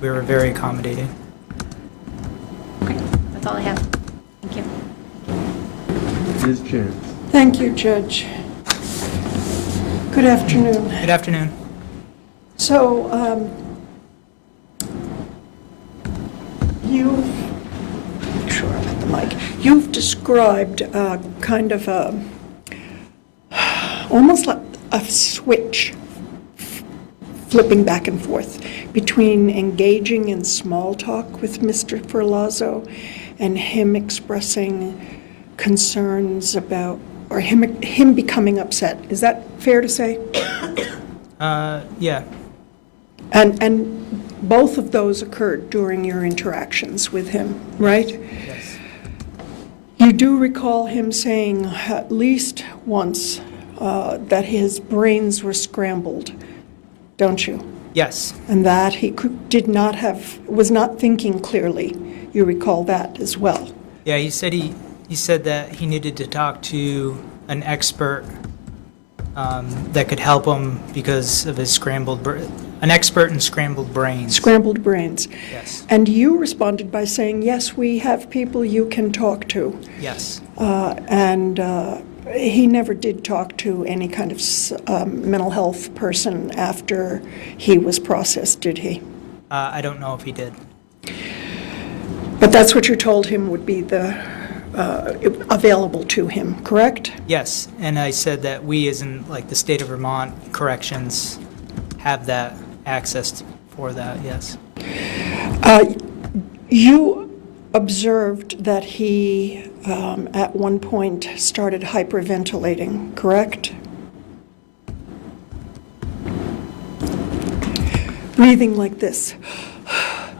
we were very accommodating. Okay, that's all I have. Thank you. Ms. Chance. Thank you, Judge. Good afternoon. Good afternoon. So, you've described kind of almost like a switch flipping back and forth between engaging in small talk with Mr. Ferlazzo and him expressing concerns about, or him becoming upset. Is that fair to say? Yeah. And both of those occurred during your interactions with him, right? Yes. You do recall him saying at least once that his brains were scrambled, don't you? Yes. And that he was not thinking clearly. You recall that as well? Yeah, he said that he needed to talk to an expert that could help him because of his an expert in scrambled brains. Scrambled brains. Yes. And you responded by saying, yes, we have people you can talk to. Yes. And he never did talk to any kind of mental health person after he was processed, did he? I don't know if he did. But that's what you told him would be available to him, correct? Yes, and I said that we, as in like the state of Vermont corrections, have that access for that, yes. You observed that he, at one point, started hyperventilating, correct? Breathing like this.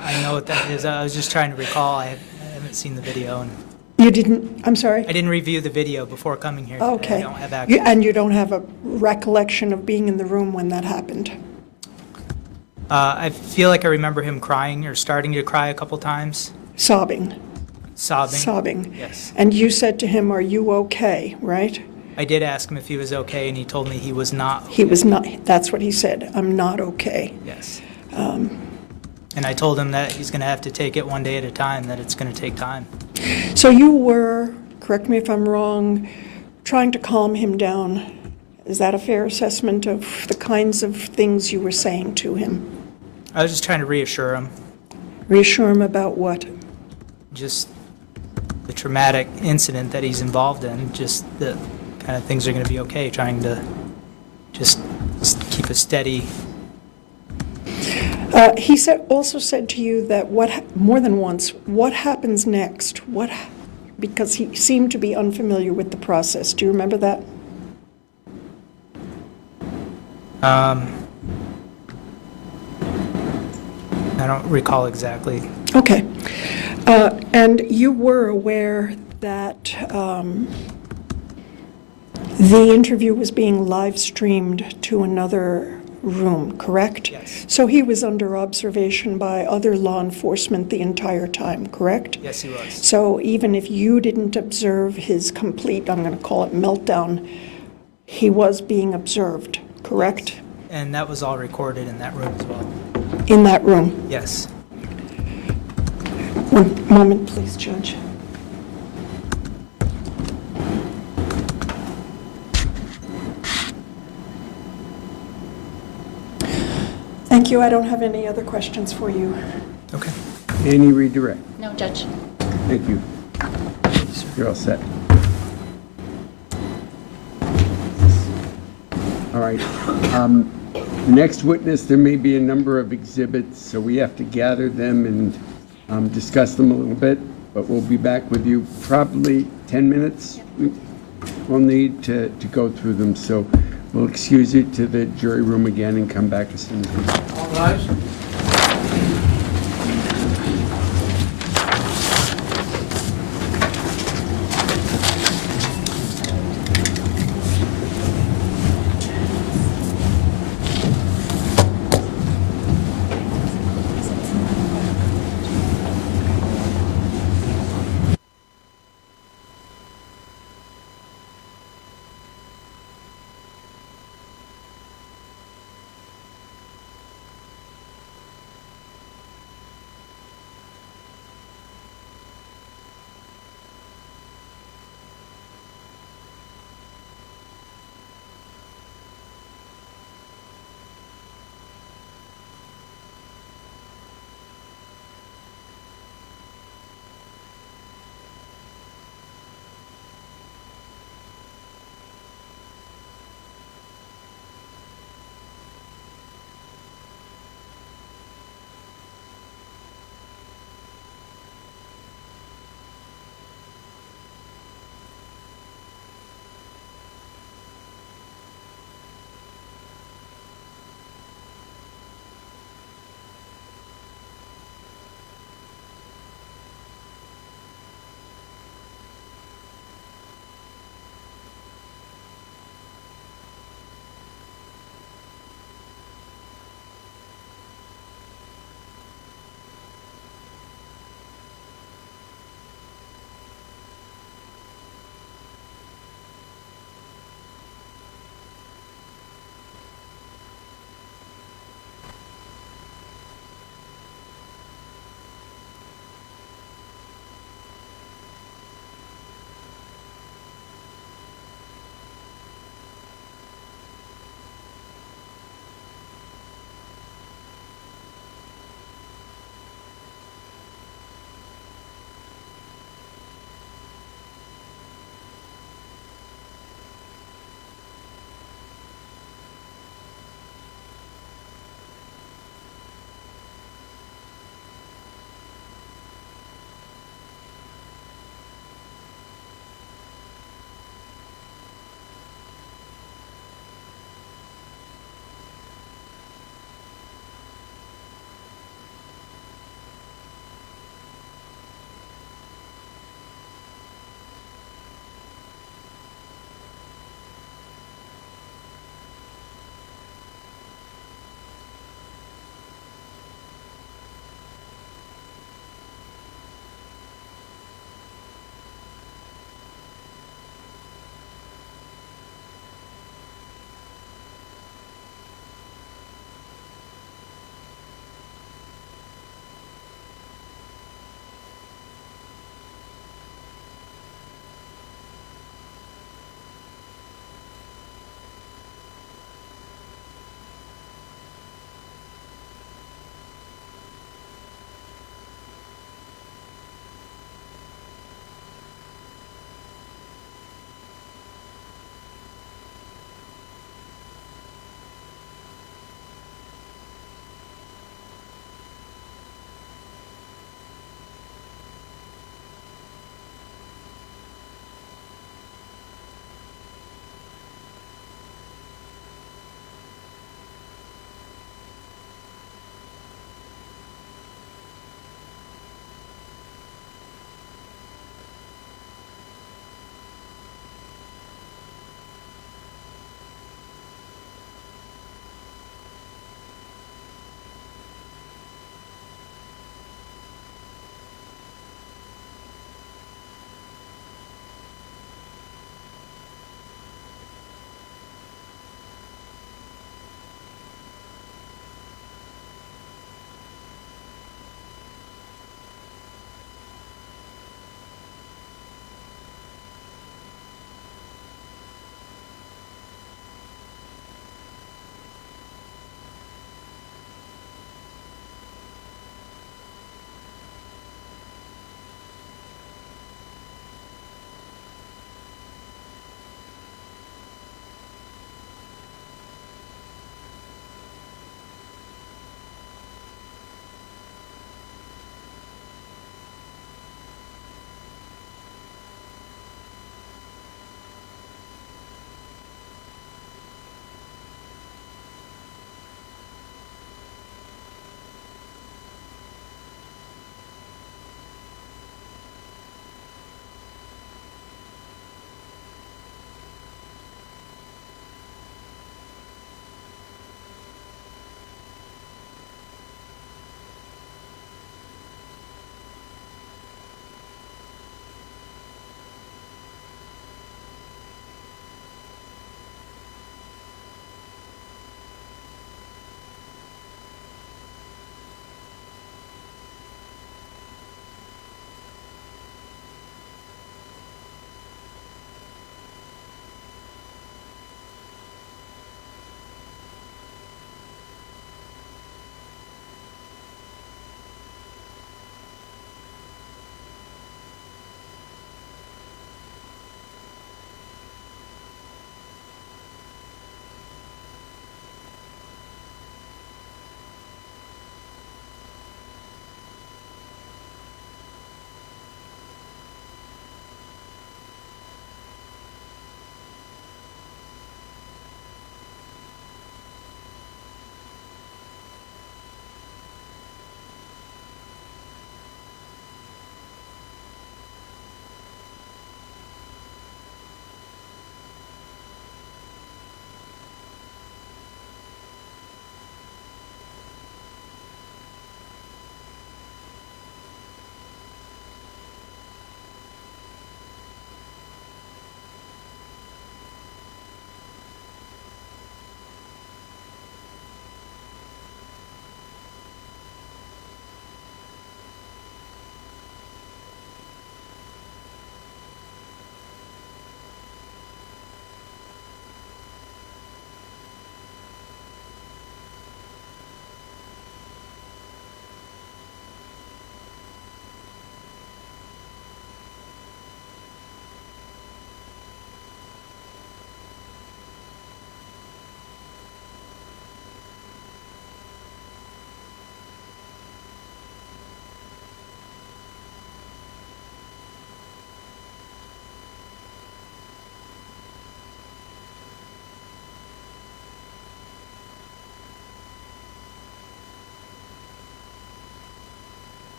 I know what that is. I was just trying to recall. I haven't seen the video. And you didn't, I'm sorry? I didn't review the video before coming here today. Okay. I don't have access. And you don't have a recollection of being in the room when that happened? I feel like I remember him crying or starting to cry a couple times. Sobbing? Sobbing. Sobbing. Yes. And you said to him, "Are you okay?" right? I did ask him if he was okay, and he told me he was not okay. He was not, that's what he said, "I'm not okay." Yes. And I told him that he's going to have to take it one day at a time, that it's going to take time. So you were, correct me if I'm wrong, trying to calm him down. Is that a fair assessment of the kinds of things you were saying to him? I was just trying to reassure him. Reassure him about what? Just the traumatic incident that he's involved in, just the kind of things are going to be okay, trying to just keep a steady. He also said to you that more than once, what happens next? Because he seemed to be unfamiliar with the process. Do you remember that? I don't recall exactly. Okay. And you were aware that the interview was being live streamed to another room, correct? Yes. So he was under observation by other law enforcement the entire time, correct? Yes, he was. So even if you didn't observe his complete, I'm going to call it meltdown, he was being observed, correct? And that was all recorded in that room as well. In that room? Yes. One moment, please, Judge. Thank you. I don't have any other questions for you. Okay. Any redirect? No, Judge. Thank you. You're all set. All right. The next witness, there may be a number of exhibits, so we have to gather them and discuss them a little bit, but we'll be back with you probably 10 minutes. We'll need to go through them, so we'll excuse you to the jury room again and come back as soon as we can. All rise.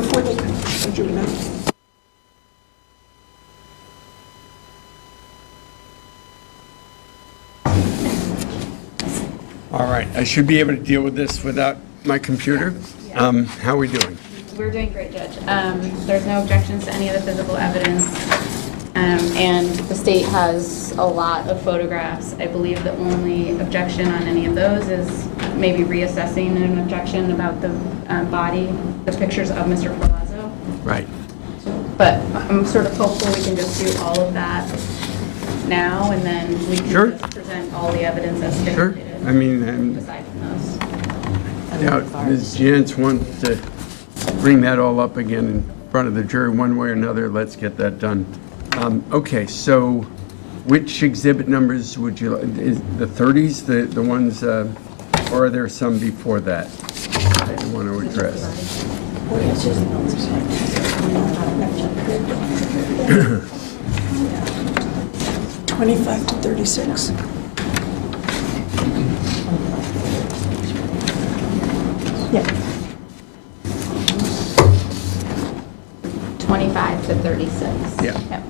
Before they come, would you know? All right, I should be able to deal with this without my computer. How are we doing? We're doing great, Judge. There's no objections to any of the physical evidence, and the state has a lot of photographs. I believe the only objection on any of those is maybe reassessing an objection about the body, the pictures of Mr. Ferlazzo. Right. But I'm sort of hopeful we can just do all of that now, and then we can Sure. just present all the evidence as Sure. stipulated. I mean, Aside from those. now, Ms. Jantz wants to bring that all up again in front of the jury one way or another. Let's get that done. Okay, so which exhibit numbers would you, is the 30s, the ones, or are there some before that that you want to address? 25 to 36. Yeah. 25 to 36. Yeah. Yep.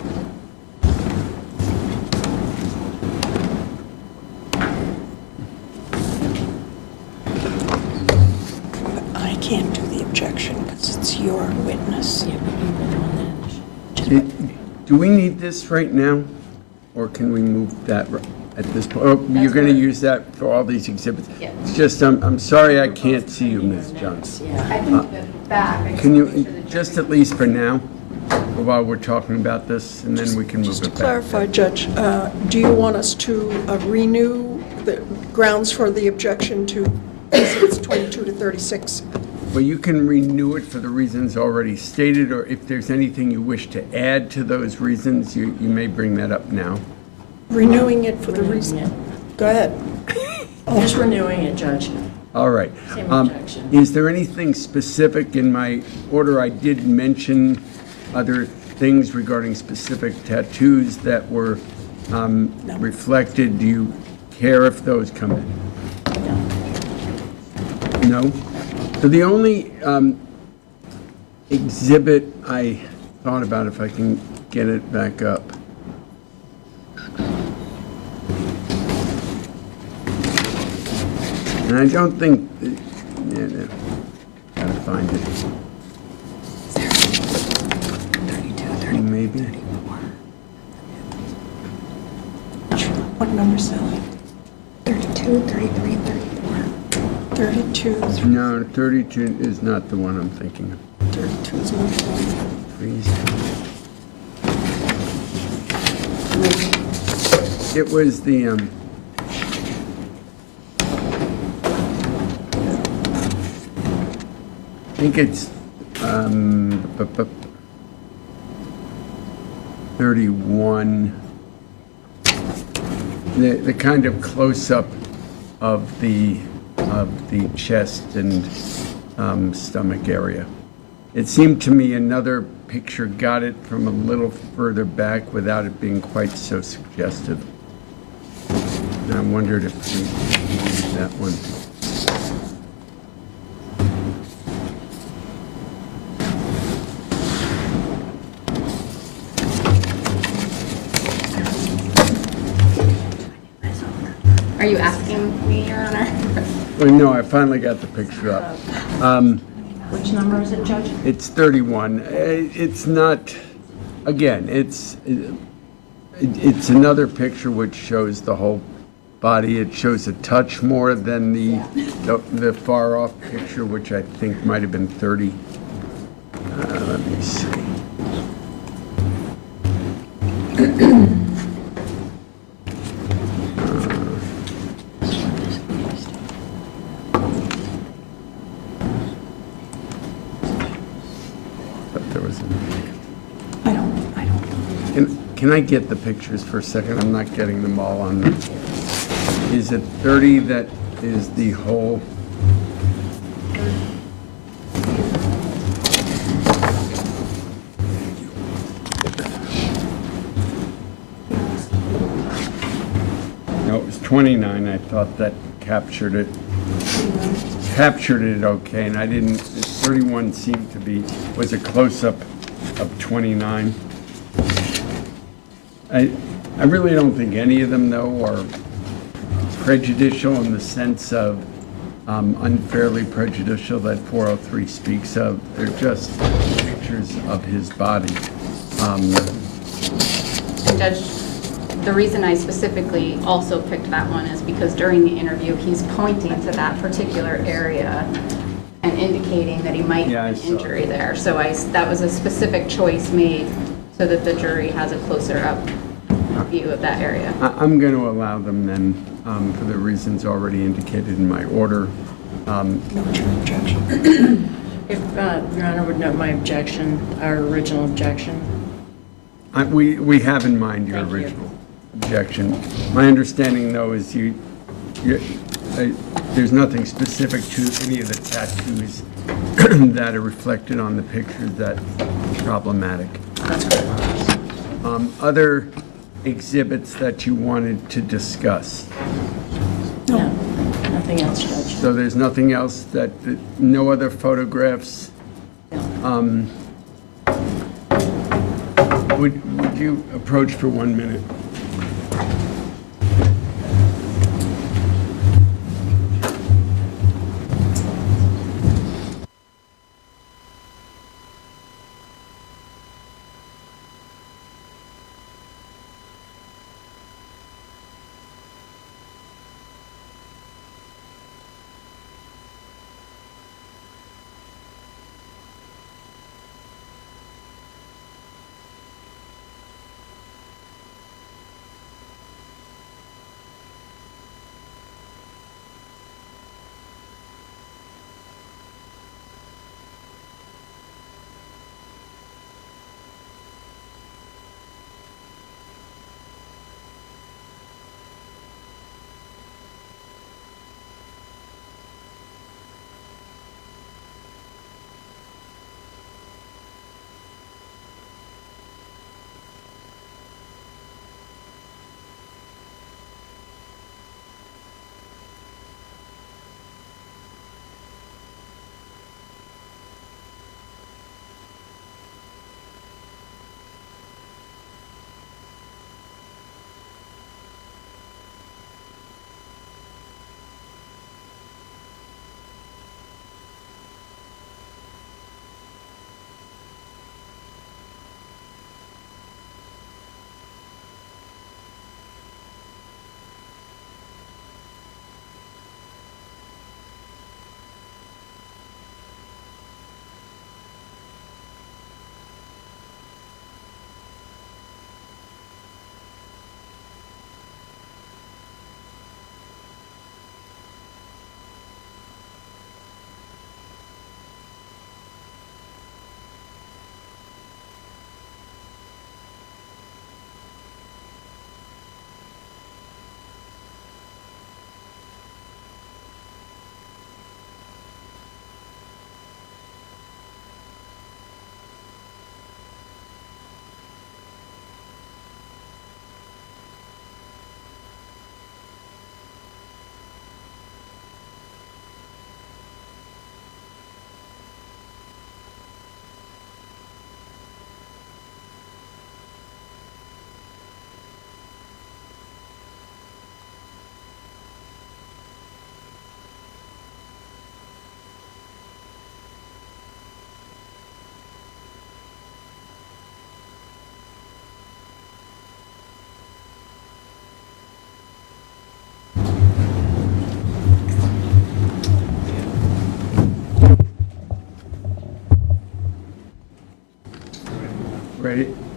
I can't do the objection because it's your witness. Do we need this right now, or can we move that at this point? Oh, you're going to use that for all these exhibits? Yeah. It's just, I'm sorry I can't see you, Ms. Johnson. I can move it back. I just Can wanna make you, sure the just at least for now, while we're talking about this, and then we can move Just to it back? clarify, Judge, do you want us to renew the grounds for the objection to exhibits 22 to 36? Well, you can renew it for the reasons already stated, or if there's anything you wish to add to those reasons, you may bring that up now. Renewing it for the reason. Go ahead. Just renewing it, Judge. All right. Same objection. Is there anything specific in my order? I did mention other things regarding specific tattoos that were reflected. Do you care if those come in? No? So the only exhibit I thought about, if I can get it back up. And I don't think, yeah, no, gotta find it. Maybe. What number, Sally? 32, 33, 34. 32, No, 32 is not the one I'm thinking of. 32 is not the one. Please. It was the, I think it's 31. The kind of close-up of the chest and stomach area. It seemed to me another picture got it from a little further back without it being quite so suggestive. And I wondered if we used that one. Are you asking me, Your Honor? Well, no, I finally got the picture up. Which number is it, Judge? It's 31. It's not, again, it's another picture which shows the whole body. It shows a touch more than the far off picture, which I think might have been 30. Let me see. Can I get the pictures for a second? I'm not getting them all on them. Is it 30 that is the whole? No, it was 29. I thought that captured it. Captured it okay, and I didn't. It's 31 seemed to be, was a close-up of 29. I really don't think any of them, though, are prejudicial in the sense of unfairly prejudicial that 403 speaks of. They're just pictures of his body. Judge, the reason I specifically also picked that one is because during the interview, he's pointing to that particular area and indicating that he might have an injury there. So that was a specific choice made so that the jury has a closer up view of that area. I'm going to allow them then, for the reasons already indicated in my order. If Your Honor would note my objection, our original objection. We have in mind your original objection. My understanding, though, is there's nothing specific to any of the tattoos that are reflected on the pictures that's problematic. That's correct. Other exhibits that you wanted to discuss? No, nothing else, Judge. So there's nothing else no other photographs? Would you approach for 1 minute?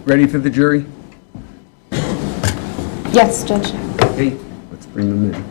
Ready for the jury? Yes, Judge. Okay, let's bring them in.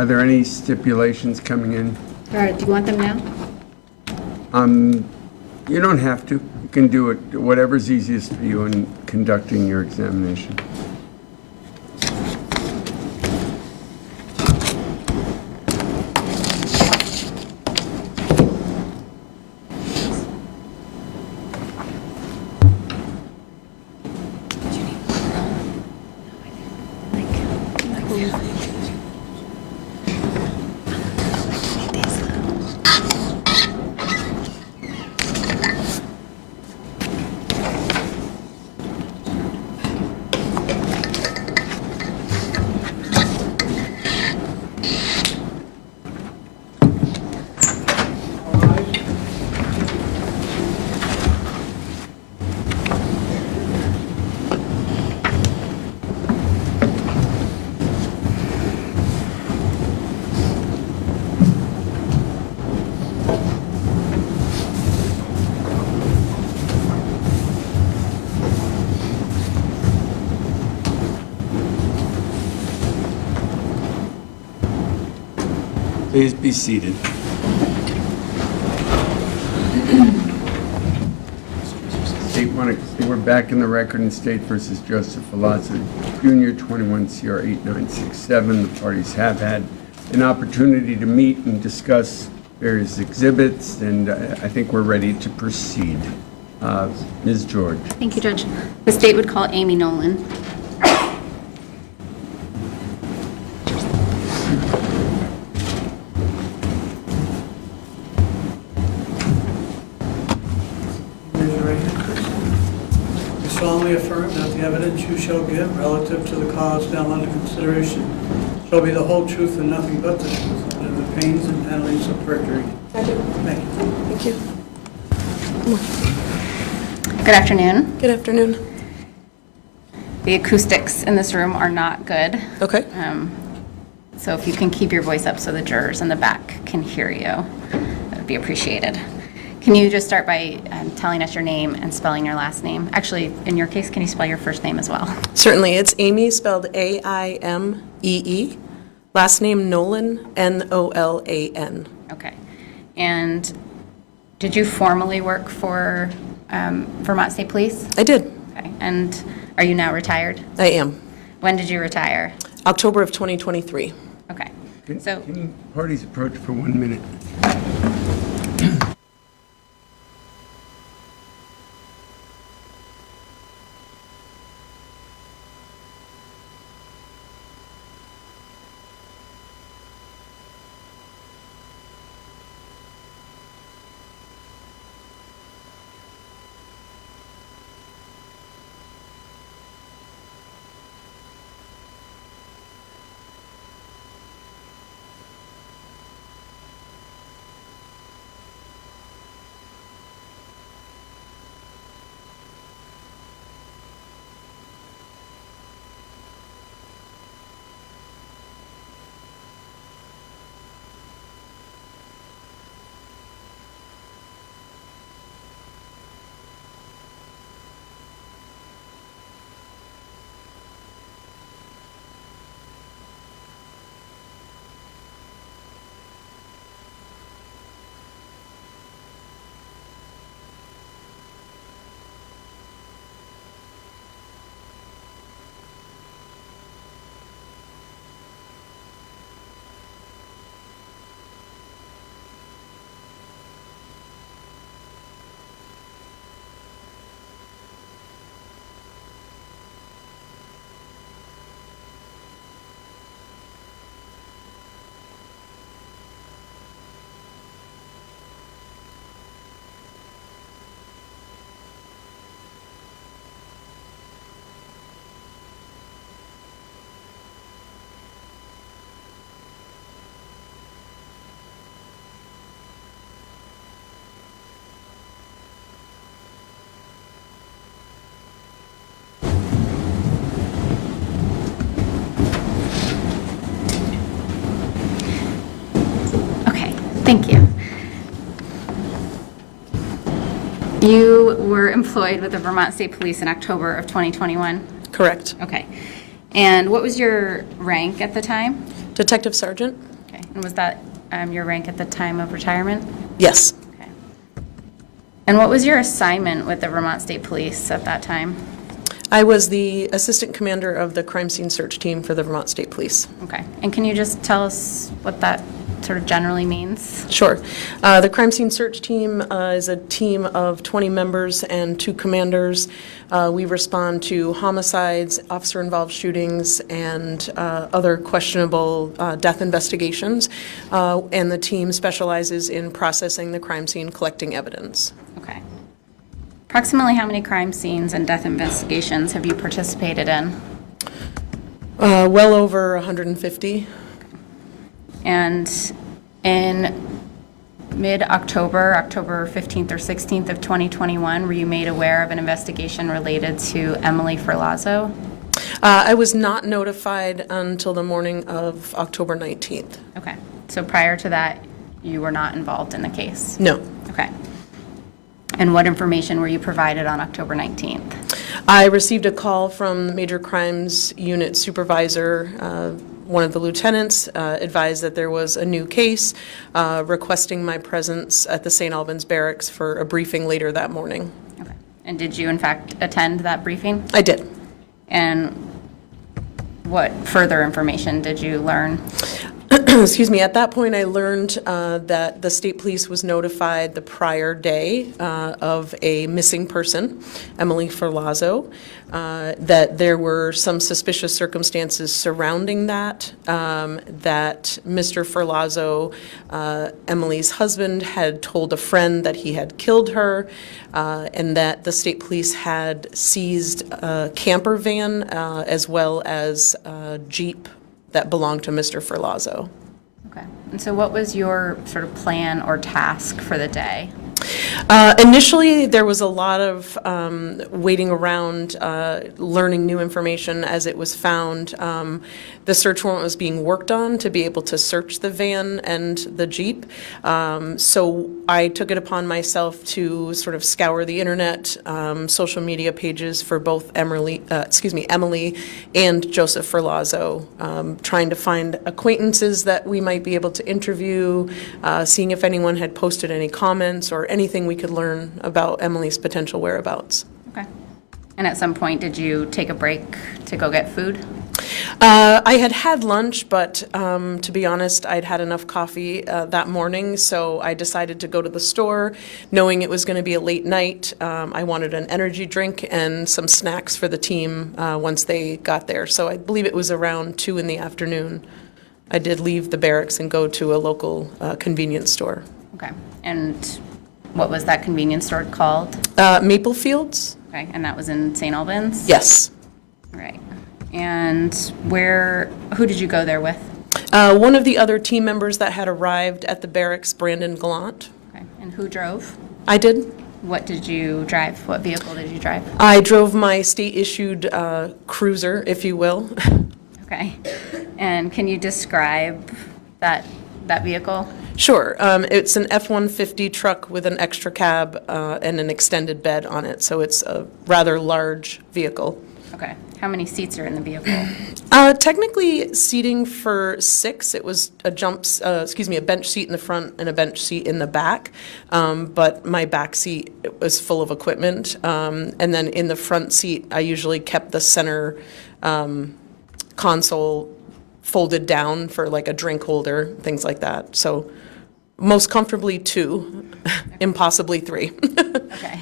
Are there any stipulations coming in? All right, do you want them now? You don't have to. You can do it, whatever's easiest for you in conducting your examination. Please be seated. We're back in the record in State versus Joseph Ferlazzo Jr., 21 CR 8967. The parties have had an opportunity to meet and discuss various exhibits, and I think we're ready to proceed. Ms. George. Thank you, Judge. The state would call Amy Nolan. Solemnly affirm that the evidence you shall give relative to the cause now under consideration shall be the whole truth and nothing but the truth, under the pains and penalties of perjury. I do. Thank you. Thank you. Good afternoon. Good afternoon. The acoustics in this room are not good. Okay. So if you can keep your voice up so the jurors in the back can hear you, that would be appreciated. Can you just start by telling us your name and spelling your last name? Actually, in your case, can you spell your first name as well? Certainly. It's Amy, spelled A-I-M-E-E. Last name Nolan, N-O-L-A-N. Okay. And did you formally work for Vermont State Police? I did. Okay. And are you now retired? I am. When did you retire? October of 2023. Okay. Can parties approach for 1 minute? Thank you. You were employed with the Vermont State Police in October of 2021? Correct. Okay. And what was your rank at the time? Detective Sergeant. And was that your rank at the time of retirement? Yes. Okay. And what was your assignment with the Vermont State Police at that time? I was the assistant commander of the crime scene search team for the Vermont State Police. Okay. And can you just tell us what that sort of generally means? Sure. The crime scene search team is a team of 20 members and 2 commanders. We respond to homicides, officer-involved shootings, and other questionable death investigations. And the team specializes in processing the crime scene, collecting evidence. Okay. Approximately how many crime scenes and death investigations have you participated in? Well over 150. And in mid-October, October 15th or 16th of 2021, were you made aware of an investigation related to Emily Ferlazzo? I was not notified until the morning of October 19th. Okay. So prior to that, you were not involved in the case? No. Okay. And what information were you provided on October 19th? I received a call from the Major Crimes Unit Supervisor. One of the lieutenants advised that there was a new case, requesting my presence at the St. Albans Barracks for a briefing later that morning. Okay. And did you, in fact, attend that briefing? I did. And what further information did you learn? Excuse me, at that point I learned that the state police was notified the prior day of a missing person, Emily Ferlazzo, that there were some suspicious circumstances surrounding that, that Mr. Ferlazzo, Emily's husband, had told a friend that he had killed her, and that the state police had seized a camper van as well as a Jeep that belonged to Mr. Ferlazzo. Okay. And so what was your sort of plan or task for the day? Initially, there was a lot of waiting around, learning new information as it was found. The search warrant was being worked on to be able to search the van and the Jeep. So I took it upon myself to sort of scour the internet, social media pages for both Emily and Joseph Ferlazzo, trying to find acquaintances that we might be able to interview, seeing if anyone had posted any comments or anything we could learn about Emily's potential whereabouts. Okay. And at some point, did you take a break to go get food? I had had lunch, but to be honest, I'd had enough coffee that morning, so I decided to go to the store, knowing it was going to be a late night. I wanted an energy drink and some snacks for the team once they got there. So I believe it was around 2 in the afternoon. I did leave the barracks and go to a local convenience store. Okay. And what was that convenience store called? Maple Fields. Okay. And that was in St. Albans? Yes. Right. And who did you go there with? One of the other team members that had arrived at the barracks, Brandon Gallant. Okay. And who drove? I did. What did you drive? What vehicle did you drive? I drove my state-issued cruiser, if you will. Okay. And can you describe that vehicle? Sure. It's an F-150 truck with an extra cab and an extended bed on it, so it's a rather large vehicle. Okay. How many seats are in the vehicle? Technically, seating for 6. It was a bench seat in the front and a bench seat in the back. But my back seat was full of equipment, and then in the front seat, I usually kept the center console folded down for like a drink holder, things like that. So most comfortably 2, impossibly 3. Okay.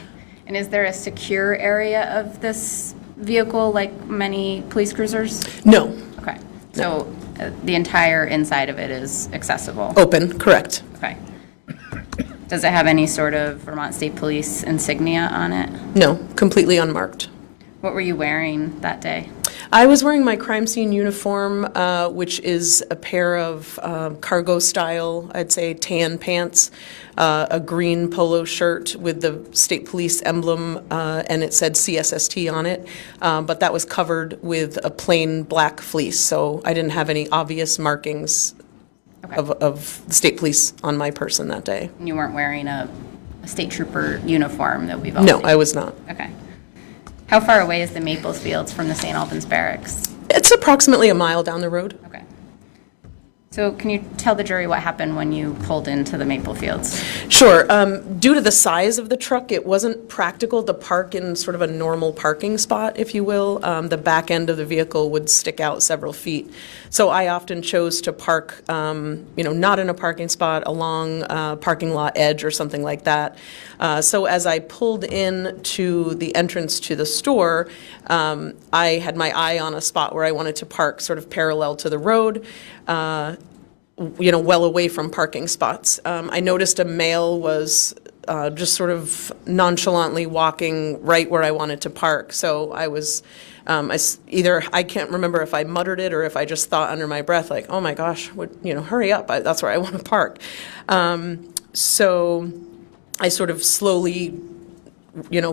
And is there a secure area of this vehicle like many police cruisers? No. Okay. So the entire inside of it is accessible? Open, correct. Okay. Does it have any sort of Vermont State Police insignia on it? No, completely unmarked. What were you wearing that day? I was wearing my crime scene uniform, which is a pair of cargo style, I'd say tan pants, a green polo shirt with the state police emblem, and it said CSST on it, but that was covered with a plain black fleece, so I didn't have any obvious markings of the state police on my person that day. You weren't wearing a state trooper uniform that we've all No, seen? I was not. Okay. How far away is the Maples Fields from the St. Albans Barracks? It's approximately a mile down the road. Okay. So can you tell the jury what happened when you pulled into the Maple Fields? Sure. Due to the size of the truck, it wasn't practical to park in sort of a normal parking spot, if you will. The back end of the vehicle would stick out several feet. So I often chose to park, not in a parking spot, along a parking lot edge or something like that. So as I pulled in to the entrance to the store, I had my eye on a spot where I wanted to park sort of parallel to the road. Well away from parking spots. I noticed a male was just sort of nonchalantly walking right where I wanted to park. So I was, I can't remember if I muttered it or if I just thought under my breath, like, oh my gosh, hurry up, that's where I want to park. So I sort of slowly,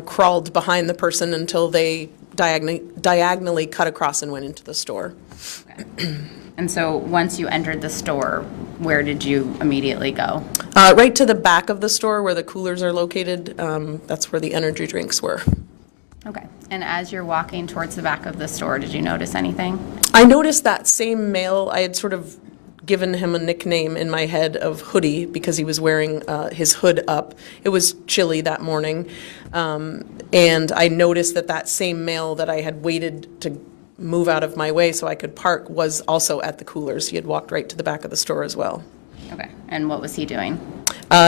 crawled behind the person until they diagonally cut across and went into the store. Okay. And so once you entered the store, where did you immediately go? Right to the back of the store where the coolers are located. That's where the energy drinks were. Okay. And as you're walking towards the back of the store, did you notice anything? I noticed that same male. I had sort of given him a nickname in my head of Hoodie because he was wearing his hood up. It was chilly that morning. And I noticed that same male that I had waited to move out of my way so I could park was also at the coolers. He had walked right to the back of the store as well. Okay. And what was he doing?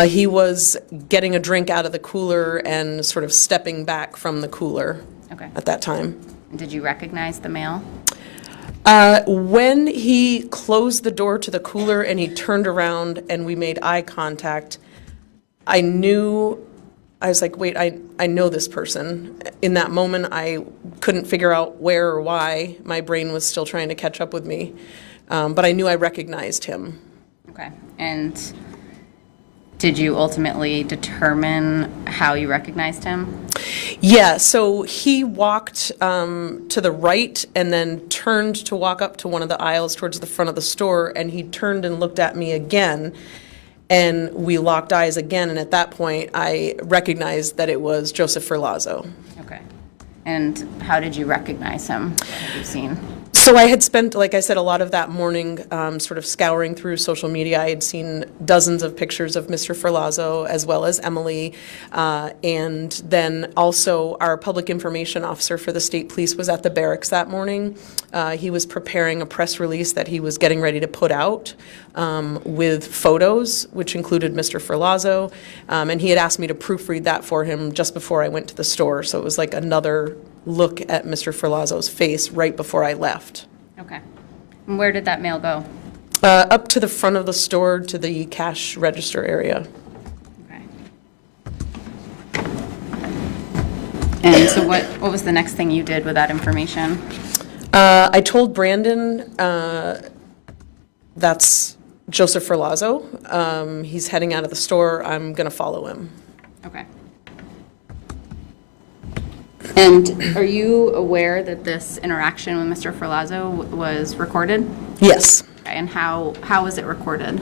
He was getting a drink out of the cooler and sort of stepping back from the cooler at that time. Did you recognize the male? When he closed the door to the cooler and he turned around and we made eye contact, I was like, wait, I know this person. In that moment, I couldn't figure out where or why. My brain was still trying to catch up with me. But I knew I recognized him. Okay. And did you ultimately determine how you recognized him? Yeah, so he walked to the right and then turned to walk up to one of the aisles towards the front of the store, and he turned and looked at me again. And we locked eyes again, and at that point, I recognized that it was Joseph Ferlazzo. Okay. And how did you recognize him? What have you seen? So I had spent, like I said, a lot of that morning sort of scouring through social media. I had seen dozens of pictures of Mr. Ferlazzo as well as Emily. And then also our public information officer for the state police was at the barracks that morning. He was preparing a press release that he was getting ready to put out with photos, which included Mr. Ferlazzo. And he had asked me to proofread that for him just before I went to the store. So it was like another look at Mr. Ferlazzo's face right before I left. Okay. And where did that mail go? Up to the front of the store to the cash register area. Okay. And so what was the next thing you did with that information? I told Brandon that's Joseph Ferlazzo. He's heading out of the store. I'm going to follow him. Okay. And are you aware that this interaction with Mr. Ferlazzo was recorded? Yes. Okay. And how was it recorded?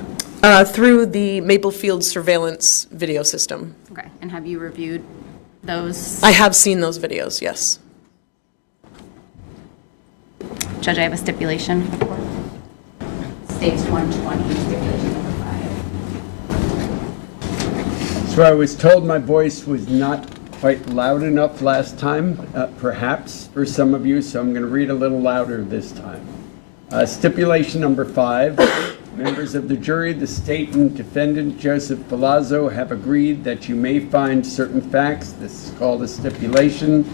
Through the Maple Fields surveillance video system. Okay. And have you reviewed those? I have seen those videos, yes. Judge, I have a stipulation for the court. States 120, stipulation number 5. So I was told my voice was not quite loud enough last time, perhaps for some of you, so I'm going to read a little louder this time. Stipulation number 5. Members of the jury, the state and defendant Joseph Ferlazzo have agreed that you may find certain facts. This is called a stipulation.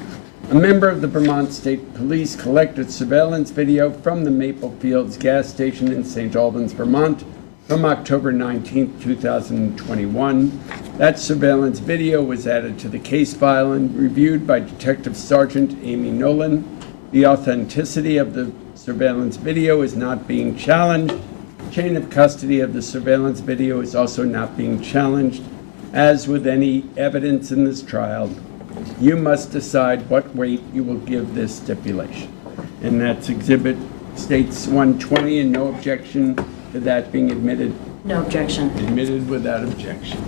A member of the Vermont State Police collected surveillance video from the Maple Fields gas station in St. Albans, Vermont, from October 19, 2021. That surveillance video was added to the case file and reviewed by Detective Sergeant Amy Nolan. The authenticity of the surveillance video is not being challenged. Chain of custody of the surveillance video is also not being challenged. As with any evidence in this trial, you must decide what weight you will give this stipulation. And that's Exhibit States 120, and no objection to that being admitted. No objection. Admitted without objection.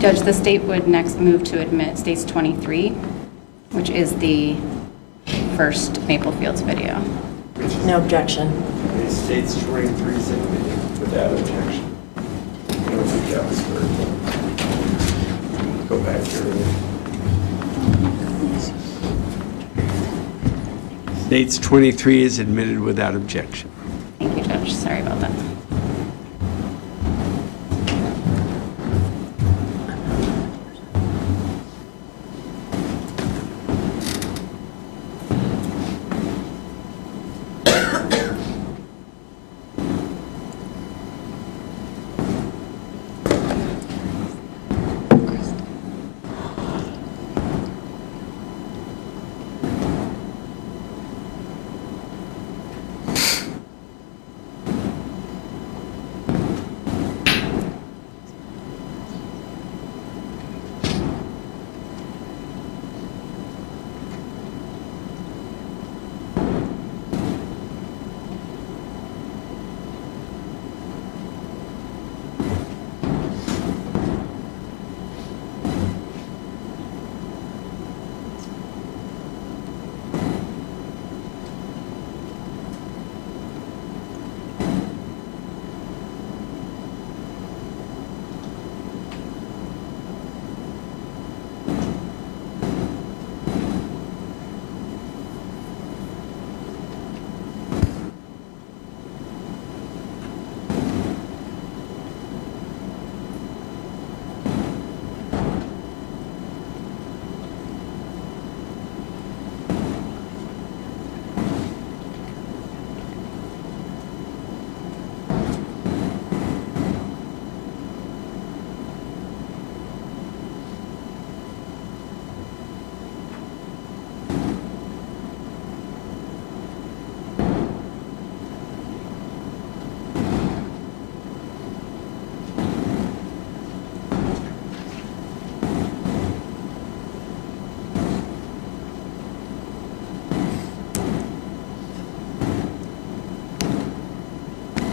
Judge, the state would next move to admit States 23, which is the first Maple Fields video. No objection. Okay, States 23 is admitted without objection. I don't think that was heard. Go back here. States 23 is admitted without objection. Thank you, Judge. Sorry about that.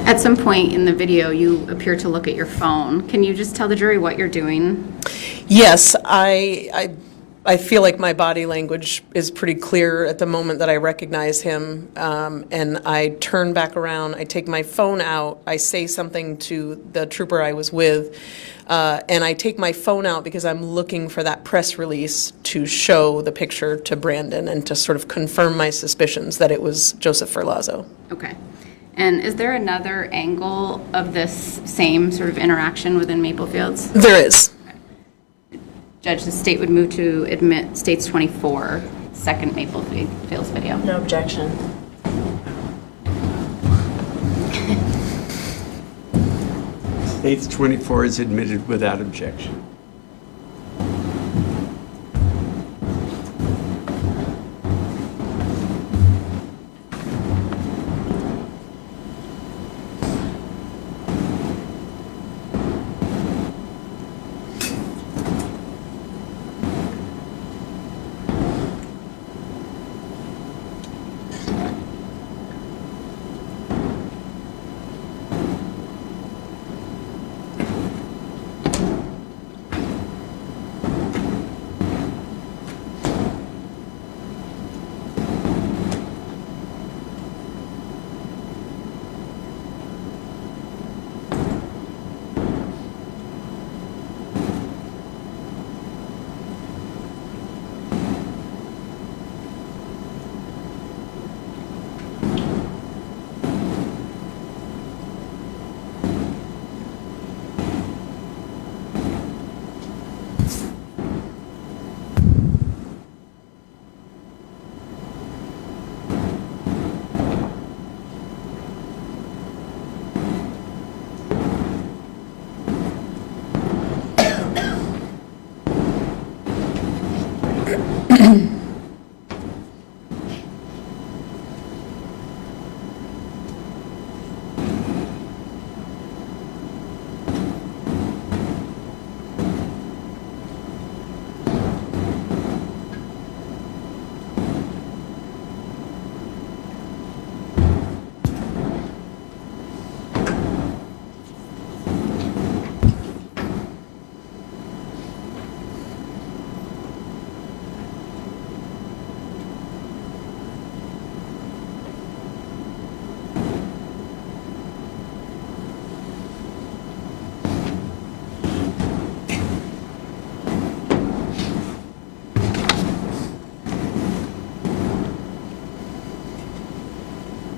At some point in the video, you appear to look at your phone. Can you just tell the jury what you're doing? Yes, I feel like my body language is pretty clear at the moment that I recognize him, and I turn back around, I take my phone out, I say something to the trooper I was with, and I take my phone out because I'm looking for that press release to show the picture to Brandon and to sort of confirm my suspicions that it was Joseph Ferlazzo. Okay. And is there another angle of this same sort of interaction within Maple Fields? There is. Judge, the state would move to admit States 24, second Maple Fields video. No objection. States 24 is admitted without objection.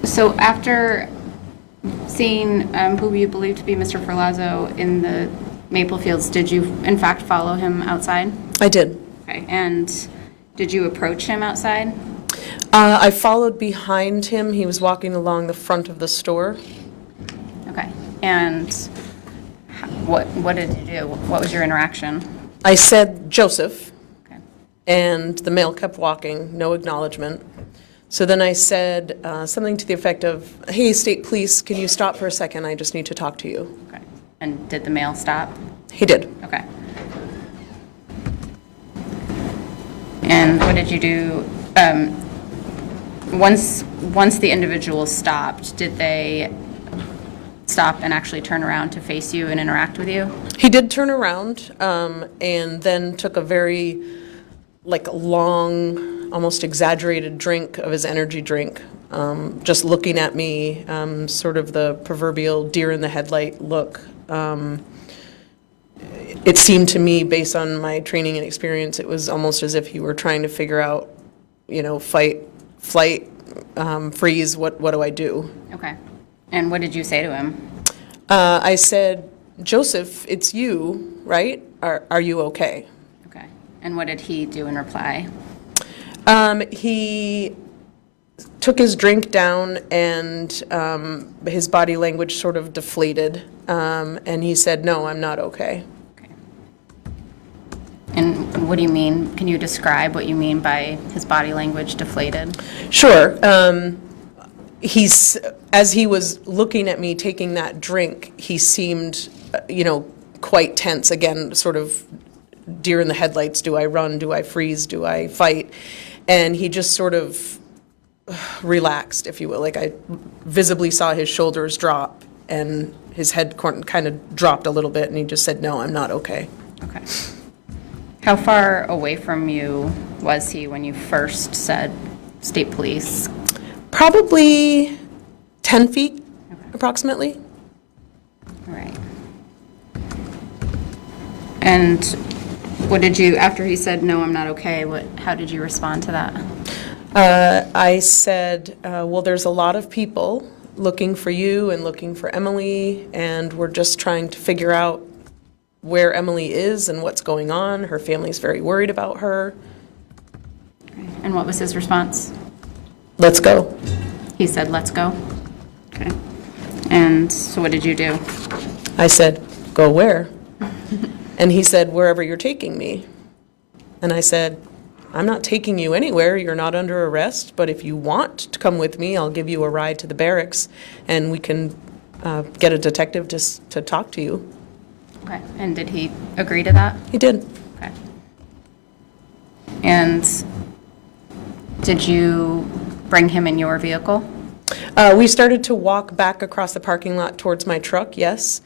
So after seeing who you believe to be Mr. Ferlazzo in the Maple Fields, did you in fact follow him outside? I did. Okay, and did you approach him outside? I followed behind him. He was walking along the front of the store. Okay, and what did you do? What was your interaction? I said, Joseph, Okay. and the male kept walking, no acknowledgement. So then I said something to the effect of, hey, state police, can you stop for a second? I just need to talk to you. Okay, and did the male stop? He did. Okay. And what did you do? Once the individual stopped, did they stop and actually turn around to face you and interact with you? He did turn around and then took a very long, almost exaggerated drink of his energy drink, just looking at me, sort of the proverbial deer in the headlight look. It seemed to me, based on my training and experience, it was almost as if he were trying to figure out, fight, flight, freeze, what do I do? Okay. And what did you say to him? I said, Joseph, it's you, right? Are you okay? Okay. And what did he do in reply? He took his drink down and his body language sort of deflated. And he said, no, I'm not okay. Okay. And what do you mean? Can you describe what you mean by his body language deflated? Sure. As he was looking at me taking that drink, he seemed, quite tense. Again, sort of deer in the headlights. Do I run? Do I freeze? Do I fight? And he just sort of relaxed, if you will. Like I visibly saw his shoulders drop and his head kind of dropped a little bit, and he just said, no, I'm not okay. Okay. How far away from you was he when you first said state police? Probably 10 feet, approximately. All right. And what did you, after he said, no, I'm not okay, how did you respond to that? I said, well, there's a lot of people looking for you and looking for Emily, and we're just trying to figure out where Emily is and what's going on. Her family's very worried about her. Okay. And what was his response? Let's go. He said, let's go. Okay. And so what did you do? I said, go where? And he said, wherever you're taking me. And I said, I'm not taking you anywhere. You're not under arrest. But if you want to come with me, I'll give you a ride to the barracks, and we can get a detective to talk to you. Okay. And did he agree to that? He did. Okay. And did you bring him in your vehicle? We started to walk back across the parking lot towards my truck, yes,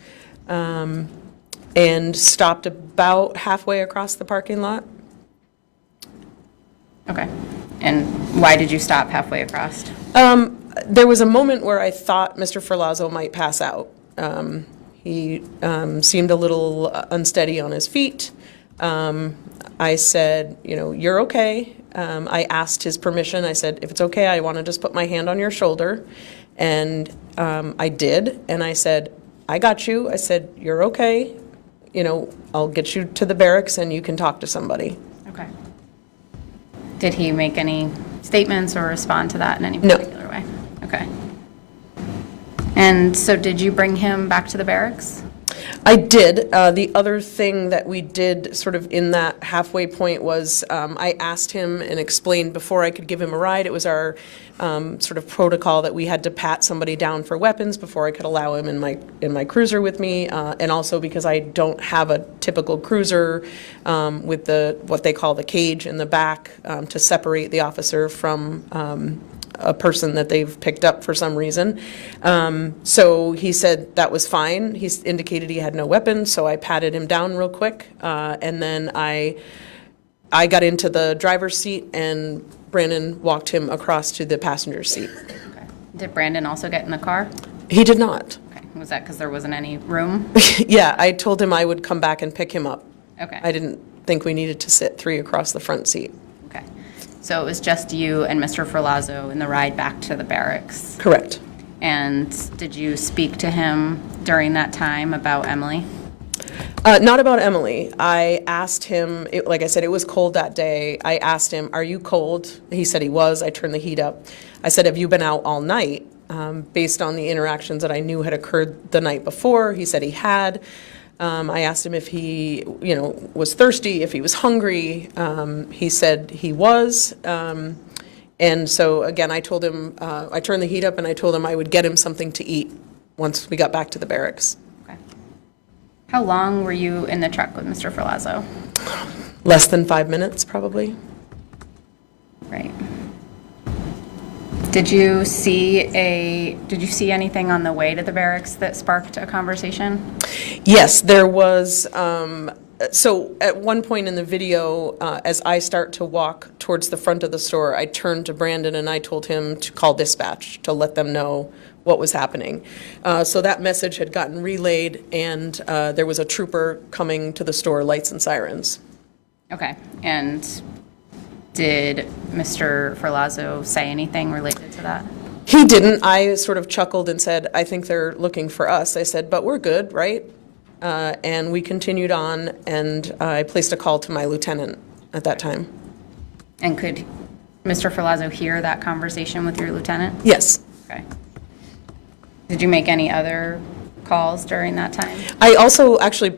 and stopped about halfway across the parking lot. Okay. And why did you stop halfway across? There was a moment where I thought Mr. Ferlazzo might pass out. He seemed a little unsteady on his feet. I said, you're okay. I asked his permission. I said, if it's okay, I want to just put my hand on your shoulder. And I did. And I said, I got you. I said, you're okay. I'll get you to the barracks and you can talk to somebody. Okay. Did he make any statements or respond to that in any particular way? Okay. And so did you bring him back to the barracks? I did. The other thing that we did sort of in that halfway point was I asked him and explained before I could give him a ride. It was our sort of protocol that we had to pat somebody down for weapons before I could allow him in my cruiser with me, and also because I don't have a typical cruiser with what they call the cage in the back to separate the officer from a person that they've picked up for some reason. So he said that was fine. He indicated he had no weapon, so I patted him down real quick, and then I got into the driver's seat, and Brandon walked him across to the passenger seat. Okay. Did Brandon also get in the car? He did not. Okay. Was that because there wasn't any room? Yeah, I told him I would come back and pick him up. Okay. I didn't think we needed to sit 3 across the front seat. Okay. So it was just you and Mr. Ferlazzo in the ride back to the barracks? Correct. And did you speak to him during that time about Emily? Not about Emily. I asked him, like I said, it was cold that day. I asked him, are you cold? He said he was. I turned the heat up. I said, have you been out all night? Based on the interactions that I knew had occurred the night before, he said he had. I asked him if he, was thirsty, if he was hungry. He said he was. And so, again, I told him, I turned the heat up and I told him I would get him something to eat once we got back to the barracks. Okay. How long were you in the truck with Mr. Ferlazzo? Less than 5 minutes, probably. Right. Did you see anything on the way to the barracks that sparked a conversation? Yes, there was. So at one point in the video, as I start to walk towards the front of the store, I turned to Brandon and I told him to call dispatch to let them know what was happening. So that message had gotten relayed, and there was a trooper coming to the store, lights and sirens. Okay. And did Mr. Ferlazzo say anything related to that? He didn't. I sort of chuckled and said, I think they're looking for us. I said, but we're good, right? And we continued on, and I placed a call to my lieutenant at that time. And could Mr. Ferlazzo hear that conversation with your lieutenant? Yes. Okay. Did you make any other calls during that time? I also, actually,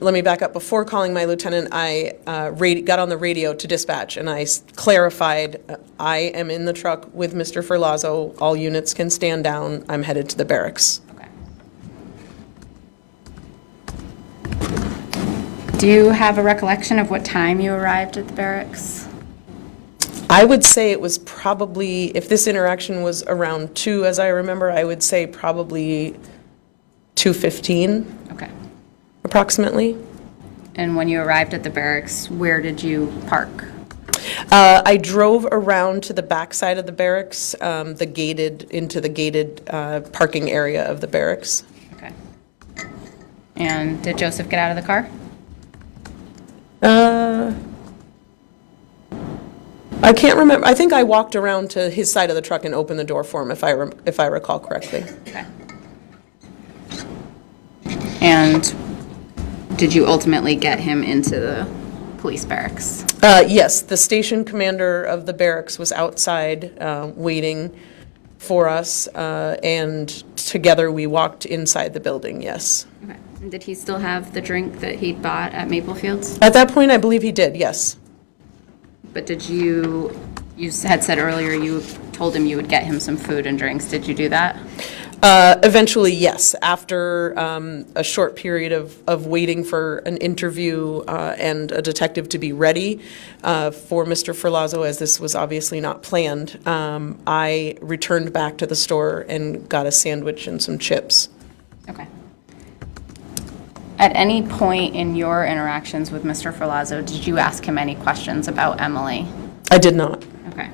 let me back up. Before calling my lieutenant, I got on the radio to dispatch, and I clarified, I am in the truck with Mr. Ferlazzo. All units can stand down. I'm headed to the barracks. Do you have a recollection of what time you arrived at the barracks? I would say it was probably, if this interaction was around 2, as I remember, I would say probably 2:15. Okay. Approximately. And when you arrived at the barracks, where did you park? I drove around to the back side of the barracks, into the gated parking area of the barracks. Okay. And did Joseph get out of the car? I can't remember. I think I walked around to his side of the truck and opened the door for him, if I recall correctly. Okay. And did you ultimately get him into the police barracks? Yes, the station commander of the barracks was outside waiting for us, and together we walked inside the building, yes. Okay. And did he still have the drink that he'd bought at Maple Fields? At that point, I believe he did, yes. But did you had said earlier you told him you would get him some food and drinks. Did you do that? Eventually, yes. After a short period of waiting for an interview and a detective to be ready for Mr. Ferlazzo, as this was obviously not planned, I returned back to the store and got a sandwich and some chips. Okay. At any point in your interactions with Mr. Ferlazzo, did you ask him any questions about Emily? I did not. Okay.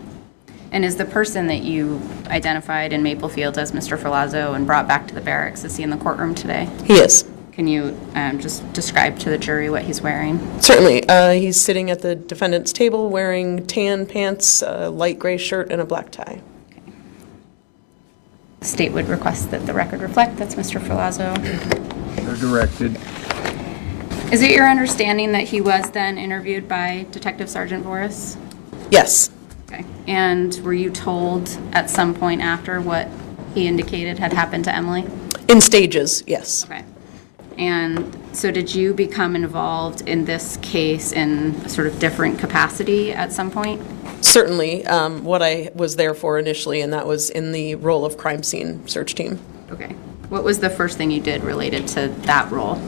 And is the person that you identified in Maple Fields as Mr. Ferlazzo and brought back to the barracks, is he in the courtroom today? He is. Can you just describe to the jury what he's wearing? Certainly. He's sitting at the defendant's table wearing tan pants, a light gray shirt, and a black tie. Okay. The state would request that the record reflect that's Mr. Ferlazzo. So directed. Is it your understanding that he was then interviewed by Detective Sergeant Voris? Yes. Okay. And were you told at some point after what he indicated had happened to Emily? In stages, yes. Okay. And so did you become involved in this case in a sort of different capacity at some point? Certainly. What I was there for initially, and that was in the role of crime scene search team. Okay. What was the first thing you did related to that role?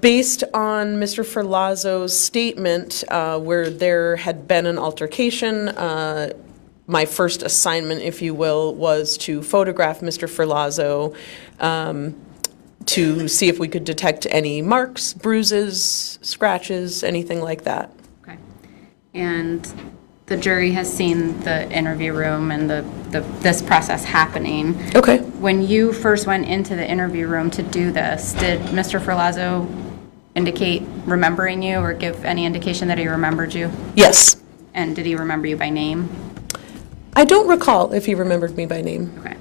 Based on Mr. Ferlazzo's statement, where there had been an altercation, my first assignment, if you will, was to photograph Mr. Ferlazzo to see if we could detect any marks, bruises, scratches, anything like that. Okay. And the jury has seen the interview room and this process happening. Okay. When you first went into the interview room to do this, did Mr. Ferlazzo indicate remembering you or give any indication that he remembered you? Yes. And did he remember you by name? I don't recall if he remembered me by name. Okay.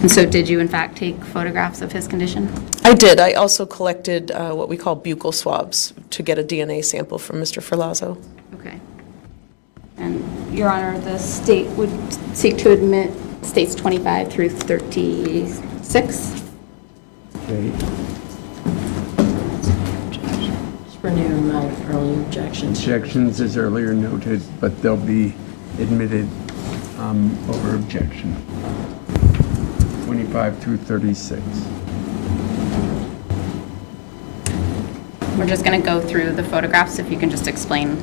And so did you in fact take photographs of his condition? I did. I also collected what we call buccal swabs to get a DNA sample from Mr. Ferlazzo. Okay. And Your Honor, the state would seek to admit states 25 through 36. Okay. Just renew my early objections. Objections as earlier noted, but they'll be admitted over objection. 25 through 36. We're just going to go through the photographs, if you can just explain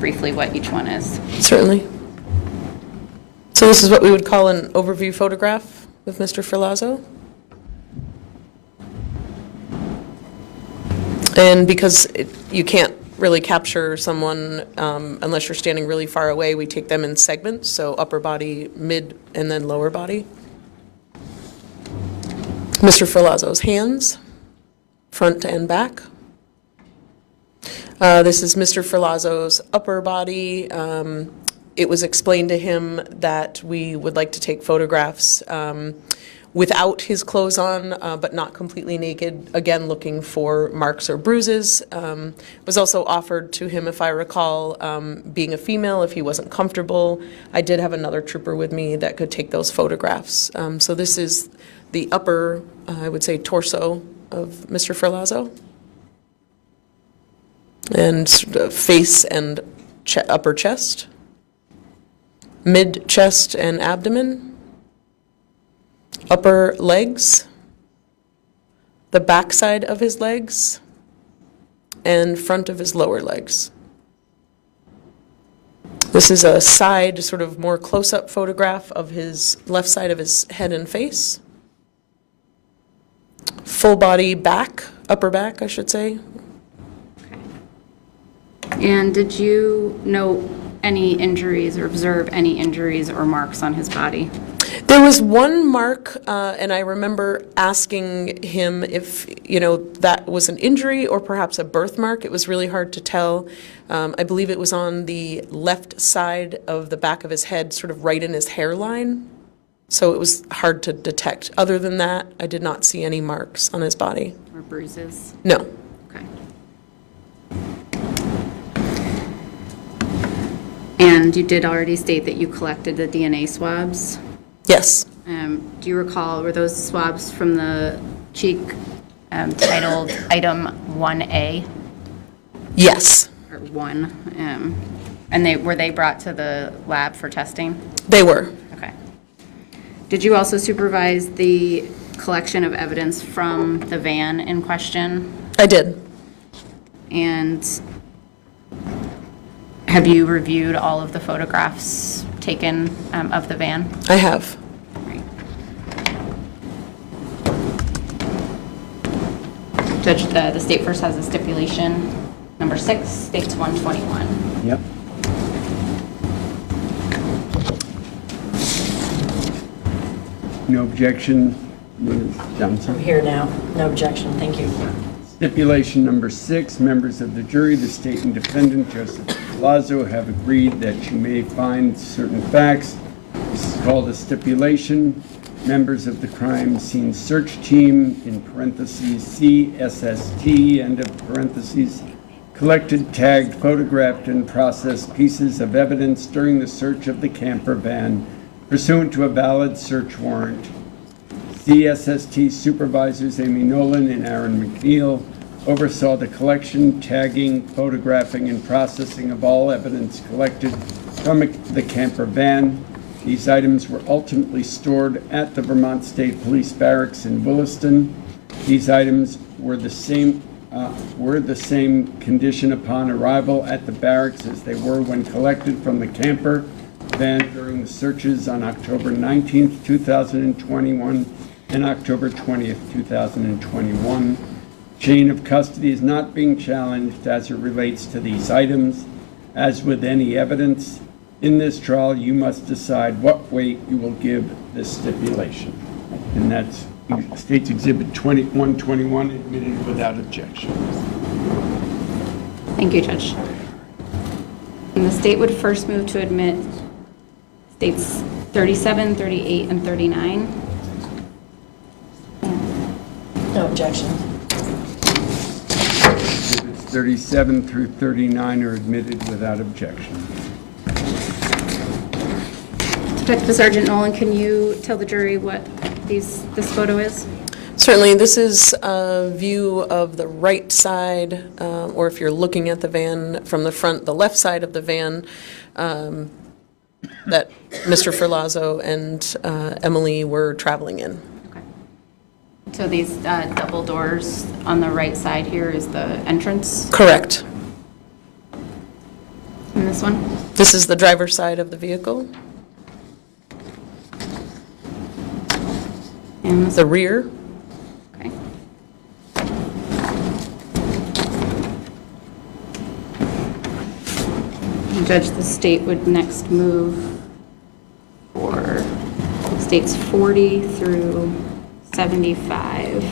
briefly what each one is. Certainly. So this is what we would call an overview photograph of Mr. Ferlazzo. And because you can't really capture someone unless you're standing really far away, we take them in segments, so upper body, mid, and then lower body. Mr. Ferlazzo's hands, front and back. This is Mr. Ferlazzo's upper body. It was explained to him that we would like to take photographs without his clothes on, but not completely naked, again looking for marks or bruises. Was also offered to him, if I recall, being a female, if he wasn't comfortable. I did have another trooper with me that could take those photographs. So this is the upper, I would say, torso of Mr. Ferlazzo. And face and upper chest, mid chest and abdomen, upper legs, the backside of his legs, and front of his lower legs. This is a side, sort of more close-up photograph of his left side of his head and face. Full body back, upper back, I should say. And did you note any injuries or observe any injuries or marks on his body? There was one mark, and I remember asking him if, that was an injury or perhaps a birthmark. It was really hard to tell. I believe it was on the left side of the back of his head, sort of right in his hairline. So it was hard to detect. Other than that, I did not see any marks on his body. Or bruises? No. Okay. And you did already state that you collected the DNA swabs? Yes. Do you recall, were those swabs from the cheek titled Item 1A? Yes. Or 1? And were they brought to the lab for testing? They were. Okay. Did you also supervise the collection of evidence from the van in question? I did. And have you reviewed all of the photographs taken of the van? I have. Right. Judge, the state first has a stipulation. Number 6, states 121. Yep. No objection, Ms. Johnson. I'm here now. No objection. Thank you. Stipulation number 6, members of the jury, the state and defendant, Joseph Ferlazzo, have agreed that you may find certain facts. This is called a stipulation. Members of the crime scene search team, in parentheses, CSST, end of parentheses, collected, tagged, photographed, and processed pieces of evidence during the search of the camper van pursuant to a valid search warrant. CSST supervisors Amy Nolan and Aaron McNeil oversaw the collection, tagging, photographing, and processing of all evidence collected from the camper van. These items were ultimately stored at the Vermont State Police Barracks in Williston. These items were the same condition upon arrival at the barracks as they were when collected from the camper van during the searches on October 19th, 2021 and October 20th, 2021. Chain of custody is not being challenged as it relates to these items. As with any evidence, in this trial, you must decide what weight you will give this stipulation. And that's State's Exhibit 121, admitted without objection. Thank you, Judge. state would first move to admit states 37, 38, and 39. No objection. Exhibits 37 through 39 are admitted without objection. Detective Sergeant Nolan, can you tell the jury what this photo is? Certainly, this is a view of the right side, or if you're looking at the van from the front, the left side of the van that Mr. Ferlazzo and Emily were traveling in. Okay. So these double doors on the right side here is the entrance? Correct. And this one? This is the driver's side of the vehicle. And the rear. Okay. Judge, the state would next move for states 40 through 75.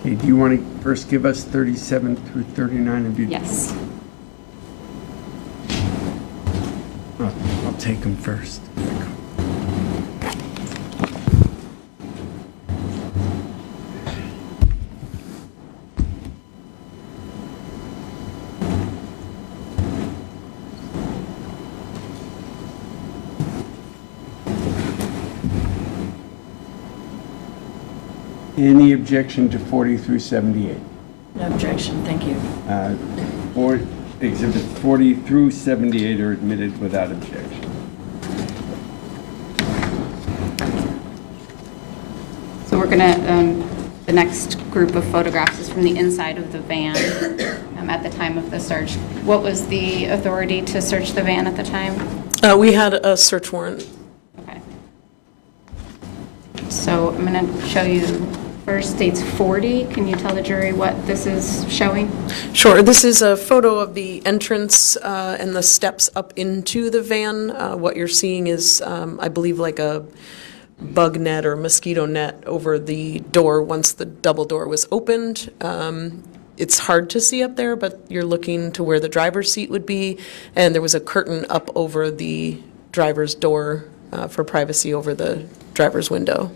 Okay, do you want to first give us 37 through 39? Yes. I'll take them first. Any objection to 40 through 78? No objection, thank you. Exhibits 40 through 78 are admitted without objection. So we're gonna, the next group of photographs is from the inside of the van at the time of the search. What was the authority to search the van at the time? We had a search warrant. Okay. So I'm gonna show you first states 40. Can you tell the jury what this is showing? Sure. This is a photo of the entrance and the steps up into the van. What you're seeing is, I believe, like a bug net or mosquito net over the door once the double door was opened. It's hard to see up there, but you're looking to where the driver's seat would be, and there was a curtain up over the driver's door for privacy over the driver's window.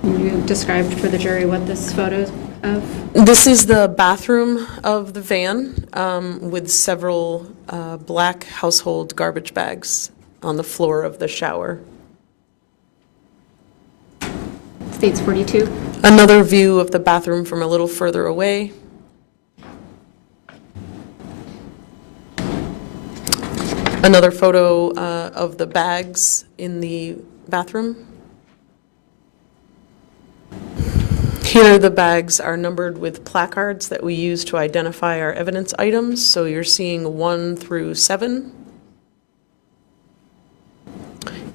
Can you describe for the jury what this photo is of? This is the bathroom of the van with several black household garbage bags on the floor of the shower. States 42. Another view of the bathroom from a little further away. Another photo of the bags in the bathroom. Here, the bags are numbered with placards that we use to identify our evidence items. So you're seeing 1 through 7.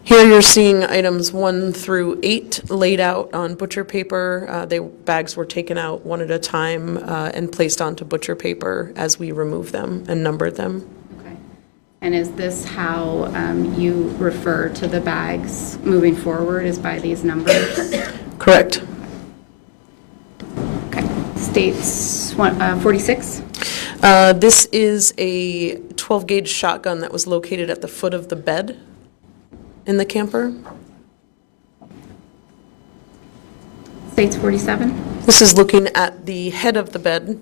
Here you're seeing items 1 through 8 laid out on butcher paper. Bags were taken out one at a time and placed onto butcher paper as we removed them and numbered them. Okay. And is this how you refer to the bags moving forward, is by these numbers? Correct. Okay. States 46? This is a 12-gauge shotgun that was located at the foot of the bed in the camper. States 47? This is looking at the head of the bed.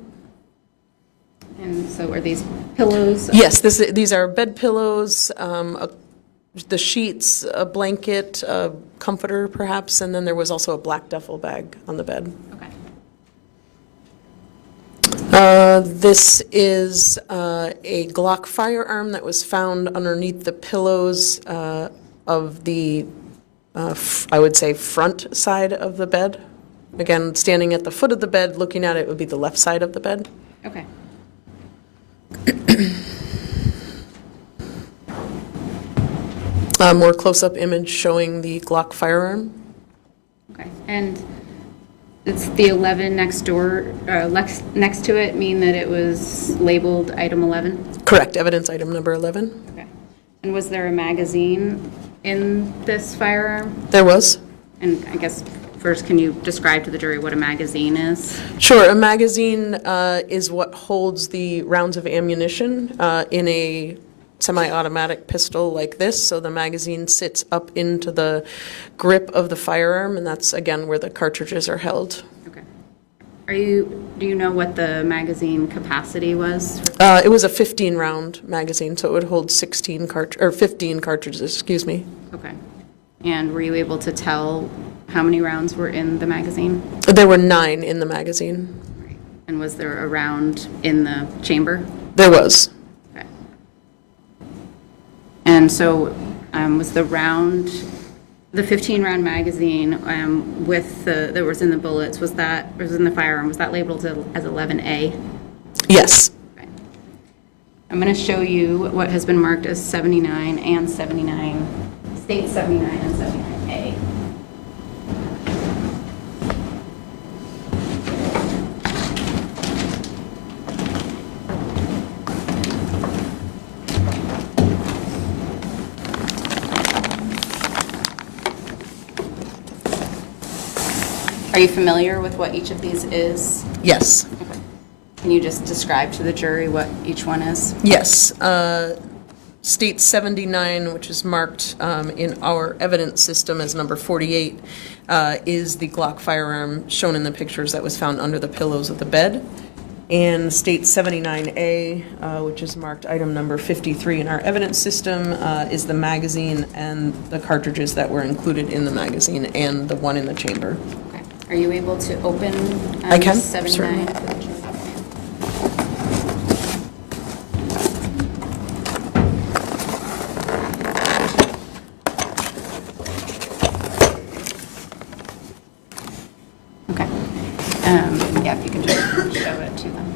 And so are these pillows? Yes, these are bed pillows, the sheets, a blanket, a comforter perhaps, and then there was also a black duffel bag on the bed. Okay. This is a Glock firearm that was found underneath the pillows of the, I would say, front side of the bed. Again, standing at the foot of the bed, looking at it would be the left side of the bed. Okay. A more close-up image showing the Glock firearm. Okay. And it's the 11 next door, next to it mean that it was labeled item 11? Correct, evidence item number 11. Okay. And was there a magazine in this firearm? There was. And I guess first, can you describe to the jury what a magazine is? Sure. A magazine is what holds the rounds of ammunition in a semi-automatic pistol like this. So the magazine sits up into the grip of the firearm, and that's, again, where the cartridges are held. Okay. Do you know what the magazine capacity was? It was a 15-round magazine, so it would hold 15 cartridges, excuse me. Okay. And were you able to tell how many rounds were in the magazine? There were 9 in the magazine. Right. And was there a round in the chamber? There was. Okay. And so was the round, the 15-round magazine with that was in the bullets, was in the firearm, was that labeled as 11A? Yes. Okay. I'm going to show you what has been marked as 79 and 79, state 79 and 79A. Are you familiar with what each of these is? Yes. Okay. Can you just describe to the jury what each one is? Yes. State 79, which is marked in our evidence system as number 48, is the Glock firearm shown in the pictures that was found under the pillows of the bed. And State 79A, which is marked item number 53 in our evidence system, is the magazine and the cartridges that were included in the magazine and the one in the chamber. Okay. Are you able to open I can, 79? certainly. For the jury? Okay. Yeah, if you can just show it to them.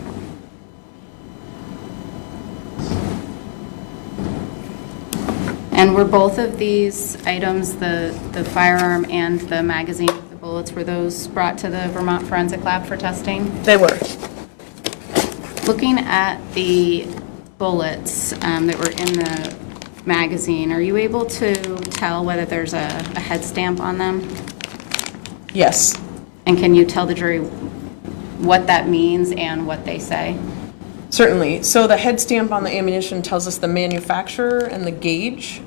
And were both of these items, the firearm and the magazine with the bullets, were those brought to the Vermont Forensic Lab for testing? They were. Looking at the bullets that were in the magazine, are you able to tell whether there's a head stamp on them? Yes. And can you tell the jury what that means and what they say? Certainly. So the head stamp on the ammunition tells us the manufacturer and the gauge.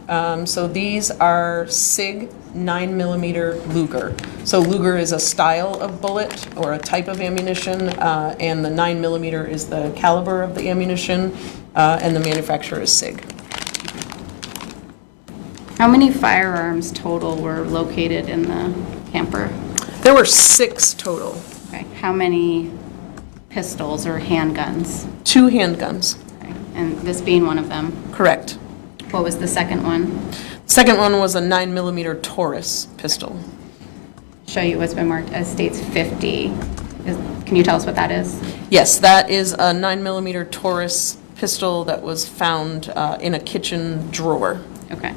So these are SIG 9mm Luger. So Luger is a style of bullet or a type of ammunition, and the 9mm is the caliber of the ammunition, and the manufacturer is SIG. How many firearms total were located in the camper? There were 6 total. Okay. How many pistols or handguns? 2 handguns. Okay. And this being one of them? Correct. What was the second one? Second one was a 9mm Taurus pistol. Show you what's been marked as states 50. Can you tell us what that is? Yes, that is a 9mm Taurus pistol that was found in a kitchen drawer. Okay.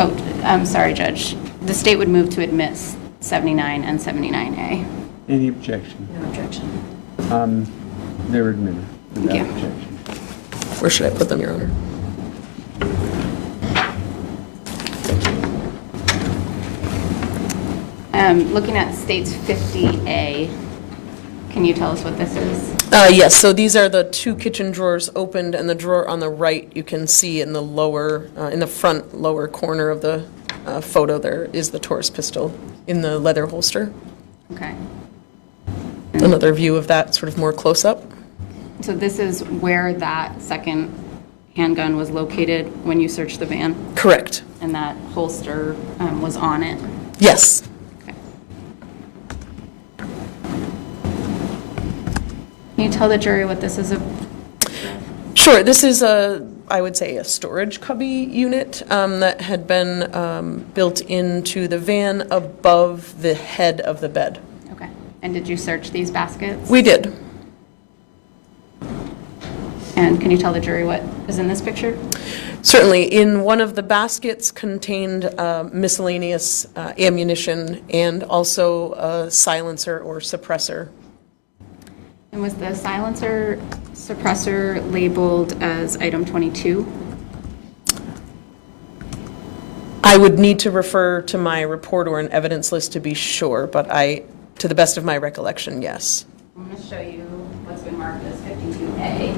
Oh, I'm sorry, Judge. The state would move to admit 79 and 79A. Any objection? No objection. They're admitted without Thank you. objection. Where should I put them, Your Honor? Looking at states 50A, can you tell us what this is? Yes, so these are the 2 kitchen drawers opened, and the drawer on the right you can see in the lower, in the front lower corner of the photo there is the Taurus pistol in the leather holster. Okay. Another view of that sort of more close up. So this is where that second handgun was located when you searched the van? Correct. And that holster was on it? Yes. Okay. Can you tell the jury what this is? Sure. This is I would say, a storage cubby unit that had been built into the van above the head of the bed. Okay. And did you search these baskets? We did. And can you tell the jury what is in this picture? Certainly. In one of the baskets contained miscellaneous ammunition and also a silencer or suppressor. And was the silencer suppressor labeled as item 22? I would need to refer to my report or an evidence list to be sure, but to the best of my recollection, yes. I'm going to show you what's been marked as 52A.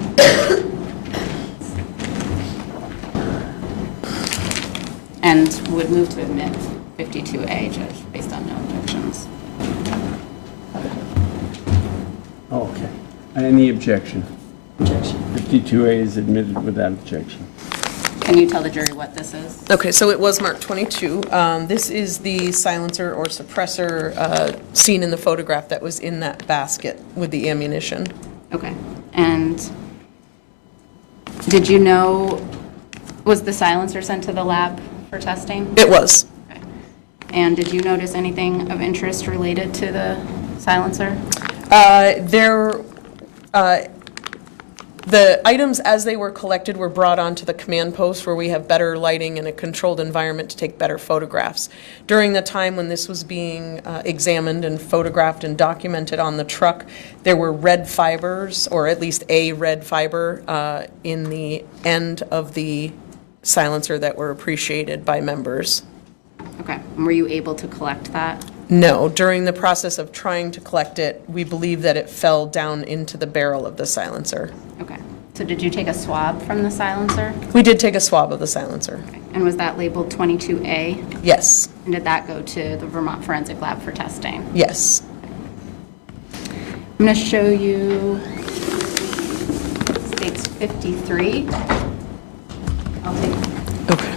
And would move to admit 52A, Judge, based on no objections. Okay. Any objection? Objection. 52A is admitted without objection. Can you tell the jury what this is? Okay, so it was marked 22. This is the silencer or suppressor seen in the photograph that was in that basket with the ammunition. Okay. And did you know, was the silencer sent to the lab for testing? It was. Okay. And did you notice anything of interest related to the silencer? The items as they were collected were brought onto the command post where we have better lighting and a controlled environment to take better photographs. During the time when this was being examined and photographed and documented on the truck, there were red fibers, or at least a red fiber, in the end of the silencer that were appreciated by members. Okay. And were you able to collect that? No. During the process of trying to collect it, we believe that it fell down into the barrel of the silencer. Okay. So did you take a swab from the silencer? We did take a swab of the silencer. Okay. And was that labeled 22A? Yes. And did that go to the Vermont Forensic Lab for testing? Yes. I'm going to show you States 53. I'll take it. Okay.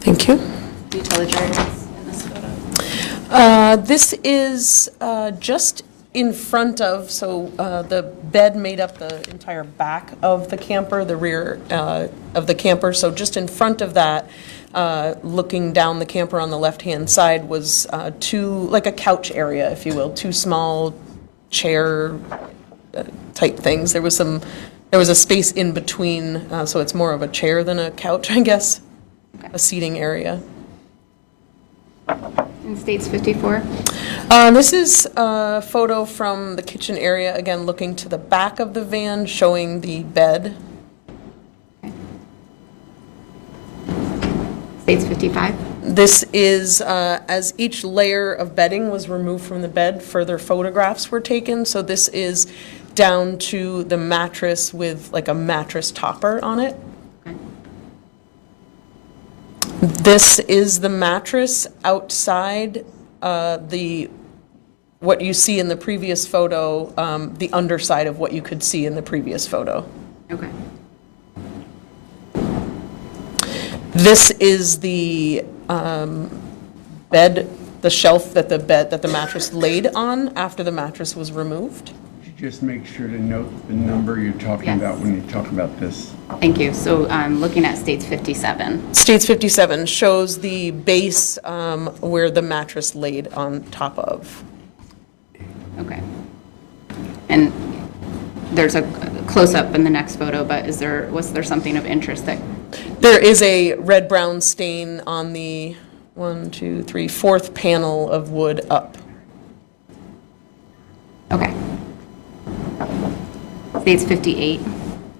Thank you. Can you tell the jury what's in this photo? This is just in front of, so the bed made up the entire back of the camper, the rear of the camper. So just in front of that, looking down the camper on the left-hand side was like a couch area, if you will, two small chair type things. There was a space in between, so it's more of a chair than a couch, I guess, a seating area. In States 54? This is a photo from the kitchen area, again, looking to the back of the van, showing the bed. Okay. States 55? This is, as each layer of bedding was removed from the bed, further photographs were taken. So this is down to the mattress with like a mattress topper on it. Okay. This is the mattress outside what you see in the previous photo, the underside of what you could see in the previous photo. Okay. This is the bed, the shelf that the mattress laid on after the mattress was removed. Just make sure to note the number you're talking about when you talk about this. Thank you. So I'm looking at States 57. States 57 shows the base where the mattress laid on top of. Okay. And there's a close-up in the next photo, but was there something of interest that? There is a red-brown stain on the fourth panel of wood up. Okay. States 58.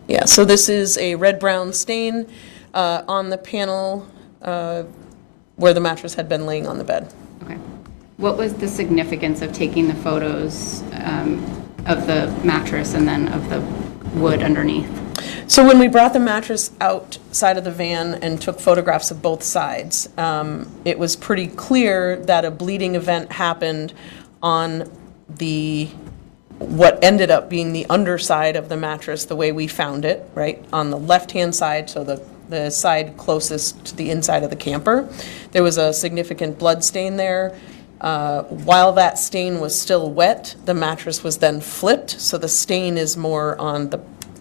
Yeah, so this is a red-brown stain on the panel where the mattress had been laying on the bed. Okay. What was the significance of taking the photos of the mattress and then of the wood underneath? So when we brought the mattress outside of the van and took photographs of both sides, it was pretty clear that a bleeding event happened on what ended up being the underside of the mattress, the way we found it, right? On the left-hand side, so the side closest to the inside of the camper, there was a significant blood stain there. While that stain was still wet, the mattress was then flipped, so the stain is more on the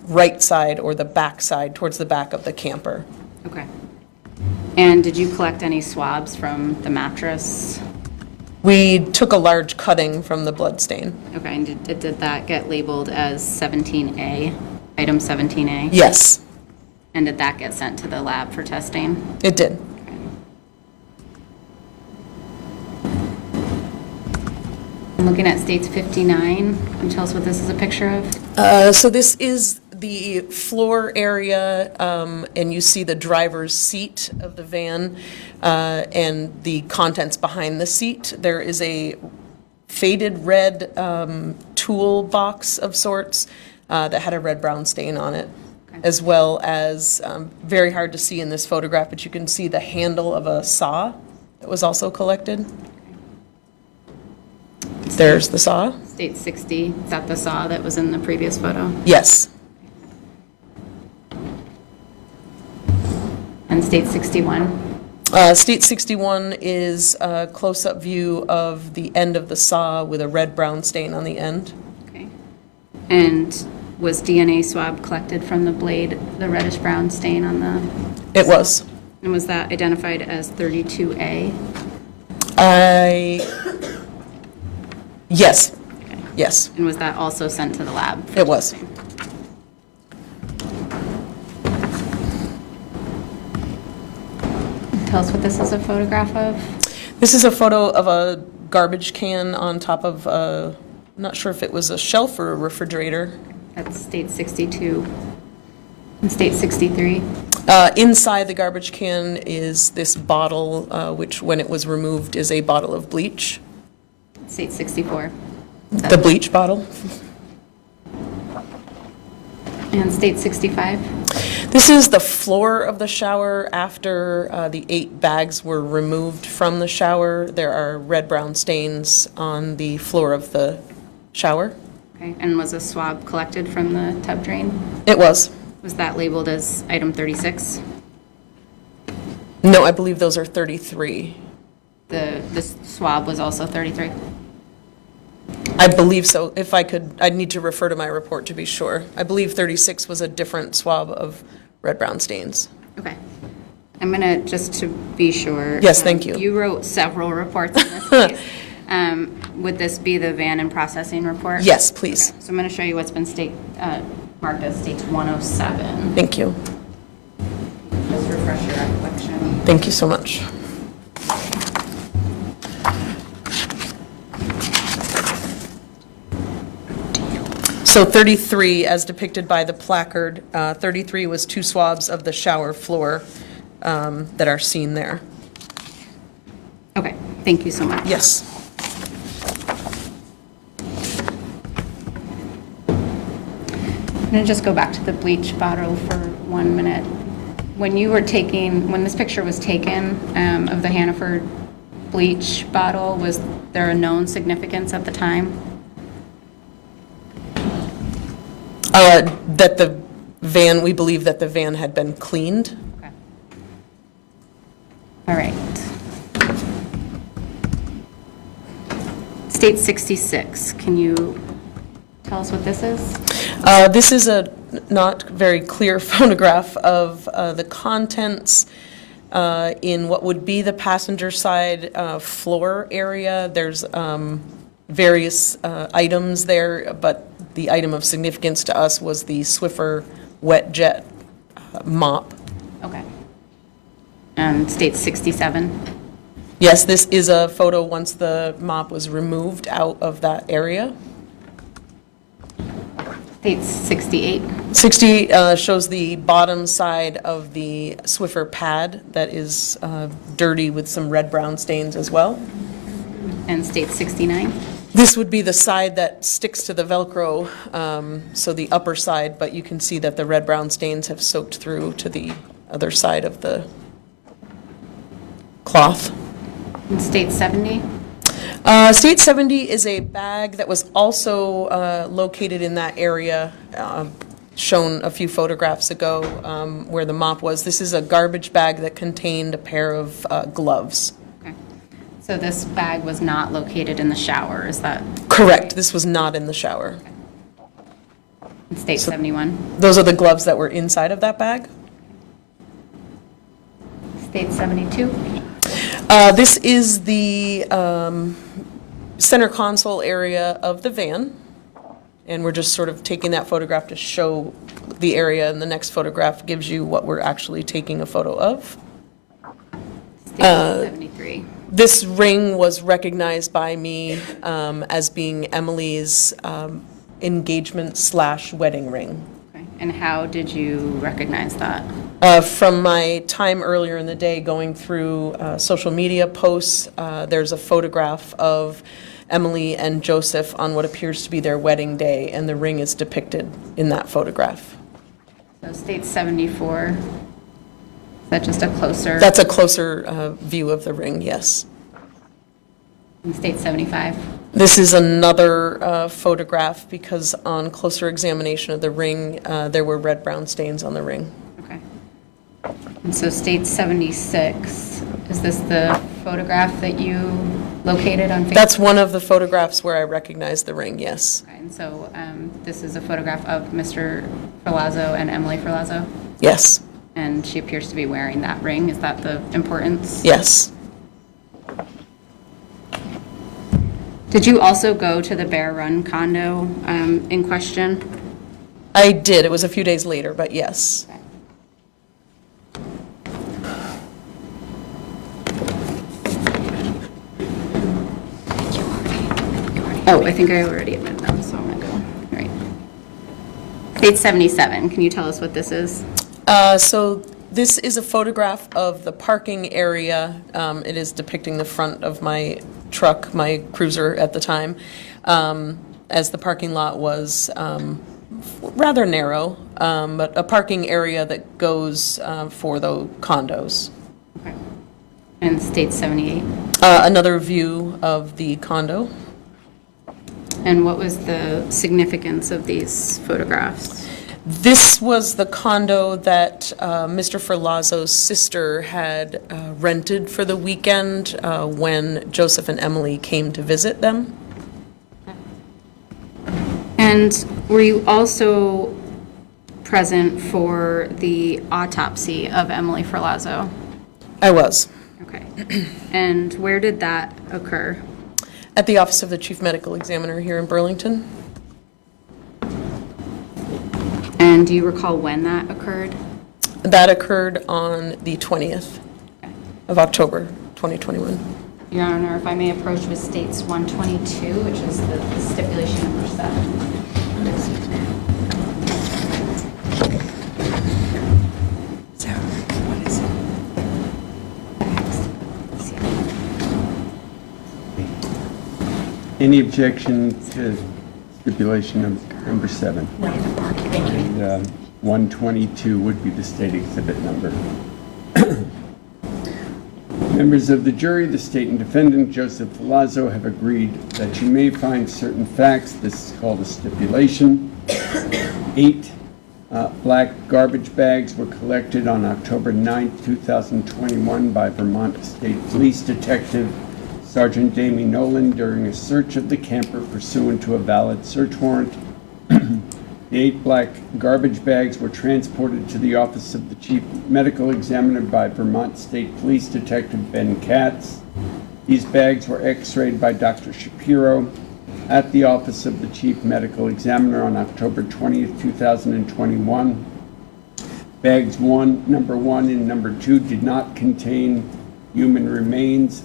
right side or the back side, towards the back of the camper. Okay. And did you collect any swabs from the mattress? We took a large cutting from the blood stain. Okay, and did that get labeled as 17A, item 17A? Yes. And did that get sent to the lab for testing? It did. I'm looking at States 59. Can you tell us what this is a picture of? So this is the floor area, and you see the driver's seat of the van and the contents behind the seat. There is a faded red toolbox of sorts that had a red-brown stain on it, as well as, very hard to see in this photograph, but you can see the handle of a saw that was also collected. There's the saw. State 60, is that the saw that was in the previous photo? Yes. And State 61? State 61 is a close-up view of the end of the saw with a red-brown stain on the end. Okay. And was DNA swab collected from the blade, the reddish-brown stain on the? It was. And was that identified as 32A? Yes. Yes. And was that also sent to the lab? It was. Tell us what this is a photograph of. This is a photo of a garbage can on top of a, I'm not sure if it was a shelf or a refrigerator. That's State 62 and State 63. Inside the garbage can is this bottle, which when it was removed is a bottle of bleach. State 64. The bleach bottle. And State 65. This is the floor of the shower after the 8 bags were removed from the shower. There are red-brown stains on the floor of the shower. Okay, and was a swab collected from the tub drain? It was. Was that labeled as item 36? No, I believe those are 33. The swab was also 33? I believe so. If I could, I'd need to refer to my report to be sure. I believe 36 was a different swab of red-brown stains. Okay. I'm gonna, just to be sure. Yes, thank you. You wrote several reports in this case. Would this be the van and processing report? Yes, please. Okay. So I'm gonna show you what's been marked as State 107. Thank you. Just refresh your recollection. Thank you so much. So 33, as depicted by the placard, 33 was 2 swabs of the shower floor that are seen there. Okay, thank you so much. Yes. I'm gonna just go back to the bleach bottle for 1 minute. When this picture was taken of the Hannaford bleach bottle, was there a known significance at the time? That the van, we believe that the van had been cleaned. Okay. All right. State 66, can you tell us what this is? This is a not very clear photograph of the contents in what would be the passenger side floor area. There's various items there, but the item of significance to us was the Swiffer wet jet mop. Okay. And State 67? Yes, this is a photo once the mop was removed out of that area. State 68? 60 shows the bottom side of the Swiffer pad that is dirty with some red-brown stains as well. And State 69? This would be the side that sticks to the Velcro, so the upper side, but you can see that the red-brown stains have soaked through to the other side of the cloth. And State 70? State 70 is a bag that was also located in that area, shown a few photographs ago where the mop was. This is a garbage bag that contained a pair of gloves. Okay. So this bag was not located in the shower, is that? Correct. This was not in the shower. Okay. And State 71? Those are the gloves that were inside of that bag. State 72? This is the center console area of the van, and we're just sort of taking that photograph to show the area, and the next photograph gives you what we're actually taking a photo of. State 73. This ring was recognized by me as being Emily's engagement/wedding ring. Okay. And how did you recognize that? From my time earlier in the day going through social media posts, there's a photograph of Emily and Joseph on what appears to be their wedding day, and the ring is depicted in that photograph. So state 74, is that just a closer? That's a closer view of the ring, yes. And state 75? This is another photograph because on closer examination of the ring, there were red-brown stains on the ring. Okay. And so state 76, is this the photograph that you located on Facebook? That's one of the photographs where I recognize the ring, yes. Okay, and so this is a photograph of Mr. Ferlazzo and Emily Ferlazzo? Yes. And she appears to be wearing that ring. Is that the importance? Yes. Did you also go to the Bear Run condo in question? I did. It was a few days later, but yes. Okay. Oh, I think I already admitted them, so I'm gonna go. All right. State 77, can you tell us what this is? So this is a photograph of the parking area. It is depicting the front of my truck, my cruiser at the time, as the parking lot was rather narrow, but a parking area that goes for the condos. Okay. And state 78? Another view of the condo. And what was the significance of these photographs? This was the condo that Mr. Ferlazzo's sister had rented for the weekend when Joseph and Emily came to visit them. And were you also present for the autopsy of Emily Ferlazzo? I was. Okay. And where did that occur? At the Office of the Chief Medical Examiner here in Burlington. And do you recall when that occurred? That occurred on the 20th of October, 2021. Your Honor, if I may approach with states 122, which is the stipulation number 7. So, what is it? Any objection to stipulation number 7? And 122 would be the state exhibit number. Members of the jury, the state and defendant, Joseph Ferlazzo, have agreed that you may find certain facts. This is called a stipulation. 8 black garbage bags were collected on October 9, 2021 by Vermont State Police Detective Sergeant Damie Nolan during a search of the camper pursuant to a valid search warrant. The 8 black garbage bags were transported to the office of the Chief Medical Examiner by Vermont State Police Detective Ben Katz. These bags were x-rayed by Dr. Shapiro at the office of the Chief Medical Examiner on October 20th, 2021. Bags number 1 and number 2 did not contain human remains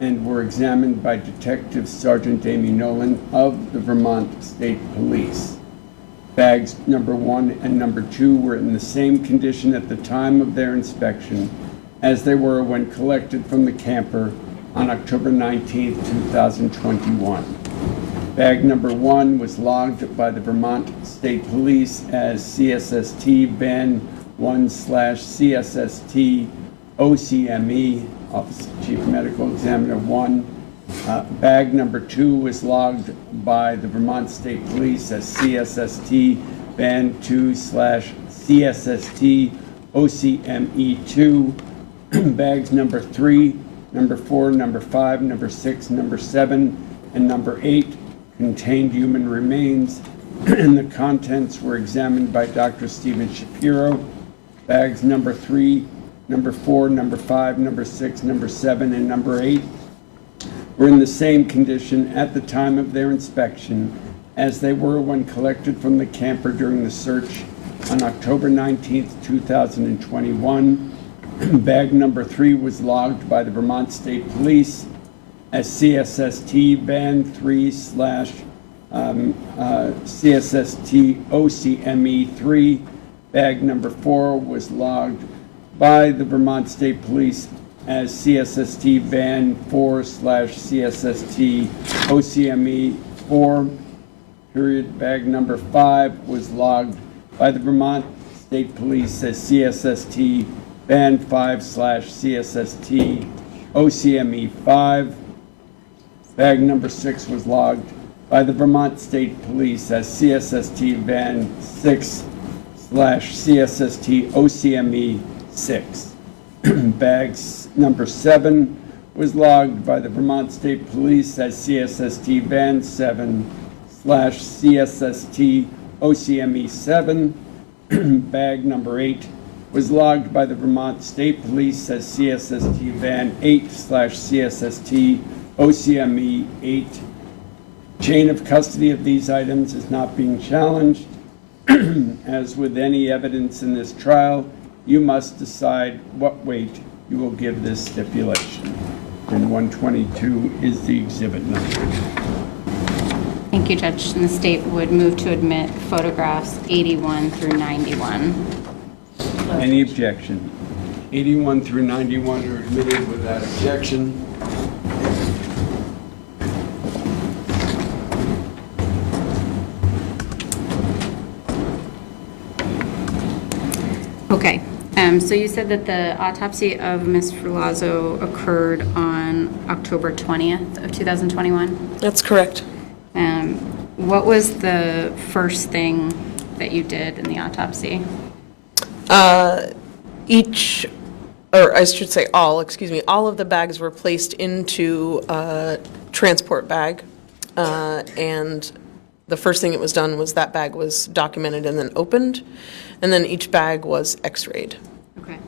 and were examined by Detective Sergeant Damie Nolan of the Vermont State Police. Bags number 1 and number 2 were in the same condition at the time of their inspection as they were when collected from the camper on October 19, 2021. Bag number 1 was logged by the Vermont State Police as CSST Van 1/CSST OCME, Office of Chief Medical Examiner 1. Bag number 2 was logged by the Vermont State Police as CSST Band 2/CSST OCME 2. Bags number 3, number 4, number 5, number 6, number 7, and number 8 contained human remains, and the contents were examined by Dr. Stephen Shapiro. Bags number 3, number 4, number 5, number 6, number 7, and number 8 were in the same condition at the time of their inspection as they were when collected from the camper during the search on October 19, 2021. Bag number 3 was logged by the Vermont State Police as CSST Van 3 CSST OCME 3. Bag number 4 was logged by the Vermont State Police as CSST Van 4 CSST OCME 4. Period. Bag number 5 was logged by the Vermont State Police as CSST Van 5 CSST OCME 5. Bag number 6 was logged by the Vermont State Police as CSST Van 6 CSST OCME 6. Bags number 7 was logged by the Vermont State Police as CSST Van 7 CSST OCME 7. Bag number 8 was logged by the Vermont State Police as CSST Van 8 CSST OCME 8. Chain of custody of these items is not being challenged. As with any evidence in this trial, you must decide what weight you will give this stipulation. And 122 is the exhibit number. Thank you, Judge. And the state would move to admit photographs 81 through 91. Any objection? 81 through 91 are admitted without objection. Okay. So you said that the autopsy of Ms. Ferlazzo occurred on October 20th of 2021? That's correct. What was the first thing that you did in the autopsy? All of the bags were placed into a transport bag. And the first thing that was done was that bag was documented and then opened. And then each bag was x-rayed. Okay.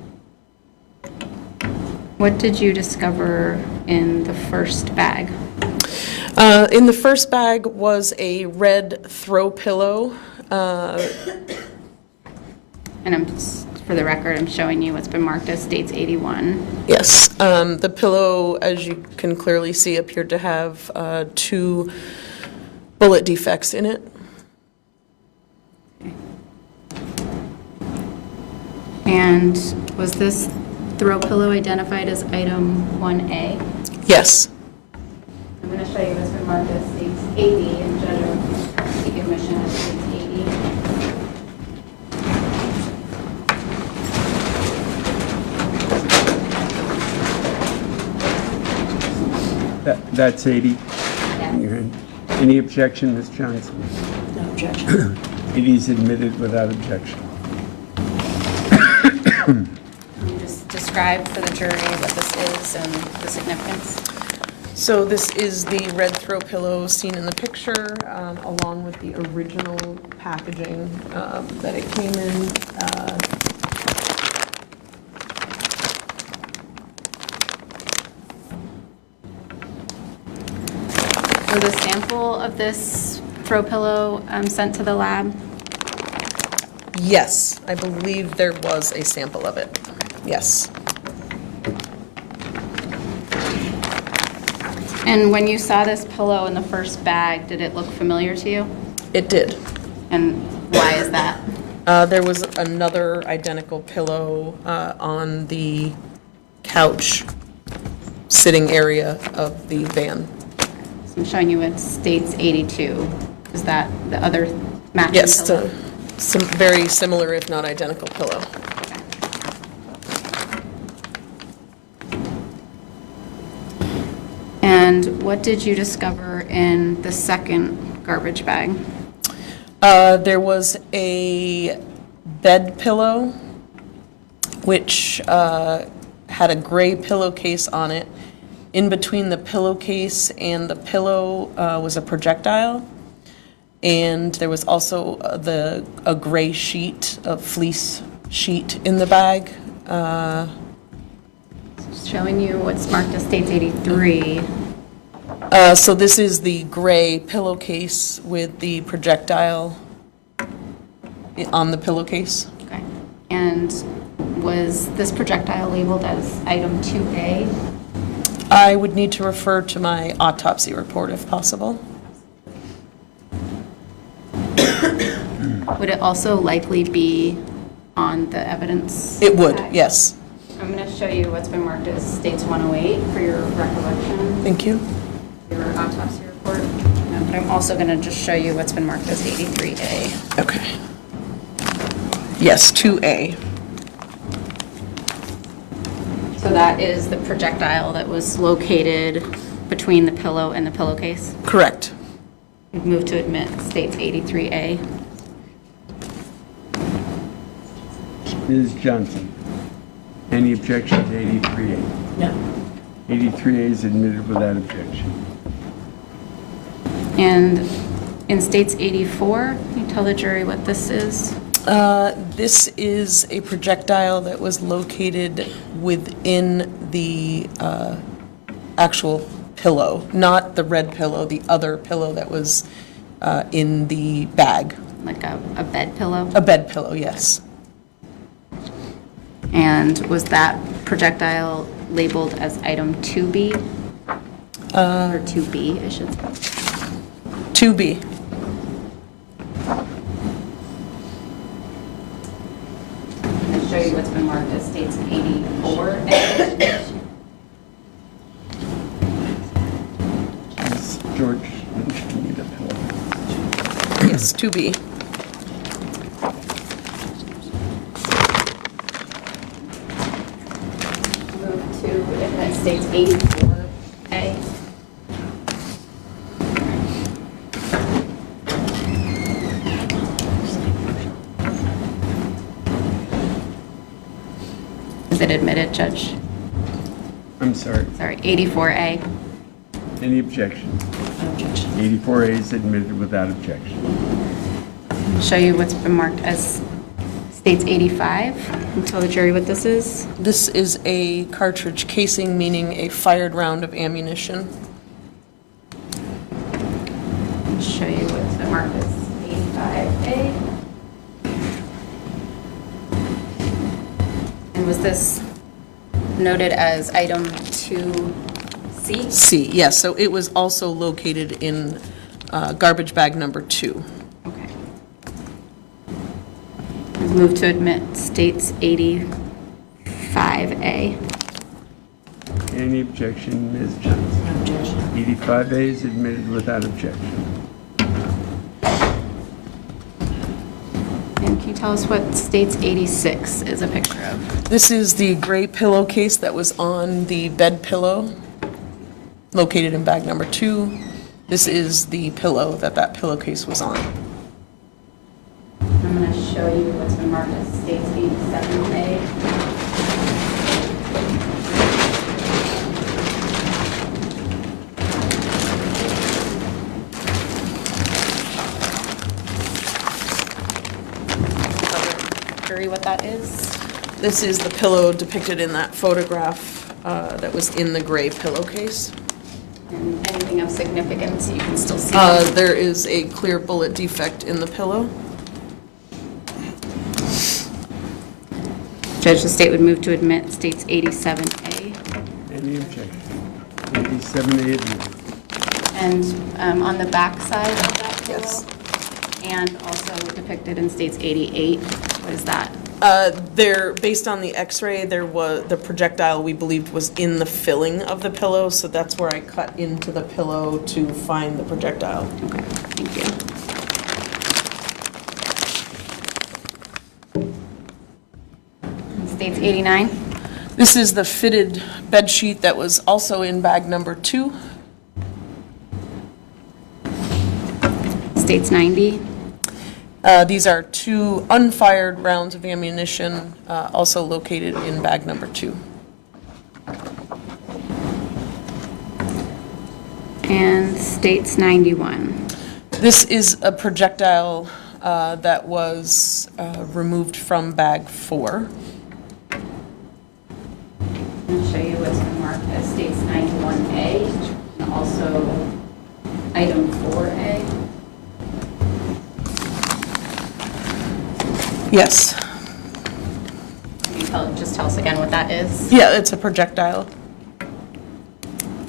What did you discover in the first bag? In the first bag was a red throw pillow. And for the record, I'm showing you what's been marked as States 81. Yes. The pillow, as you can clearly see, appeared to have 2 bullet defects in it. And was this throw pillow identified as item 1A? Yes. I'm going to show you what's been marked as States 80, and Judge will take admission as States 80. That's 80? Yes. Any objection, Ms. Johnson? No objection. 80 is admitted without objection. Can you just describe for the jury what this is and the significance? So this is the red throw pillow seen in the picture, along with the original packaging that it came in. Was a sample of this throw pillow sent to the lab? Yes, I believe there was a sample of it. Yes. And when you saw this pillow in the first bag, did it look familiar to you? It did. And why is that? There was another identical pillow on the couch sitting area of the van. So I'm showing you it's States 82. Is that the other matching Yes, pillow? some very similar, if not identical, pillow. And what did you discover in the second garbage bag? There was a bed pillow, which had a gray pillowcase on it. In between the pillowcase and the pillow was a projectile. And there was also a gray sheet, a fleece sheet in the bag. Showing you what's marked as States 83. So this is the gray pillowcase with the projectile on the pillowcase. Okay. And was this projectile labeled as item 2A? I would need to refer to my autopsy report if possible. Would it also likely be on the evidence? It would, tag? yes. I'm going to show you what's been marked as States 108 for your recollection. Thank you. Your autopsy report. But I'm also going to just show you what's been marked as 83A. Okay. Yes, 2A. So that is the projectile that was located between the pillow and the pillowcase? Correct. Move to admit States 83A. Ms. Johnson, any objection to 83A? No. 83A is admitted without objection. And in States 84, can you tell the jury what this is? This is a projectile that was located within the actual pillow, not the red pillow, the other pillow that was in the bag. Like a bed pillow? A bed pillow, yes. And was that projectile labeled as item 2B? Or 2B, I should say. 2B. I'm going to show you what's been marked as States 84A. Ms. George, you need a pillow. Yes, 2B. Move to admit States 84A. Is it admitted, Judge? I'm sorry. Sorry, 84A. Any objection? No objection. 84A is admitted without objection. Show you what's been marked as States 85. And tell the jury what this is. This is a cartridge casing, meaning a fired round of ammunition. I'll show you what's been marked as 85A. And was this noted as item 2C? C, yes. So it was also located in garbage bag number 2. Okay. Move to admit States 85A. Any objection, Ms. Johnson? No objection. 85A is admitted without objection. And can you tell us what States 86 is a picture of? This is the gray pillowcase that was on the bed pillow, located in bag number 2. This is the pillow that pillowcase was on. I'm going to show you what's been marked as States 87A. Jury, what that is? This is the pillow depicted in that photograph that was in the gray pillowcase. And anything of significance you can still see? There is a clear bullet defect in the pillow. Judge, the state would move to admit States 87A. Any objection? 87A admitted. And on the back side of that pillow, and also depicted in States 88, what is that? Based on the x-ray, the projectile we believed was in the filling of the pillow, so that's where I cut into the pillow to find the projectile. Okay, thank you. States 89? This is the fitted bed sheet that was also in bag number 2. States 90? These are 2 unfired rounds of ammunition, also located in bag number 2. And States 91? This is a projectile that was removed from bag 4. I'll show you what's been marked as States 91A, and also item 4A. Yes. Can you just tell us again what that is? Yeah, it's a projectile.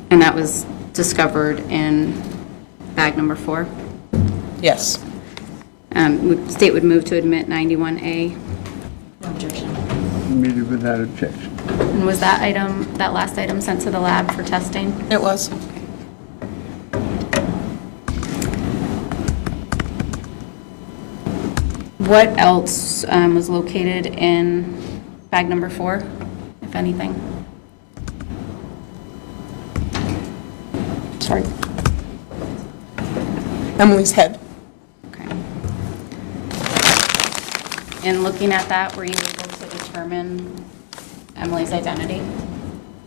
And that was discovered in bag number 4? Yes. State would move to admit 91A. No objection. Admitted without objection. And was that item, that last item sent to the lab for testing? It was. What else was located in bag number 4, if anything? Sorry. Emily's head. Okay. In looking at that, were you able to determine Emily's identity?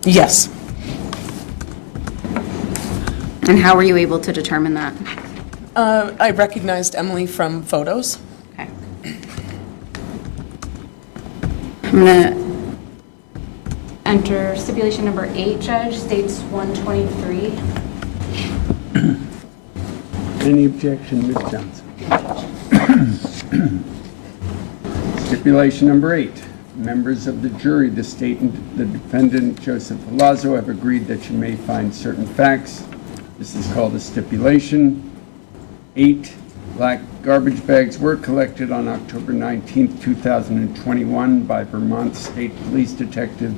Yes. And how were you able to determine that? I recognized Emily from photos. Okay. I'm gonna enter stipulation number 8, Judge, states 123. Any objection, Ms. Johnson? Stipulation number 8. Members of the jury, the state and the defendant, Joseph Ferlazzo, have agreed that you may find certain facts. This is called a stipulation. 8 black garbage bags were collected on October 19, 2021 by Vermont State Police Detective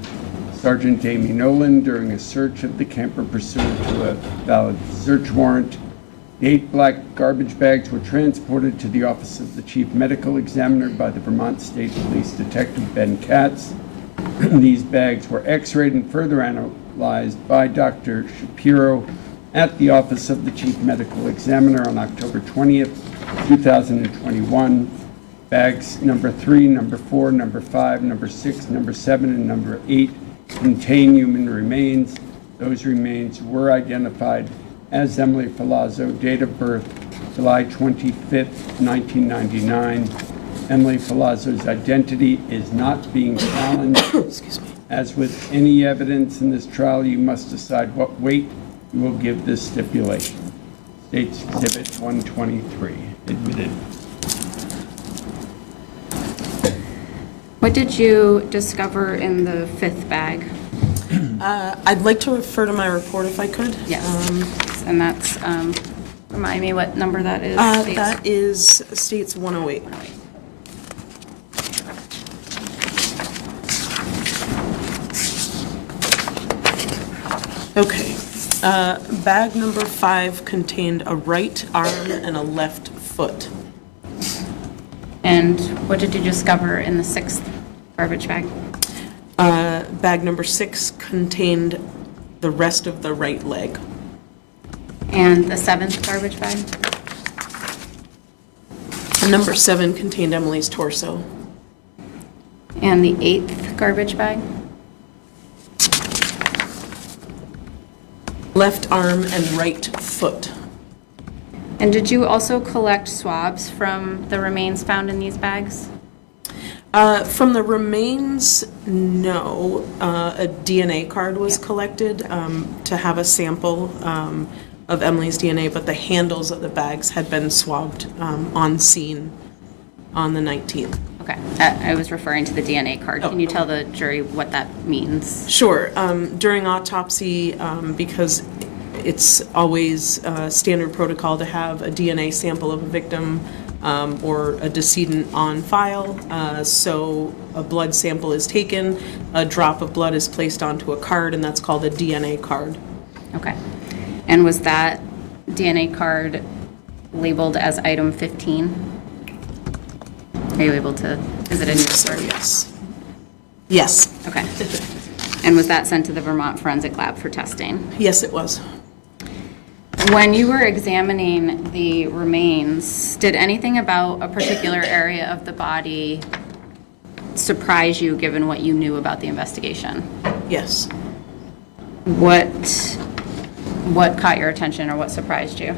Sergeant Amy Nolan during a search of the camper pursuant to a valid search warrant. The 8 black garbage bags were transported to the office of the Chief Medical Examiner by the Vermont State Police Detective Ben Katz. These bags were x-rayed and further analyzed by Dr. Shapiro at the office of the Chief Medical Examiner on October 20th, 2021. Bags number 3, number 4, number 5, number 6, number 7, and number 8 contain human remains. Those remains were identified as Emily Ferlazzo, date of birth July 25th, 1999. Emily Ferlazzo's identity is not being challenged. Excuse me. As with any evidence in this trial, you must decide what weight you will give this stipulation. States Exhibit 123, admitted. What did you discover in the 5th bag? I'd like to refer to my report if I could. Yes. And that's, remind me what number that is? That is states 108. Okay. Bag number 5 contained a right arm and a left foot. And what did you discover in the 6th garbage bag? Bag number 6 contained the rest of the right leg. And the 7th garbage bag? Number 7 contained Emily's torso. And the 8th garbage bag? Left arm and right foot. And did you also collect swabs from the remains found in these bags? From the remains, no. A DNA card was collected to have a sample of Emily's DNA, but the handles of the bags had been swabbed on scene on the 19th. Okay, I was referring to the DNA card. Can you tell the jury what that means? Sure. During autopsy, because it's always standard protocol to have a DNA sample of a victim or a decedent on file, so a blood sample is taken, a drop of blood is placed onto a card, and that's called a DNA card. Okay. And was that DNA card labeled as item 15? Are you able to, is it in your report? Yes. Yes. Okay. And was that sent to the Vermont Forensic Lab for testing? Yes, it was. When you were examining the remains, did anything about a particular area of the body surprise you given what you knew about the investigation? Yes. What caught your attention or what surprised you?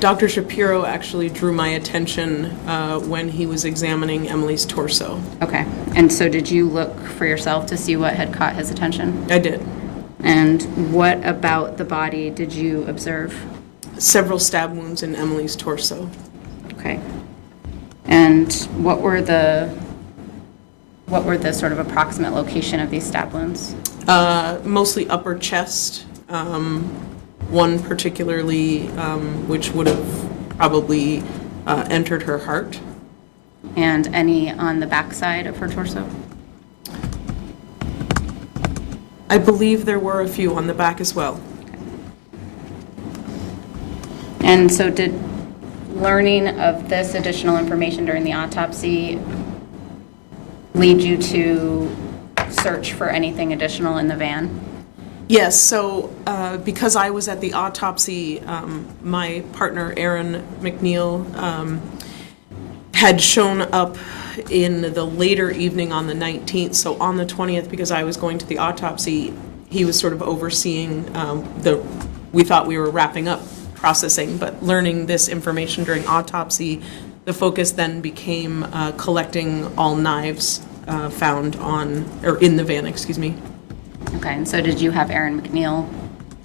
Dr. Shapiro actually drew my attention when he was examining Emily's torso. Okay. And so did you look for yourself to see what had caught his attention? I did. And what about the body did you observe? Several stab wounds in Emily's torso. Okay. And what were the What were the sort of approximate location of these stab wounds? Mostly upper chest, one particularly which would have probably entered her heart. And any on the backside of her torso? I believe there were a few on the back as well. And so did learning of this additional information during the autopsy lead you to search for anything additional in the van? Yes, so because I was at the autopsy, my partner, Aaron McNeil, had shown up in the later evening on the 19th. So on the 20th, because I was going to the autopsy, he was sort of overseeing we thought we were wrapping up processing, but learning this information during autopsy, the focus then became collecting all knives found in the van, excuse me. Okay, and so did you have Aaron McNeil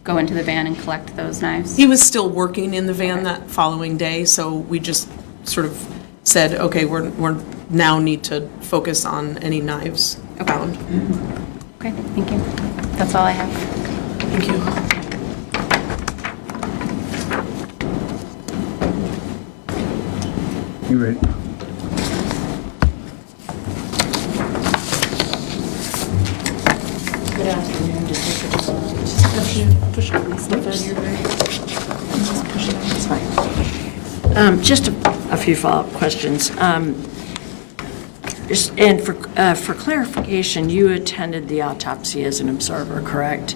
go into the van and collect those knives? He was still working in the van that following day, so we just sort of said, okay, we're now need to focus on any knives found. Okay, thank you. That's all I have. Thank you. You ready? Good afternoon, Detective. Push it, please. Step out of your way. Just push it out. It's fine. Just a few follow-up questions. And for clarification, you attended the autopsy as an observer, correct?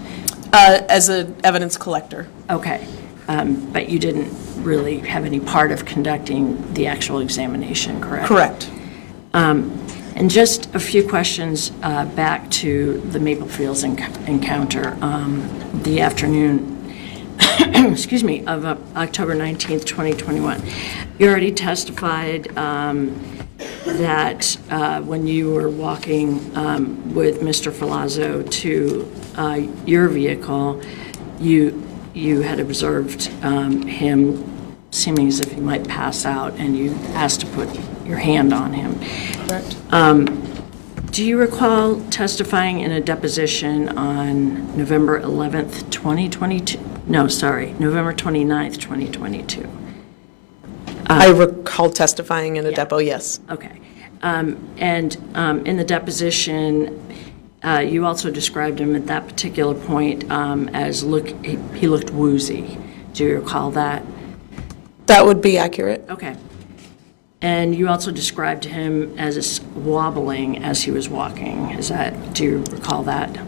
As an evidence collector. Okay. But you didn't really have any part of conducting the actual examination, correct? Correct. And just a few questions back to the Maple Fields encounter the afternoon, excuse me, of October 19th, 2021. You already testified that when you were walking with Mr. Ferlazzo to your vehicle, you had observed him seeming as if he might pass out, and you asked to put your hand on him. Correct. Do you recall testifying in a deposition on November 11th, 2022? No, sorry, November 29th, 2022. I recall testifying in a depo, yes. Okay. And in the deposition, you also described him at that particular point as he looked woozy. Do you recall that? That would be accurate. Okay. And you also described him as wobbling as he was walking. Do you recall that?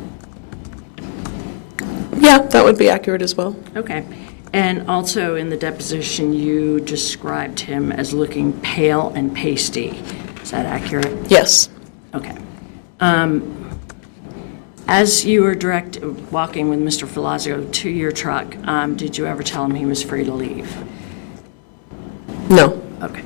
Yeah, that would be accurate as well. Okay. And also in the deposition, you described him as looking pale and pasty. Is that accurate? Yes. Okay. As you were walking with Mr. Ferlazzo to your truck, did you ever tell him he was free to leave? No. Okay.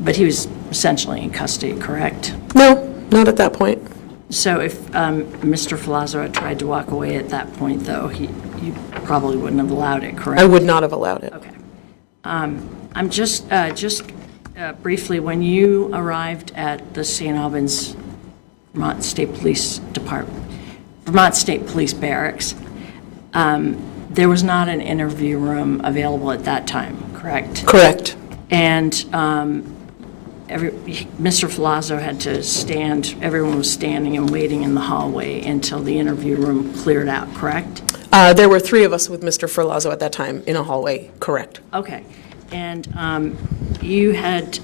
But he was essentially in custody, correct? No, not at that point. So if Mr. Ferlazzo had tried to walk away at that point, though, you probably wouldn't have allowed it, correct? I would not have allowed it. Okay. I'm just briefly, when you arrived at the St. Albans Vermont State Police Department, Vermont State Police Barracks, there was not an interview room available at that time, correct? Correct. And Mr. Ferlazzo had to stand, everyone was standing and waiting in the hallway until the interview room cleared out, correct? There were 3 of us with Mr. Ferlazzo at that time in a hallway, correct. Okay. And you had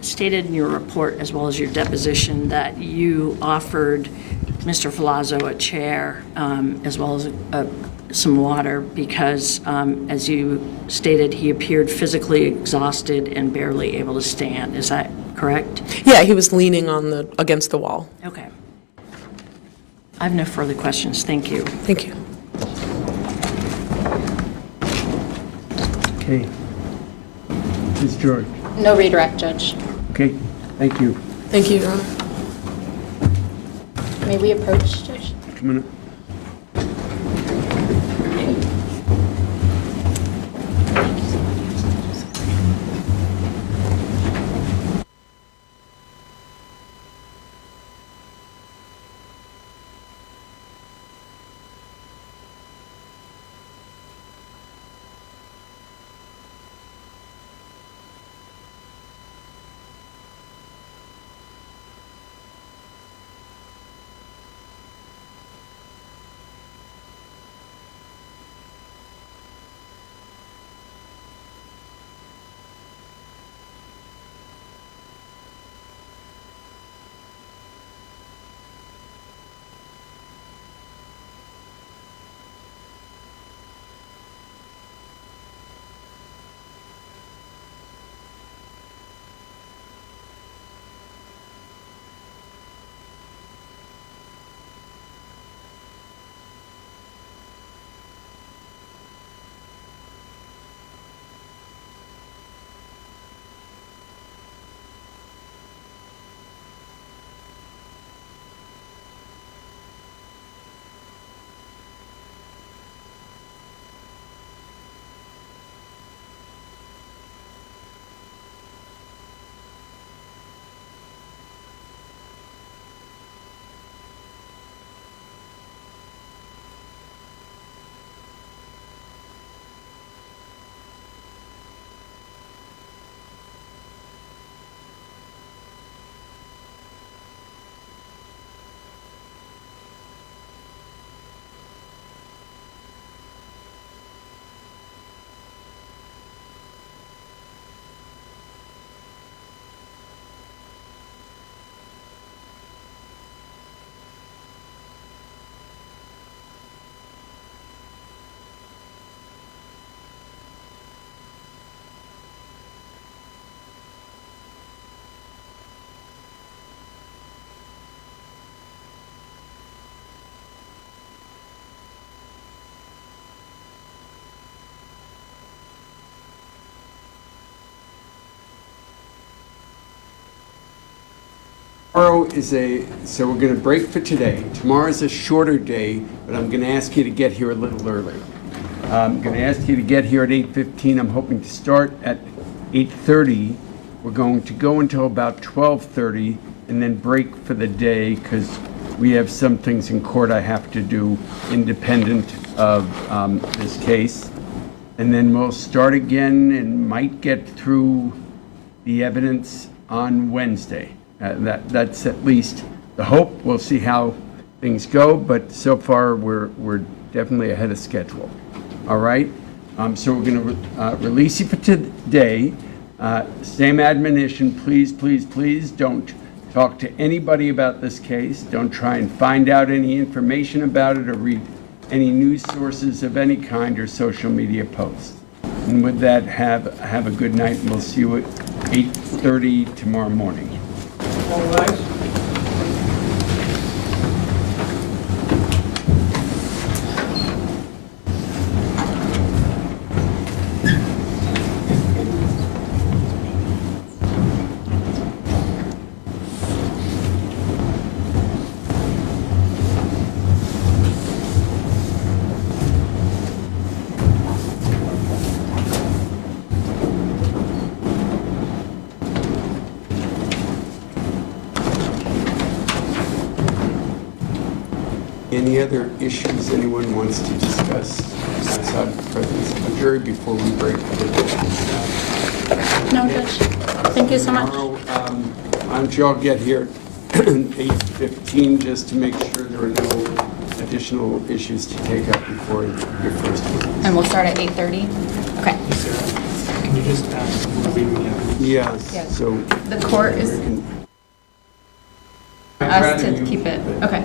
stated in your report, as well as your deposition, that you offered Mr. Ferlazzo a chair as well as some water because, as you stated, he appeared physically exhausted and barely able to stand. Is that correct? Yeah, he was leaning against the wall. Okay. I have no further questions. Thank you. Thank you. Okay. Ms. George. No redirect, Judge. Okay, thank you. Thank you, Your Honor. May we approach, Judge? Come on up. Tomorrow so we're going to break for today. Tomorrow is a shorter day, but I'm going to ask you to get here a little early. I'm going to ask you to get here at 8:15. I'm hoping to start at 8:30. We're going to go until about 12:30 and then break for the day because we have some things in court I have to do independent of this case. And then we'll start again and might get through the evidence on Wednesday. That's at least the hope. We'll see how things go, but so far we're definitely ahead of schedule. All right? So we're going to release you for today. Same admonition, please, please, please don't talk to anybody about this case. Don't try and find out any information about it or read any news sources of any kind or social media posts. And with that, have a good night, and we'll see you at 8:30 tomorrow morning. All rise. Any other issues anyone wants to discuss outside the presence of the jury before we break for the day? No, Judge. Thank you so much. Tomorrow, why don't you all get here at 8:15 just to make sure there are no additional issues to take up before your first hearing. And we'll start at 8:30? Okay. Can you just ask who we will have? Yes, so. The court is I'd us rather to you- keep it, okay.